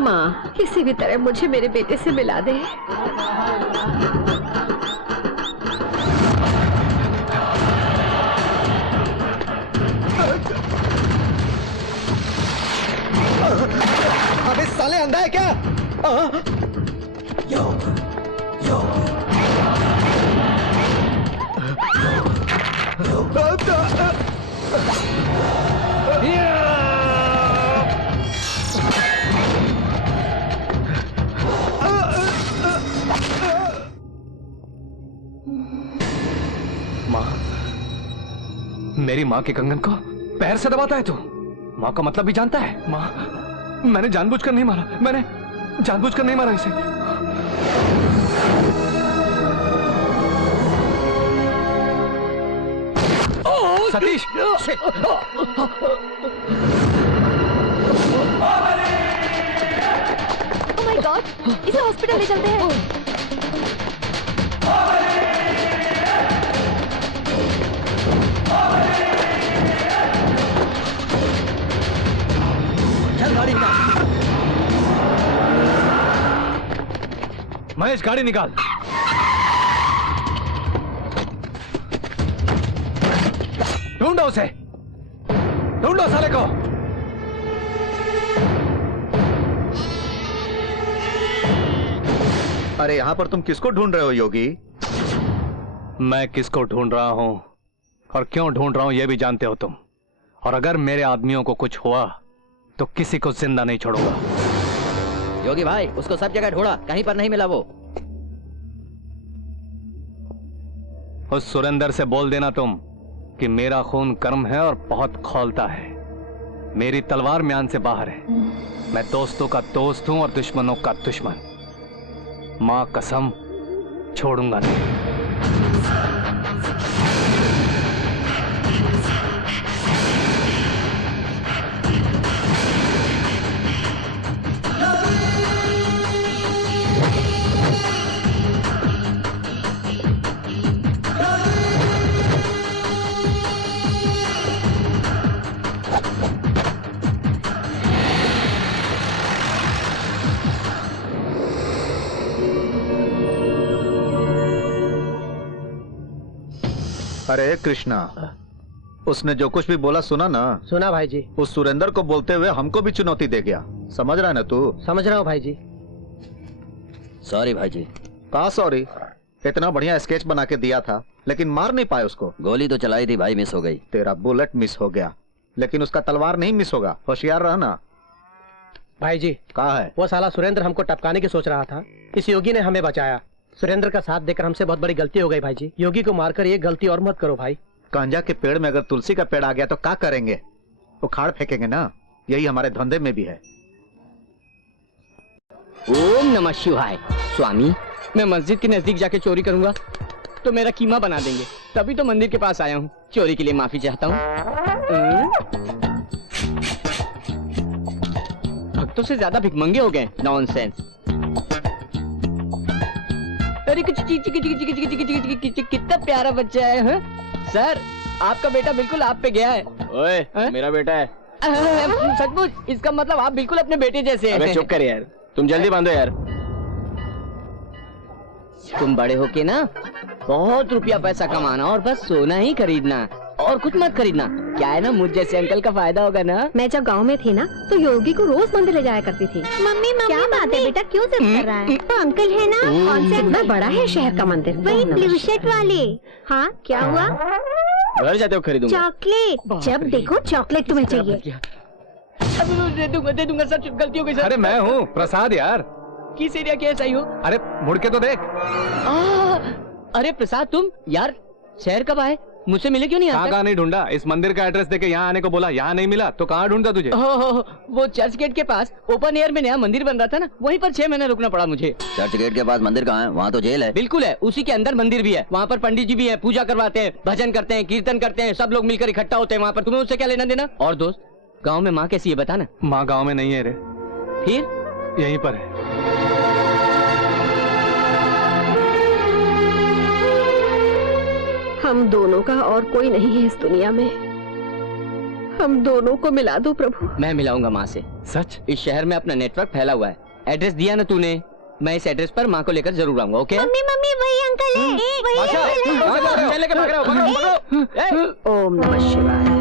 माँ, किसी भी तरह मुझे मेरे बेटे से मिला दे। अबे साले अंधा है क्या? माँ, मेरी माँ के कंगन को पैर से दबाता है तू? माँ का मतलब भी जानता है? माँ, मैंने जानबूझकर नहीं मारा, मैंने जानबूझकर नहीं मारा इसे। सतीश! ओह माय गॉड, इसे हॉस्पिटल ले चलते हैं। चल गाड़ी निकाल। महेश, गाड़ी निकाल। ढूंढो उसे, ढूंढो साले को। अरे यहाँ पर तुम किसको ढूंढ रहे हो योगी? मैं किसको ढूंढ रहा हूं और क्यों ढूंढ रहा हूं यह भी जानते हो तुम। और अगर मेरे आदमियों को कुछ हुआ तो किसी को जिंदा नहीं छोड़ूंगा। योगी भाई, उसको सब जगह ढूंढा, कहीं पर नहीं मिला वो। उस सुरेंद्र से बोल देना तुम कि मेरा खून गर्म है और बहुत खौलता है। मेरी तलवार म्यान से बाहर है। मैं दोस्तों का दोस्त हूं और दुश्मनों का दुश्मन। मां कसम, छोड़ूंगा नहीं। अरे कृष्णा, उसने जो कुछ भी बोला सुना ना? सुना भाई जी। उस सुरेंद्र को बोलते हुए हमको भी चुनौती दे गया। समझ रहा है ना तू? समझ रहा हूँ भाई जी। सॉरी भाई जी। कहा सॉरी? इतना बढ़िया स्केच बना के दिया था लेकिन मार नहीं पाए उसको। गोली तो चलाई थी भाई, मिस हो गई। तेरा बुलेट मिस हो गया लेकिन उसका तलवार नहीं मिस होगा, होशियार रहना। भाई जी कहा है? वो साला सुरेंद्र हमको टपकाने की सोच रहा था, इस योगी ने हमें बचाया। सुरेंद्र का साथ देकर हमसे बहुत बड़ी गलती हो गई भाई जी। योगी को मारकर ये गलती और मत करो भाई। गांजा के पेड़ में अगर तुलसी का पेड़ आ गया तो क्या करेंगे? उखाड़ फेंकेंगे ना। यही हमारे धंधे में भी है। ओम नमः शिवाय। स्वामी, मैं मस्जिद के नजदीक जाके चोरी करूंगा तो मेरा कीमा बना देंगे, तभी तो मंदिर के पास आया हूँ। चोरी के लिए माफी चाहता हूँ। भक्तों से ज्यादा भिखमंगे हो गए। नॉनसेंस। अरे कितना प्यारा बच्चा है। हाँ? सर, आपका बेटा बिल्कुल आप पे गया है। ओए, मेरा बेटा है। सचमुच? इसका मतलब आप बिल्कुल अपने बेटे जैसे हैं। अबे चुप कर यार, तुम जल्दी बांधो यार। तुम बड़े होके ना बहुत रुपया पैसा कमाना और बस सोना ही खरीदना और कुछ मत खरीदना। क्या है ना, मुझ जैसे अंकल का फायदा होगा ना। मैं जब गांव में थी ना तो योगी को रोज मंदिर ले जाया करती थी। मम्मी क्या बात है बेटा, क्यों जिद कर रहा है? तो अंकल है ना, कौन सा इतना बड़ा है शहर का मंदिर? वही ब्लू शर्ट वाले। हाँ, क्या हुआ? घर जाते हो खरीदूंगा। चॉकलेट, जब देखो चॉकलेट तुम्हें चाहिए। दे दूंगा सर, गलती हो गई सर। अरे मैं हूँ प्रसाद यार। किस एरिया के सही हो? अरे मुड़ के तो देख। अरे प्रसाद, तुम यार शहर कब आए? मुझसे मिले क्यों नहीं? कहाँ नहीं ढूंढा? इस मंदिर का एड्रेस देके यहाँ आने को बोला, यहाँ नहीं मिला तो कहाँ ढूंढता तुझे? वो चर्च गेट के पास ओपन एयर में नया मंदिर बन रहा था ना, वहीं पर 6 महीने रुकना पड़ा मुझे। चर्च गेट के पास मंदिर कहाँ है? वहाँ तो जेल है। बिल्कुल है, उसी के अंदर मंदिर भी है। वहाँ पर पंडित जी भी है, पूजा करवाते हैं, भजन करते हैं, कीर्तन करते हैं, सब लोग मिलकर इकट्ठा होते हैं वहाँ पर। तुम्हें उससे क्या लेना देना? और दोस्त, गाँव में माँ कैसी है बता ना। माँ गाँव में नहीं है रे। फिर यहीं पर है। हम दोनों का और कोई नहीं है इस दुनिया में। हम दोनों को मिला दो प्रभु। मैं मिलाऊंगा माँ से। सच? इस शहर में अपना नेटवर्क फैला हुआ है। एड्रेस दिया ना तूने, मैं इस एड्रेस पर माँ को लेकर जरूर आऊंगा। ओके? मम्मी मम्मी, वही अंकल है, वही अंकल है। ओम नमः शिवाय।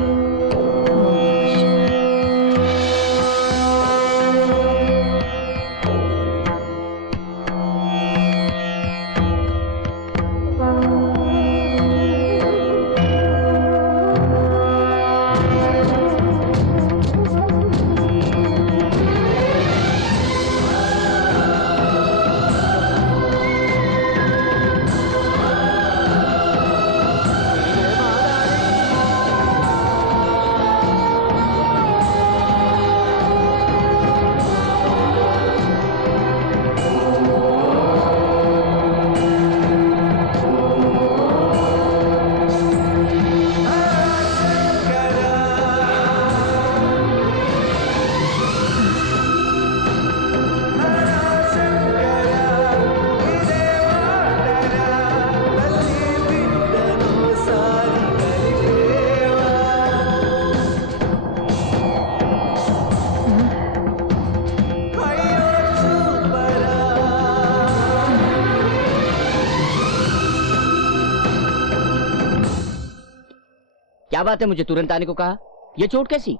क्या बात है, मुझे तुरंत आने को कहा? ये चोट कैसी?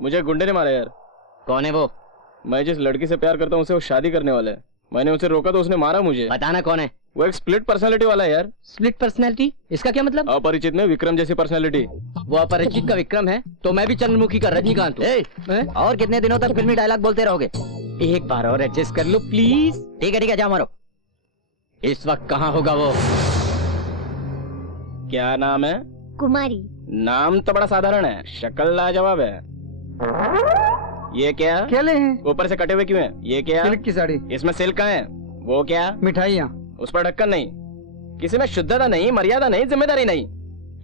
मुझे गुंडे ने मारा यार। कौन है वो? मैं जिस लड़की से प्यार करता हूँ उसे वो शादी करने वाला है। मैंने उसे रोका तो उसने मारा मुझे। बताना कौन है? वो एक स्प्लिट पर्सनालिटी वाला है यार। Split personality? इसका क्या मतलब? अपरिचित में विक्रम जैसी पर्सनालिटी। वो अपरिचित का विक्रम है तो मैं भी चंद्रमुखी का रजनीकांत हूँ। और कितने दिनों तक फिल्मी डायलॉग बोलते रहोगे? एक बार और एडजस्ट कर लो प्लीज। ठीक है जाओ मारो। इस वक्त कहाँ होगा वो? क्या नाम है? कुमारी। नाम तो बड़ा साधारण है, शक्ल लाजवाब है। ये क्या? केले हैं। ऊपर से कटे हुए क्यों हैं? ये क्या? सिल्क की साड़ी। इसमें सिल्क कहाँ है? वो क्या? मिठाइयाँ। उस पर ढक्कन नहीं। किसी में शुद्धता नहीं, मर्यादा नहीं, जिम्मेदारी नहीं।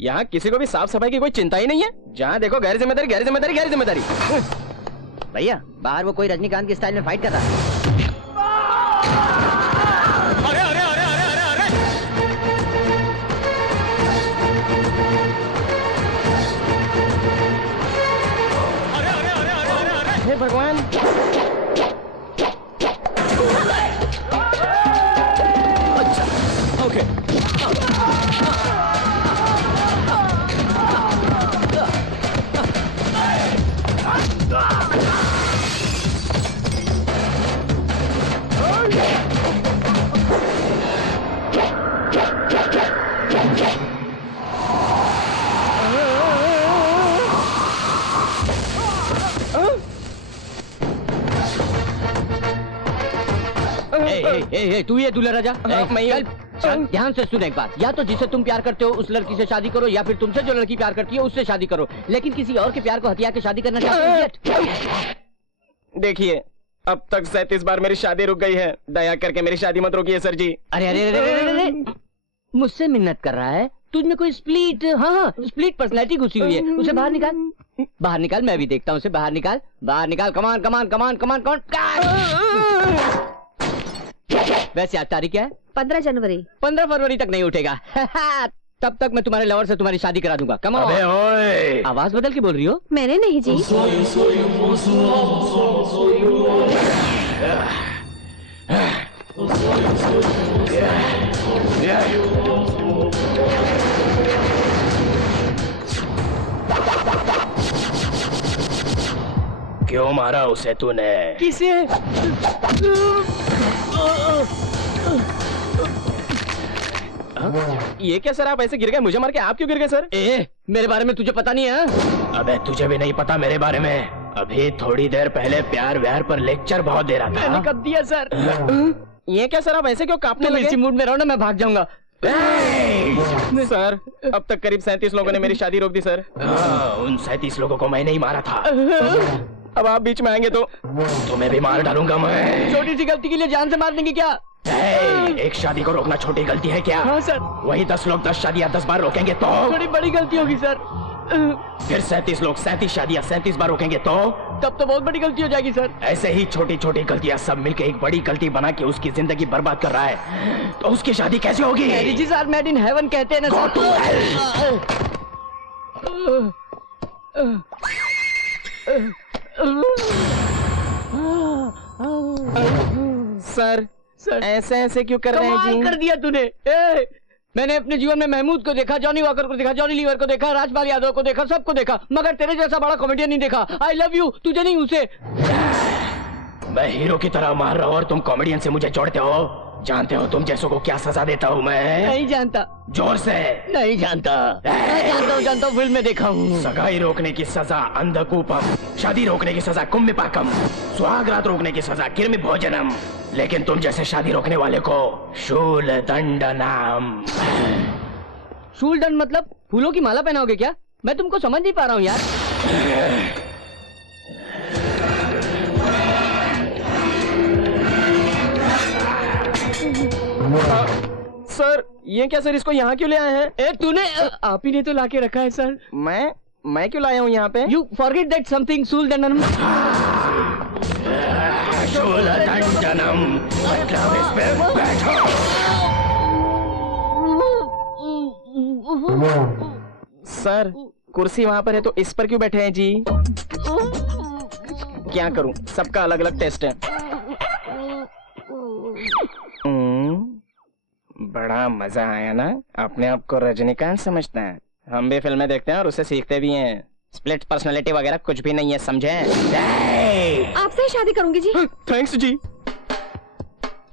यहाँ किसी को भी साफ सफाई की कोई चिंता ही नहीं है। जहाँ देखो गैर जिम्मेदारी, गैर जिम्मेदारी, गैर जिम्मेदारी। भैया बाहर वो कोई रजनीकांत की स्टाइल में फाइट कर रहा है। अरे अरे अरे अरे अरे अरे अरे अरे अरे अरे अरे हे भगवान। अच्छा ओके। तू ये दूल्हा राजा चल ध्यान से सुन एक बात, या तो जिसे तुम प्यार करते हो उस लड़की से शादी करो, या फिर तुमसे जो लड़की प्यार करती है उससे शादी करो, लेकिन किसी और के प्यार को हथिया के शादी करना चाहते हो। देखिए अब तक 37 बार मेरी शादी रुक गई है, दया करके मेरी शादी मत रोकिए सर जी। अरे मुझसे मिन्नत कर रहा है, तुझमें कोई स्प्लिट, हाँ स्प्लिट पर्सनैलिटी घुसी हुई है, उसे बाहर निकाल, बाहर निकाल, मैं भी देखता हूँ उसे, बाहर निकाल, कमान कमान कमान कमान कमान। वैसे आज तारीख क्या है? 15 जनवरी। 15 फरवरी तक नहीं उठेगा। तब तक मैं तुम्हारे लवर से तुम्हारी शादी करा दूंगा। कम अबे ओए, आवाज बदल के बोल रही हो? मैंने नहीं जी। क्यों मारा उसे तूने? किसे? ये क्या सर, आप ऐसे गिर गए, मुझे मार के आप क्यों गिर गए सर? मेरे बारे में तुझे पता नहीं है? अबे तुझे भी नहीं पता मेरे बारे में? अभी थोड़ी देर पहले प्यार व्यार पर लेक्चर बहुत दे रहा था। मैंने कब दिया सर? ये क्या सर, आप ऐसे क्यों कांपने लगे? इसी मूड में रहो ना, मैं भाग जाऊंगा। सर अब तक करीब 37 लोगों ने मेरी शादी रोक दी सर। उन 37 लोगों को मैंने ही मारा था। अब आप बीच में आएंगे तो तुम्हें भी मार डालूंगा मैं। छोटी सी गलती के लिए जान से मार देंगे क्या? एक शादी को रोकना छोटी गलती है क्या? हाँ सर। वही 10 लोग 10 शादियां 10 बार रोकेंगे तो? थोड़ी बड़ी गलती होगी सर। फिर 37 लोग 37 शादियां 37 बार रोकेंगे तो? तब तो बहुत बड़ी गलती हो जाएगी सर। ऐसे ही छोटी छोटी गलतियां सब मिलकर एक बड़ी गलती बना के उसकी जिंदगी बर्बाद कर रहा है, तो उसकी शादी कैसे होगी? Marriages are made in heaven कहते हैं ना Go to सर ऐसे ऐसे क्यों कर रहे हैं जी? कर दिया तूने। मैंने अपने जीवन में महमूद को देखा, जॉनी वॉकर को देखा, जॉनी लीवर को देखा, राजपाल यादव को देखा, सबको देखा, मगर तेरे जैसा बड़ा कॉमेडियन नहीं देखा। आई लव यू, तुझे नहीं उसे। मैं हीरो की तरह मार रहा हूँ और तुम कॉमेडियन से मुझे जोड़ते हो। जानते हो तुम जैसों को क्या सजा देता हूँ मैं? नहीं जानता। जोर से। नहीं जानता। मैं जानता हूँ, फिल्म में देखा हूँ। सगाई रोकने की सजा अंधकूपम, शादी रोकने की सजा कुम्भिपाकम, सुहागरात रोकने की सजा किर्मि भोजनम, लेकिन तुम जैसे शादी रोकने वाले को शूल दंडनम। शूल दंड मतलब फूलों की माला पहनाओगे क्या? मैं तुमको समझ नहीं पा रहा हूँ यार। सर ये क्या सर, इसको यहाँ क्यों ले आए हैं? तूने आप ही ने तो लाके रखा है सर। मैं क्यों लाया हूँ यहाँ पे? यू फॉरगेट दैट समथिंग शूलदंडनम। शूलदंडनम मतलब इस पे बैठो। सर कुर्सी वहाँ पर है तो इस पर क्यों बैठे हैं जी? क्या करूँ, सबका अलग अलग टेस्ट है। बड़ा मजा आया ना? अपने आप को रजनीकांत समझता है। हम भी फिल्में देखते हैं और उससे सीखते भी हैं। स्प्लिट पर्सनालिटी वगैरह कुछ भी नहीं है, समझे? आपसे ही शादी करूंगी जी। थैंक्स जी।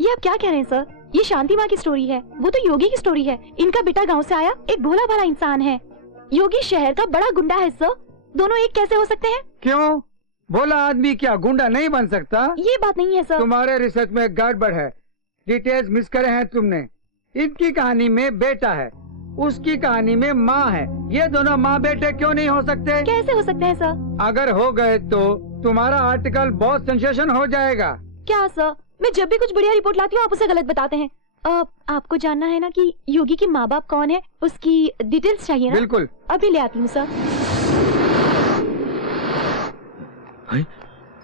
ये आप क्या कह रहे हैं सर? ये शांति माँ की स्टोरी है, वो तो योगी की स्टोरी है। इनका बेटा गांव से आया, एक भोला भाला इंसान है। योगी शहर का बड़ा गुंडा है सर। दोनों एक कैसे हो सकते हैं? क्यों? भोला आदमी क्या गुंडा नहीं बन सकता? ये बात नहीं है सर। तुम्हारे रिसर्च में गड़बड़ है, डिटेल्स मिस करे हैं तुमने। इनकी कहानी में बेटा है, उसकी कहानी में माँ है। ये दोनों माँ बेटे क्यों नहीं हो सकते? कैसे हो सकते हैं सर? अगर हो गए तो तुम्हारा आर्टिकल बहुत सेंसेशन हो जाएगा। क्या सर? मैं जब भी कुछ बढ़िया रिपोर्ट लाती हूँ आप उसे गलत बताते हैं। आपको जानना है ना कि योगी के माँ बाप कौन है, उसकी डिटेल्स चाहिए ना? बिल्कुल। अभी ले आती हूँ सर।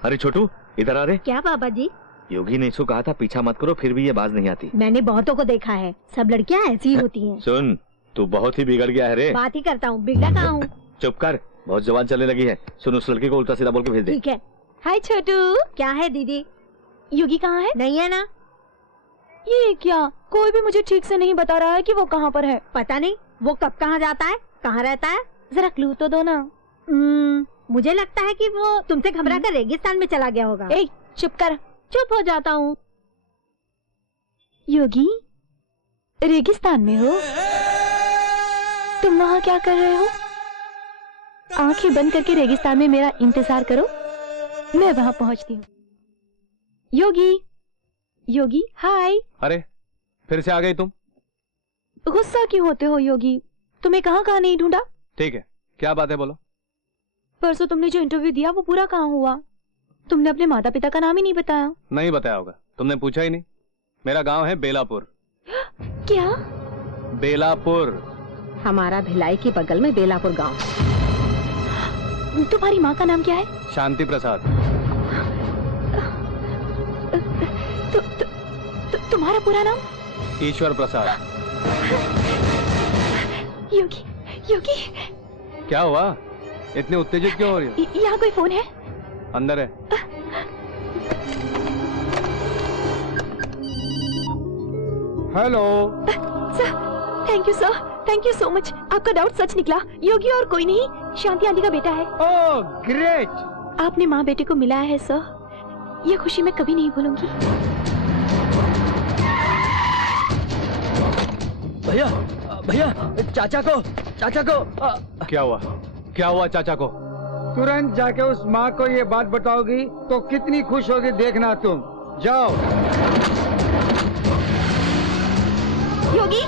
अरे छोटू इधर आ रे। क्या बाबा जी? योगी ने इसको कहा था पीछा मत करो, फिर भी ये बाज नहीं आती। मैंने बहुतों को देखा है, सब लड़कियां ऐसी ही होती हैं। सुन तू बहुत ही बिगड़ गया है रे। बात ही करता हूँ, बिगड़ा कहाँ हूँ? चुप कर, बहुत जवान चलने लगी है। सुन उस लड़के को उल्टा सीधा बोल के भेज दे। ठीक है। हाय छोटू। क्या है दीदी? योगी कहाँ है? नहीं है ना। ये क्या, कोई भी मुझे ठीक से नहीं बता रहा है कि वो कहाँ पर है। पता नहीं वो कब कहाँ जाता है, कहाँ रहता है। जरा क्लू तो दो ना। मुझे लगता है कि वो तुमसे घबरा कर रेगिस्तान में चला गया होगा। ए, चुप कर। चुप हो जाता हूँ। योगी रेगिस्तान में हो? तुम वहाँ क्या कर रहे हो? आंखें बंद करके रेगिस्तान में मेरा इंतजार करो, मैं वहाँ पहुँचती हूँ। योगी, योगी हाय। अरे फिर से आ गई तुम? गुस्सा क्यों होते हो योगी? तुम्हें कहाँ कहाँ नहीं ढूंढा? ठीक है, क्या बात है बोलो। परसों तुमने जो इंटरव्यू दिया वो पूरा कहाँ हुआ? तुमने अपने माता पिता का नाम ही नहीं बताया। नहीं बताया होगा, तुमने पूछा ही नहीं। मेरा गांव है बेलापुर। क्या? बेलापुर। हमारा भिलाई के बगल में बेलापुर गांव। तुम्हारी माँ का नाम क्या है? शांति प्रसाद। तुम्हारा पूरा नाम? ईश्वर प्रसाद। योगी योगी क्या हुआ, इतनी उत्तेजित क्यों हो रही हो? यहाँ कोई फोन है? अंदर है। Hello sir, thank you sir, thank you so much. आपका डाउट सच निकला। योगी और कोई नहीं, शांति आंटी का बेटा है। Oh great. आपने माँ बेटे को मिलाया है सर, ये खुशी मैं कभी नहीं भूलूंगी। भैया भैया, चाचा को क्या हुआ, क्या हुआ चाचा को? तुरंत जाके उस माँ को ये बात बताओगी तो कितनी खुश होगी देखना तुम। जाओ। योगी,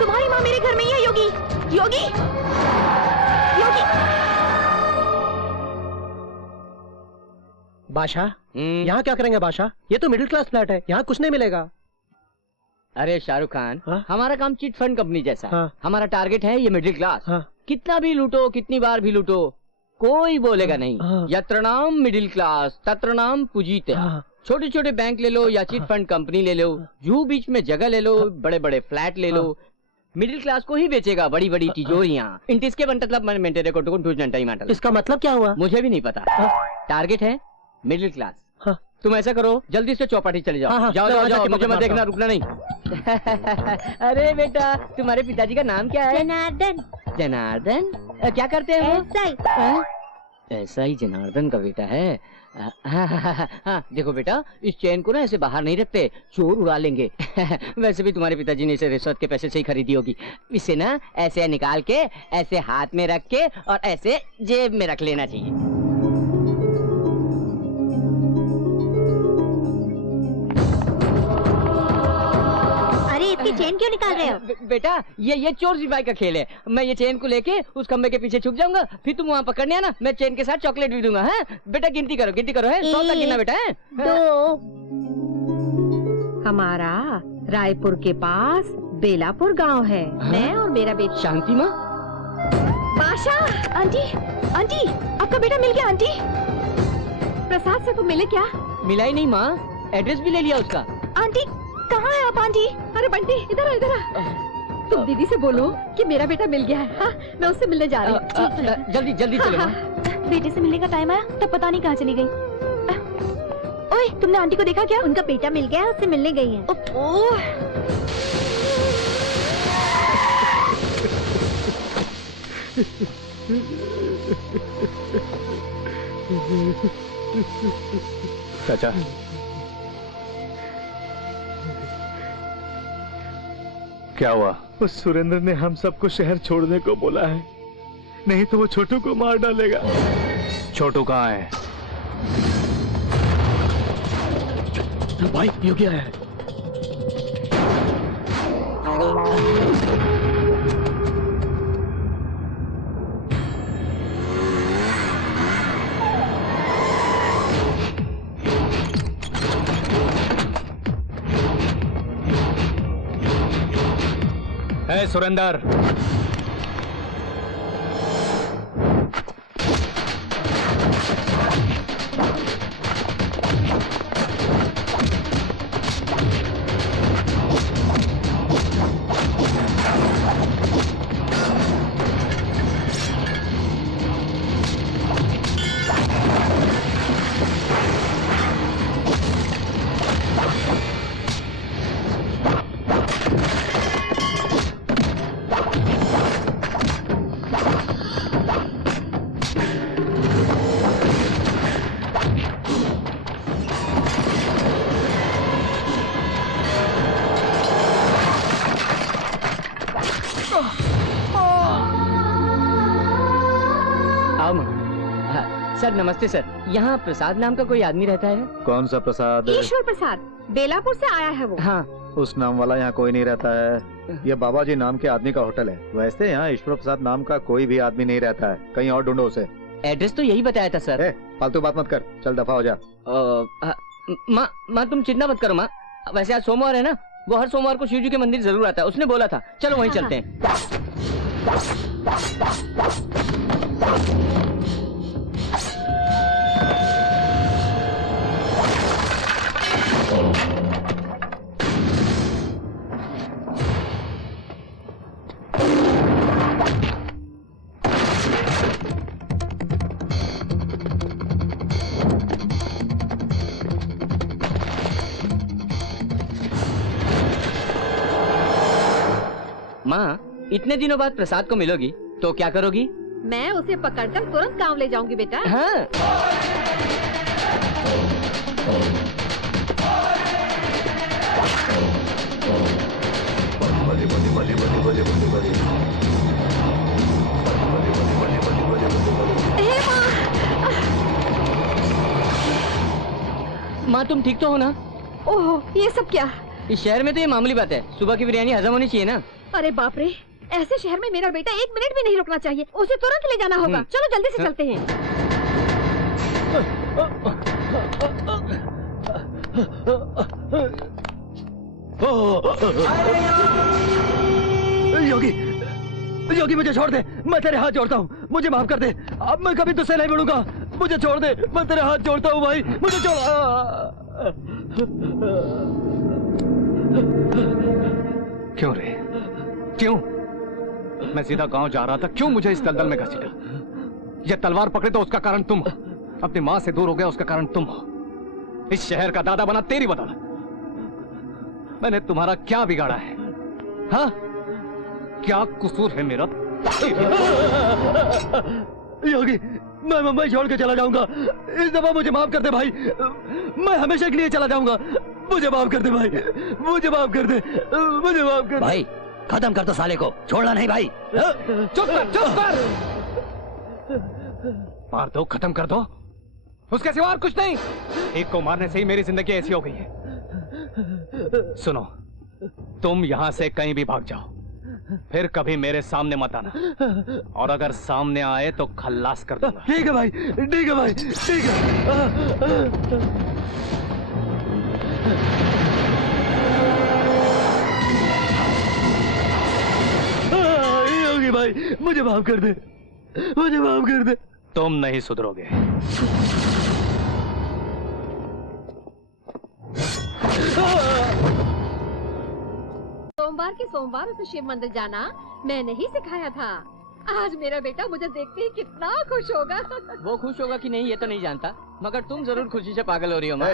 तुम्हारी माँ मेरे घर में ही है। योगी योगी योगी। बादशाह, यहाँ क्या करेंगे बादशाह? ये तो मिडिल क्लास फ्लैट है, यहाँ कुछ नहीं मिलेगा। अरे शाहरुख खान, हाँ? हमारा काम चिट फंड कंपनी जैसा है। हाँ? हमारा टारगेट है ये मिडिल क्लास। हाँ? कितना भी लूटो, कितनी बार भी लूटो, कोई बोलेगा नहीं। हाँ? यत्र नाम मिडिल क्लास तत्र नाम पूजीते। हाँ? छोटे छोटे बैंक ले लो या चिट फंड कंपनी ले लो, जू बीच में जगह ले लो, बड़े बड़े फ्लैट ले लो, मिडिल क्लास को ही बेचेगा बड़ी बड़ी तिजोरियाँ। इंटिसके मतलब मेंटेरे को इसका मतलब क्या हुआ? मुझे भी नहीं पता। टारगेट है मिडिल क्लास। हाँ? तुम ऐसा करो, जल्दी से चौपाटी चले जाओ। हाँ, जाओ जाओ जाओ, मुझे मत देखना, रुकना नहीं। अरे बेटा, तुम्हारे पिताजी का नाम क्या है? जनार्दन। जनार्दन? क्या करते हैं वो? ऐसा ही जनार्दन का बेटा है। हाँ, देखो बेटा, इस चेन को ना ऐसे बाहर नहीं रखते, चोर उड़ा लेंगे। वैसे भी तुम्हारे पिताजी ने इसे रिश्वत के पैसे से ही खरीदी होगी। इसे ना ऐसे निकाल के, ऐसे हाथ में रख के और ऐसे जेब में रख लेना चाहिए। इसकी चेन क्यों निकाल रहे हो? बेटा, ये चोर सिपाही का खेल है। मैं ये चेन को लेके उस खंबे के पीछे छुप जाऊंगा, फिर तुम वहाँ पकड़ने आना, मैं चेन के साथ चॉकलेट भी दूंगा। है बेटा, गिनती करो है, 100 तक गिनना बेटा है। 2। हमारा रायपुर के पास बेलापुर गांव है। मैं और मेरा बेटा। शांति माँ? बादशाह, आंटी आंटी, आपका बेटा मिल गया। आंटी, प्रसाद से तुम मिले क्या? मिला ही नहीं माँ, एड्रेस भी ले लिया उसका। आंटी कहाँ है आप? आंटी, अरे बंटी, इधर आ। तुम दीदी से बोलो कि मेरा बेटा मिल गया है। हाँ, मैं उससे मिलने जा रही हूँ। जल्दी जल्दी चलो। हाँ, बेटे से मिलने का टाइम आया तब पता नहीं कहाँ चली गई। ओए, तुमने आंटी को देखा क्या? उनका बेटा मिल गया, उससे मिलने गई है। चाचा, क्या हुआ? उस सुरेंद्र ने हम सबको शहर छोड़ने को बोला है, नहीं तो वो छोटू को मार डालेगा। छोटू कहाँ है? भाई, योगी आया है। सुरेंदर, सर नमस्ते सर, यहाँ प्रसाद नाम का कोई आदमी रहता है? कौन सा प्रसाद? ईश्वर प्रसाद, बेलापुर से आया है वो। हाँ। उस नाम वाला यहाँ कोई नहीं रहता है। ये बाबा जी नाम के आदमी का होटल है। वैसे यहाँ ईश्वर प्रसाद नाम का कोई भी आदमी नहीं रहता है। कहीं और ढूंढो उसे। एड्रेस तो यही बताया था सर। फालतू बात मत कर, चल दफा हो जा। माँ तुम चिंता मत करो माँ, वैसे आज सोमवार है ना, वो हर सोमवार को शिव जी के मंदिर जरूर आता है, उसने बोला था। चलो वहीं चलते हैं। माँ इतने दिनों बाद प्रसाद को मिलोगी तो क्या करोगी? मैं उसे पकड़कर तुरंत गांव ले जाऊंगी बेटा। हाँ। माँ तुम ठीक तो हो ना? ओहो ये सब क्या? इस शहर में तो ये मामूली बात है, सुबह की बिरयानी हजम होनी चाहिए ना। अरे बाप रे, ऐसे शहर में मेरा बेटा 1 मिनट भी नहीं रुकना चाहिए, उसे तुरंत ले जाना होगा। चलो जल्दी से चलते हैं। योगी, योगी मुझे छोड़ दे, मैं तेरे हाथ जोड़ता हूँ, मुझे माफ कर दे। अब मैं कभी तुझसे नहीं मिलूंगा, मुझे छोड़ दे, मैं तेरे हाथ जोड़ता हूँ भाई, मुझे छोड़। क्यों रे, क्यों? मैं सीधा गांव जा रहा था, क्यों मुझे इस दलदल में घसीटा? ये तलवार पकड़े तो उसका कारण तुम हो, अपनी माँ से दूर हो गया उसका कारण तुम हो, इस शहर का दादा बना तेरी बदौलत। मैंने तुम्हारा क्या बिगाड़ा है? हाँ, क्या कसूर है मेरा? योगी, मैं मुंबई छोड़ के चला जाऊंगा, इस दफा मुझे माफ कर दे भाई, मैं हमेशा के लिए चला जाऊंगा, मुझे माफ कर दे भाई, मुझे माफ कर दे, मुझे माफ कर दे भाई। खत्म कर दो साले को, छोड़ना नहीं भाई। चुप कर, चुप कर। मार दो, खत्म कर दो, उसके सिवा और कुछ नहीं। एक को मारने से ही मेरी जिंदगी ऐसी हो गई है। सुनो, तुम यहाँ से कहीं भी भाग जाओ, फिर कभी मेरे सामने मत आना, और अगर सामने आए तो खल्लास कर दूंगा। ठीक है भाई, ठीक है भाई, ठीक है। योगी भाई मुझे माफ कर दे, मुझे माफ कर दे। तुम नहीं सुधरोगे। सोमवार के सोमवार उसे शिव मंदिर जाना मैंने ही सिखाया था। आज मेरा बेटा मुझे देखते ही कितना खुश होगा। वो खुश होगा कि नहीं ये तो नहीं जानता, मगर तुम जरूर खुशी से पागल हो रही हो माँ।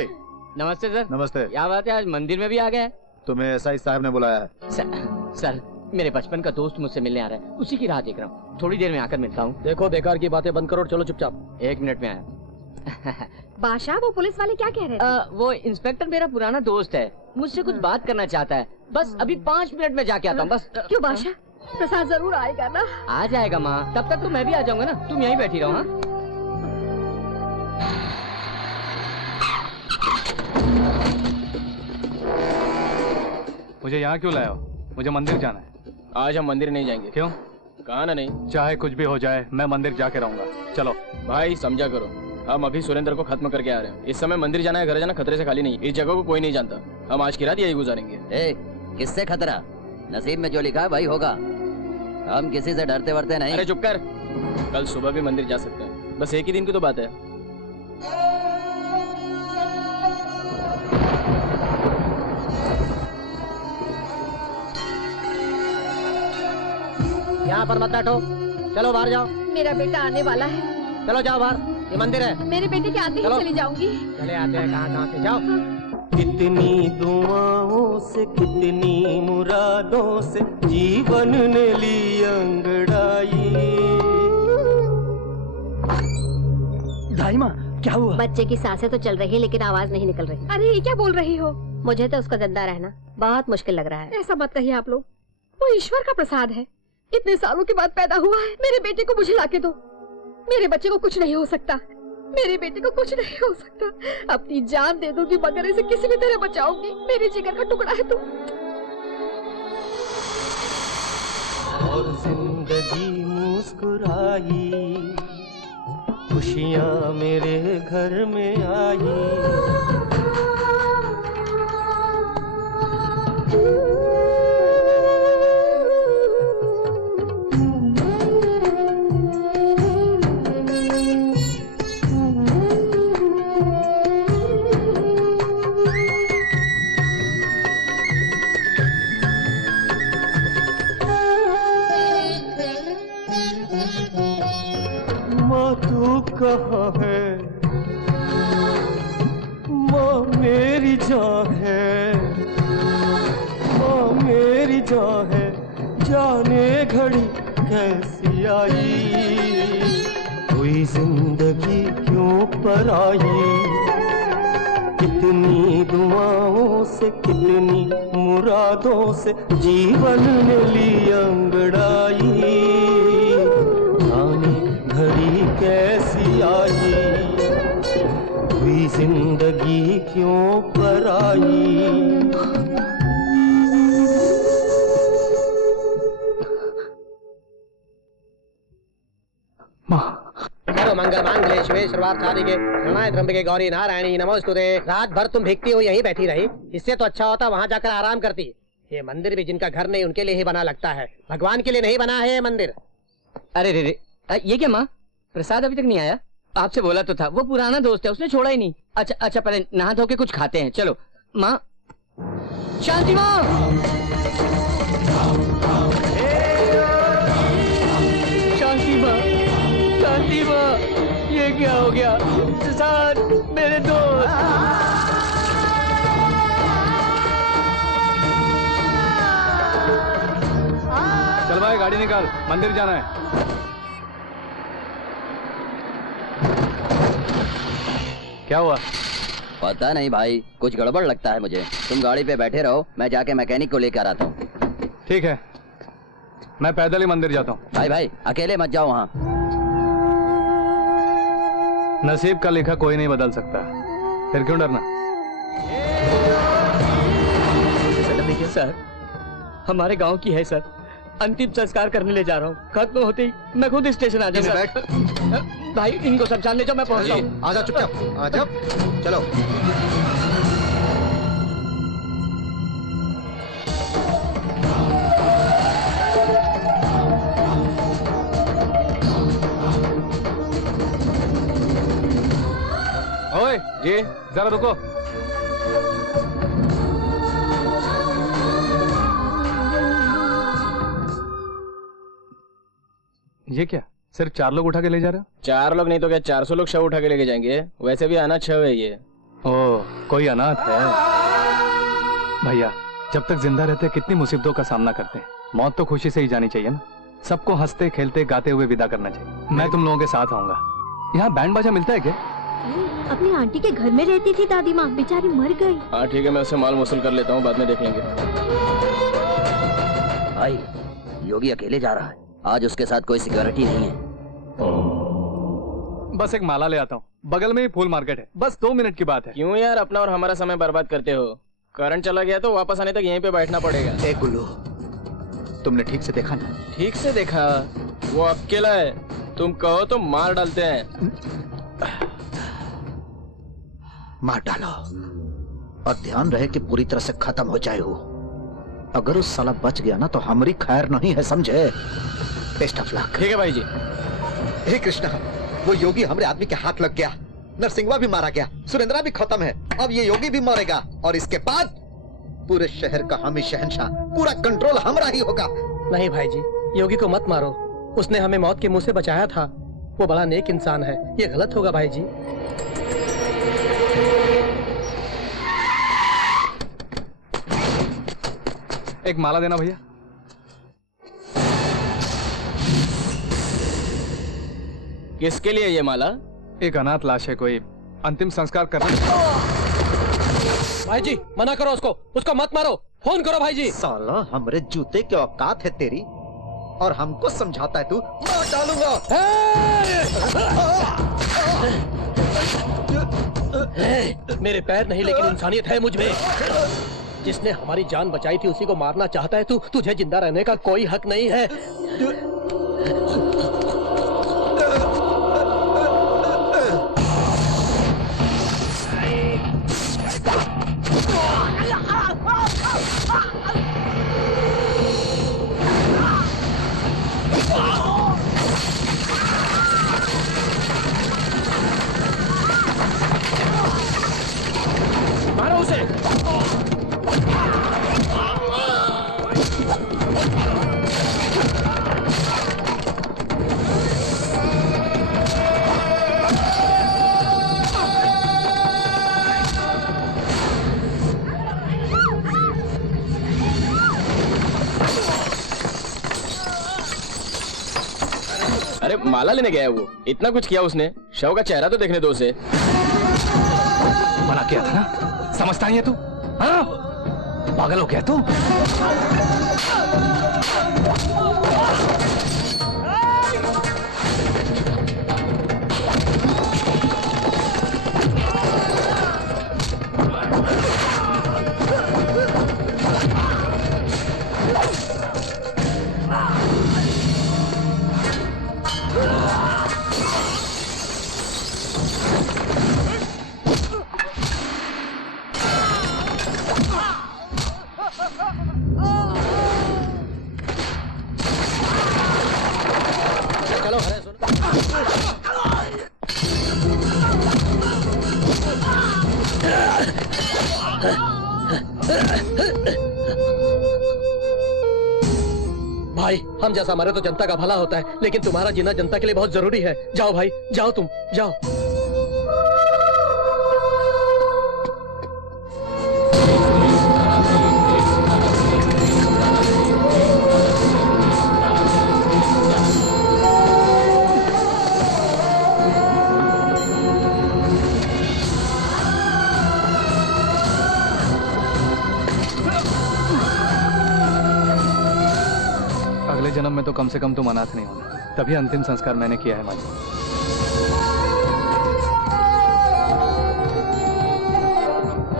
नमस्ते सर। नमस्ते। क्या बात है, आज मंदिर में भी आ गए? तुम्हें एसआई साहब ने बुलाया है। सर मेरे बचपन का दोस्त मुझसे मिलने आ रहा है, उसी की राह देख रहा हूँ, थोड़ी देर में आकर मिलता हूँ। देखो बेकार की बातें बंद करो, चलो चुपचाप। 1 मिनट में आया। बादशाह वो पुलिस वाले क्या कह रहे थे? वो इंस्पेक्टर मेरा पुराना दोस्त है, मुझसे कुछ बात करना चाहता है, बस अभी 5 मिनट में जाके आता हूँ बस। क्यों बादशाह, प्रसाद जरूर आएगा ना? आ जाएगा माँ, तब तक तो मैं भी आ जाऊंगा ना, तुम यहीं बैठी रहो। हाँ मुझे यहाँ क्यों लाया हो? मुझे मंदिर जाना है। आज हम मंदिर नहीं जाएंगे। क्यों? कहा ना नहीं। चाहे कुछ भी हो जाए, मैं मंदिर जाके रहूंगा। चलो भाई समझा करो, हम अभी सुरेंद्र को खत्म करके आ रहे हैं। इस समय मंदिर जाना है, घर जाना खतरे से खाली नहीं। इस जगह को कोई नहीं जानता, हम आज की रात यही गुजारेंगे। किससे खतरा? नसीब में जो लिखा है वही होगा, हम किसी से डरते वरते नहीं। अरे चुप कर, कल सुबह भी मंदिर जा सकते हैं, बस एक ही दिन की तो बात है। यहाँ पर मत बैठो, चलो बाहर जाओ। मेरा बेटा आने वाला है। चलो जाओ बाहर, ये मंदिर है। मेरे बेटे के आते ही चली जाऊंगी। चले आते हैं, कहाँ से जाओ। कितनी दुआओं से, कितनी मुरादों से जीवन ने ली अंगड़ाई। दाई माँ क्या हुआ? बच्चे की सांसें तो चल रही है लेकिन आवाज नहीं निकल रही। अरे ये क्या बोल रही हो? मुझे तो उसका जिंदा रहना बहुत मुश्किल लग रहा है। ऐसा मत कहिए आप लोग, वो ईश्वर का प्रसाद है, इतने सालों के बाद पैदा हुआ है। मेरे बेटे को मुझे लाके दो, मेरे बच्चे को कुछ नहीं हो सकता। मेरे बेटे को कुछ नहीं हो सकता। अपनी जान दे दूंगी मगर इसे किसी भी तरह बचाऊंगी। मेरे जिगर का टुकड़ा है तू। और जिंदगी मुस्कुराई, खुशियाँ मेरे घर में आई। माँ तू कहाँ है, माँ मेरी जान है, माँ मेरी जान है, जाने घड़ी कैसी आई। कोई जिंदगी क्यों पर आई, कितनी दुआओं से कितनी मुरादों से जीवन ने ली अंगड़ाई। जाने घड़ी कैसी आई, कोई जिंदगी क्यों पर आई। करो मंगल मांगल्ये शिवे सर्वार्थ साधिके शरणाय त्र्यंबके गौरी नारायणी नमोस्तुते। रात भर तुम भीगती हो यहीं बैठी रही, इससे तो अच्छा होता वहाँ जाकर आराम करती। ये मंदिर भी जिनका घर नहीं उनके लिए ही बना लगता है, भगवान के लिए नहीं बना है ये मंदिर। अरे रे रे, ये क्या माँ, प्रसाद अभी तक नहीं आया? आपसे बोला तो था, वो पुराना दोस्त है, उसने छोड़ा ही नहीं। अच्छा अच्छा, पहले नहा धो के कुछ खाते हैं। चलो माँ। शांति माँ, शांति माँ, शांति माँ, ये क्या हो गया? प्रसाद मेरे दोस्त। चल भाई गाड़ी निकाल, मंदिर जाना है। क्या हुआ? पता नहीं भाई, कुछ गड़बड़ लगता है मुझे। तुम गाड़ी पे बैठे रहो, मैं जाके मैकेनिक को लेकर आता हूँ। ठीक है, मैं पैदल ही मंदिर जाता हूँ। भाई भाई अकेले मत जाओ वहाँ। नसीब का लिखा कोई नहीं बदल सकता, फिर क्यों डरना? देखिए सर, हमारे गांव की है सर, अंतिम संस्कार करने ले जा रहा हूँ। खत्म होते ही मैं खुद स्टेशन आ जाऊंगा। भाई इनको समझाने जो मैं पहुंचता हूँ। आजा चुपचाप, आजा चलो। ओए जी जरा रुको। ये क्या, सिर्फ 4 लोग उठा के ले जा रहे हो? 4 लोग नहीं तो क्या 400 लोग शव उठा के लेके जाएंगे। वैसे भी अनाथ शव है ये। ओ, कोई अनाथ है? भैया जब तक जिंदा रहते कितनी मुसीबतों का सामना करते हैं, मौत तो खुशी से ही जानी चाहिए ना। सबको हंसते खेलते गाते हुए विदा करना चाहिए। मैं तुम लोगों के साथ आऊंगा। यहाँ बैंड बाजा मिलता है क्या? अपनी आंटी के घर में रहती थी दादी माँ, बेचारी मर गई। हाँ ठीक है, मैं उससे माल वसूल कर लेता हूँ, बाद में देख लेंगे। भाई योगी अकेले जा रहा है, आज उसके साथ कोई सिक्योरिटी नहीं है। बस एक माला ले आता हूँ, बगल में ही फूल मार्केट है, बस 2 मिनट की बात है। क्यों यार अपना और हमारा समय बर्बाद करते हो? करंट चला गया तो वापस आने तक यहीं पे बैठना पड़ेगा। ए गुल्लू, तुमने ठीक से देखा ना? ठीक से देखा, वो अकेला है, तुम कहो तो मार डालते हैं। मार डालो और ध्यान रहे कि पूरी तरह से खत्म हो जाए वो। अगर उस साला बच गया ना तो हमारी खैर नहीं है, समझे? Best of luck. ठीक है भाई जी। हे कृष्णा, वो योगी हमारे आदमी के हाथ लग गया, नरसिंहवा भी मारा गया, सुरेंद्रा भी खत्म है, अब ये योगी भी मरेगा और इसके बाद पूरे शहर का हम ही शहंशाह, पूरा कंट्रोल हमारा ही होगा। नहीं भाई जी, योगी को मत मारो, उसने हमें मौत के मुंह से बचाया था। वो बड़ा नेक इंसान है, ये गलत होगा भाई जी। एक माला देना भैया। किसके लिए ये माला? एक अनाथ लाश है, कोई अंतिम संस्कार करना। भाई जी मना करो उसको मत मारो, फोन करो भाई जी। साला हमरे जूते के औकात है तेरी, और हमको समझाता है तू? मार डालूंगा। मेरे पैर नहीं लेकिन इंसानियत है मुझ में। जिसने हमारी जान बचाई थी उसी को मारना चाहता है तू। तुझे जिंदा रहने का कोई हक नहीं है। मारो उसे। अरे माला लेने गया है वो, इतना कुछ किया उसने। शव का चेहरा तो देखने दो उसे। मना किया था ना, समझता नहीं है तू? हाँ? पागल हो गया तू? चलो हरे सुन। भाई हम जैसा मरे तो जनता का भला होता है, लेकिन तुम्हारा जीना जनता के लिए बहुत जरूरी है। जाओ भाई, जाओ तुम, जाओ। अगले जन्म में तो कम से कम तुम अनाथ नहीं होना, तभी अंतिम संस्कार मैंने किया है माँ जी।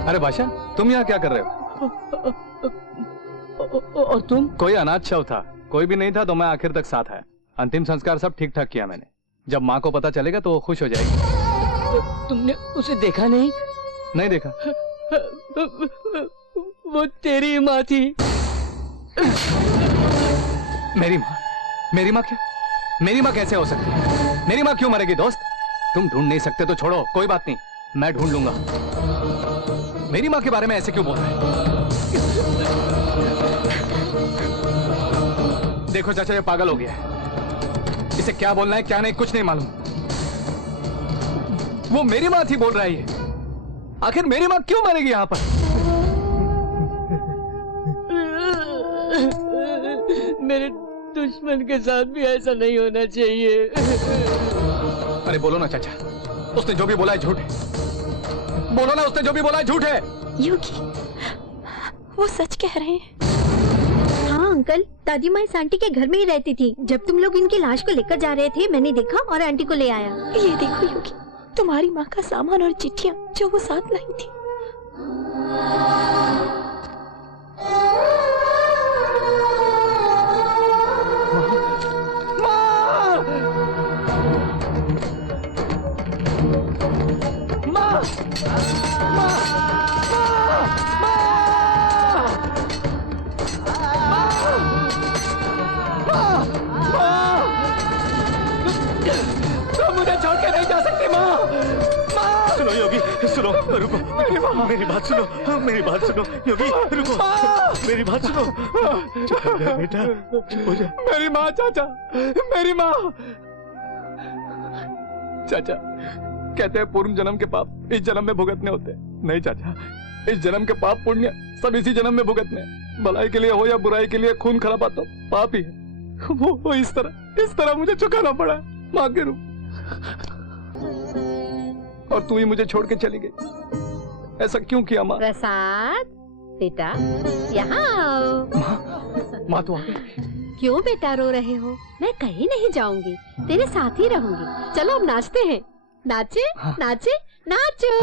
अरे बादशाह, तुम यहाँ क्या कर रहे हो? और तुम? कोई अनाथ शव था, कोई भी नहीं था तो मैं आखिर तक साथ आया। अंतिम संस्कार सब ठीक ठाक किया मैंने। जब माँ को पता चलेगा तो वो खुश हो जाएगी। तुमने उसे देखा नहीं? नहीं देखा। वो तेरी माँ थी। मेरी माँ? मेरी माँ क्या? मेरी माँ कैसे हो सकती है? मेरी माँ क्यों मरेगी दोस्त? तुम ढूंढ नहीं सकते तो छोड़ो, कोई बात नहीं, मैं ढूंढ लूंगा। मेरी माँ के बारे में ऐसे क्यों बोल रहे हैं? देखो चाचा, ये पागल हो गया है। इसे क्या बोलना है क्या नहीं कुछ नहीं मालूम। वो मेरी माँ थी बोल रहा है ये। आखिर मेरी माँ क्यों मरेगी यहाँ पर? मेरे दुश्मन के साथ भी ऐसा नहीं होना चाहिए। अरे बोलो ना चाचा, उसने जो भी बोला है झूठ है। बोलो ना, उसने जो भी बोला है झूठ है। योगी, वो सच कह रहे हैं। हाँ अंकल, दादी माँ इस आंटी के घर में ही रहती थी। जब तुम लोग इनकी लाश को लेकर जा रहे थे मैंने देखा और आंटी को ले आया। ये देखो योगी, तुम्हारी माँ का सामान और चिट्ठियाँ जो वो साथ लाई थी। मुझे छोड़ के नहीं जा सकती माँ। माँ सुनो योगी, सुनो, रुको, मेरी बात सुनो, मेरी बात सुनो योगी, रुको, मेरी बात सुनो। चुप हो जा बेटा, चुप हो जा। मेरी माँ चाचा, मेरी माँ। चाचा कहते हैं पूर्व जन्म के पाप इस जन्म में भुगतने होते हैं। नहीं चाचा, इस जन्म के पाप पुण्य सब इसी जन्म में भुगतने हैं। भलाई के लिए हो या बुराई के लिए खून खराबा तो पाप ही है। वो इस तरह मुझे चुकाना पड़ा माँ के रूप। और तू ही मुझे छोड़ के चली गई, ऐसा क्यों किया माँ? प्रसाद बेटा, यहाँ आओ। माँ तो आ गई। क्यों बेटा रो रहे हो? मैं कहीं नहीं जाऊंगी, तेरे साथ ही रहूंगी। चलो अब नाचते हैं। नाचे नाचे नाचो।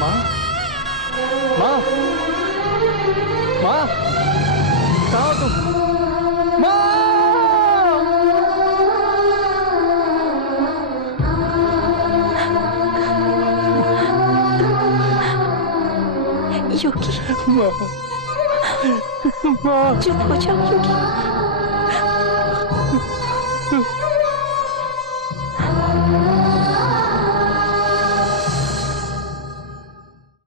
माँ माँ माँ कहाँ हो तुम? माँ योगी माँ माँ चुप हो जाओ योगी।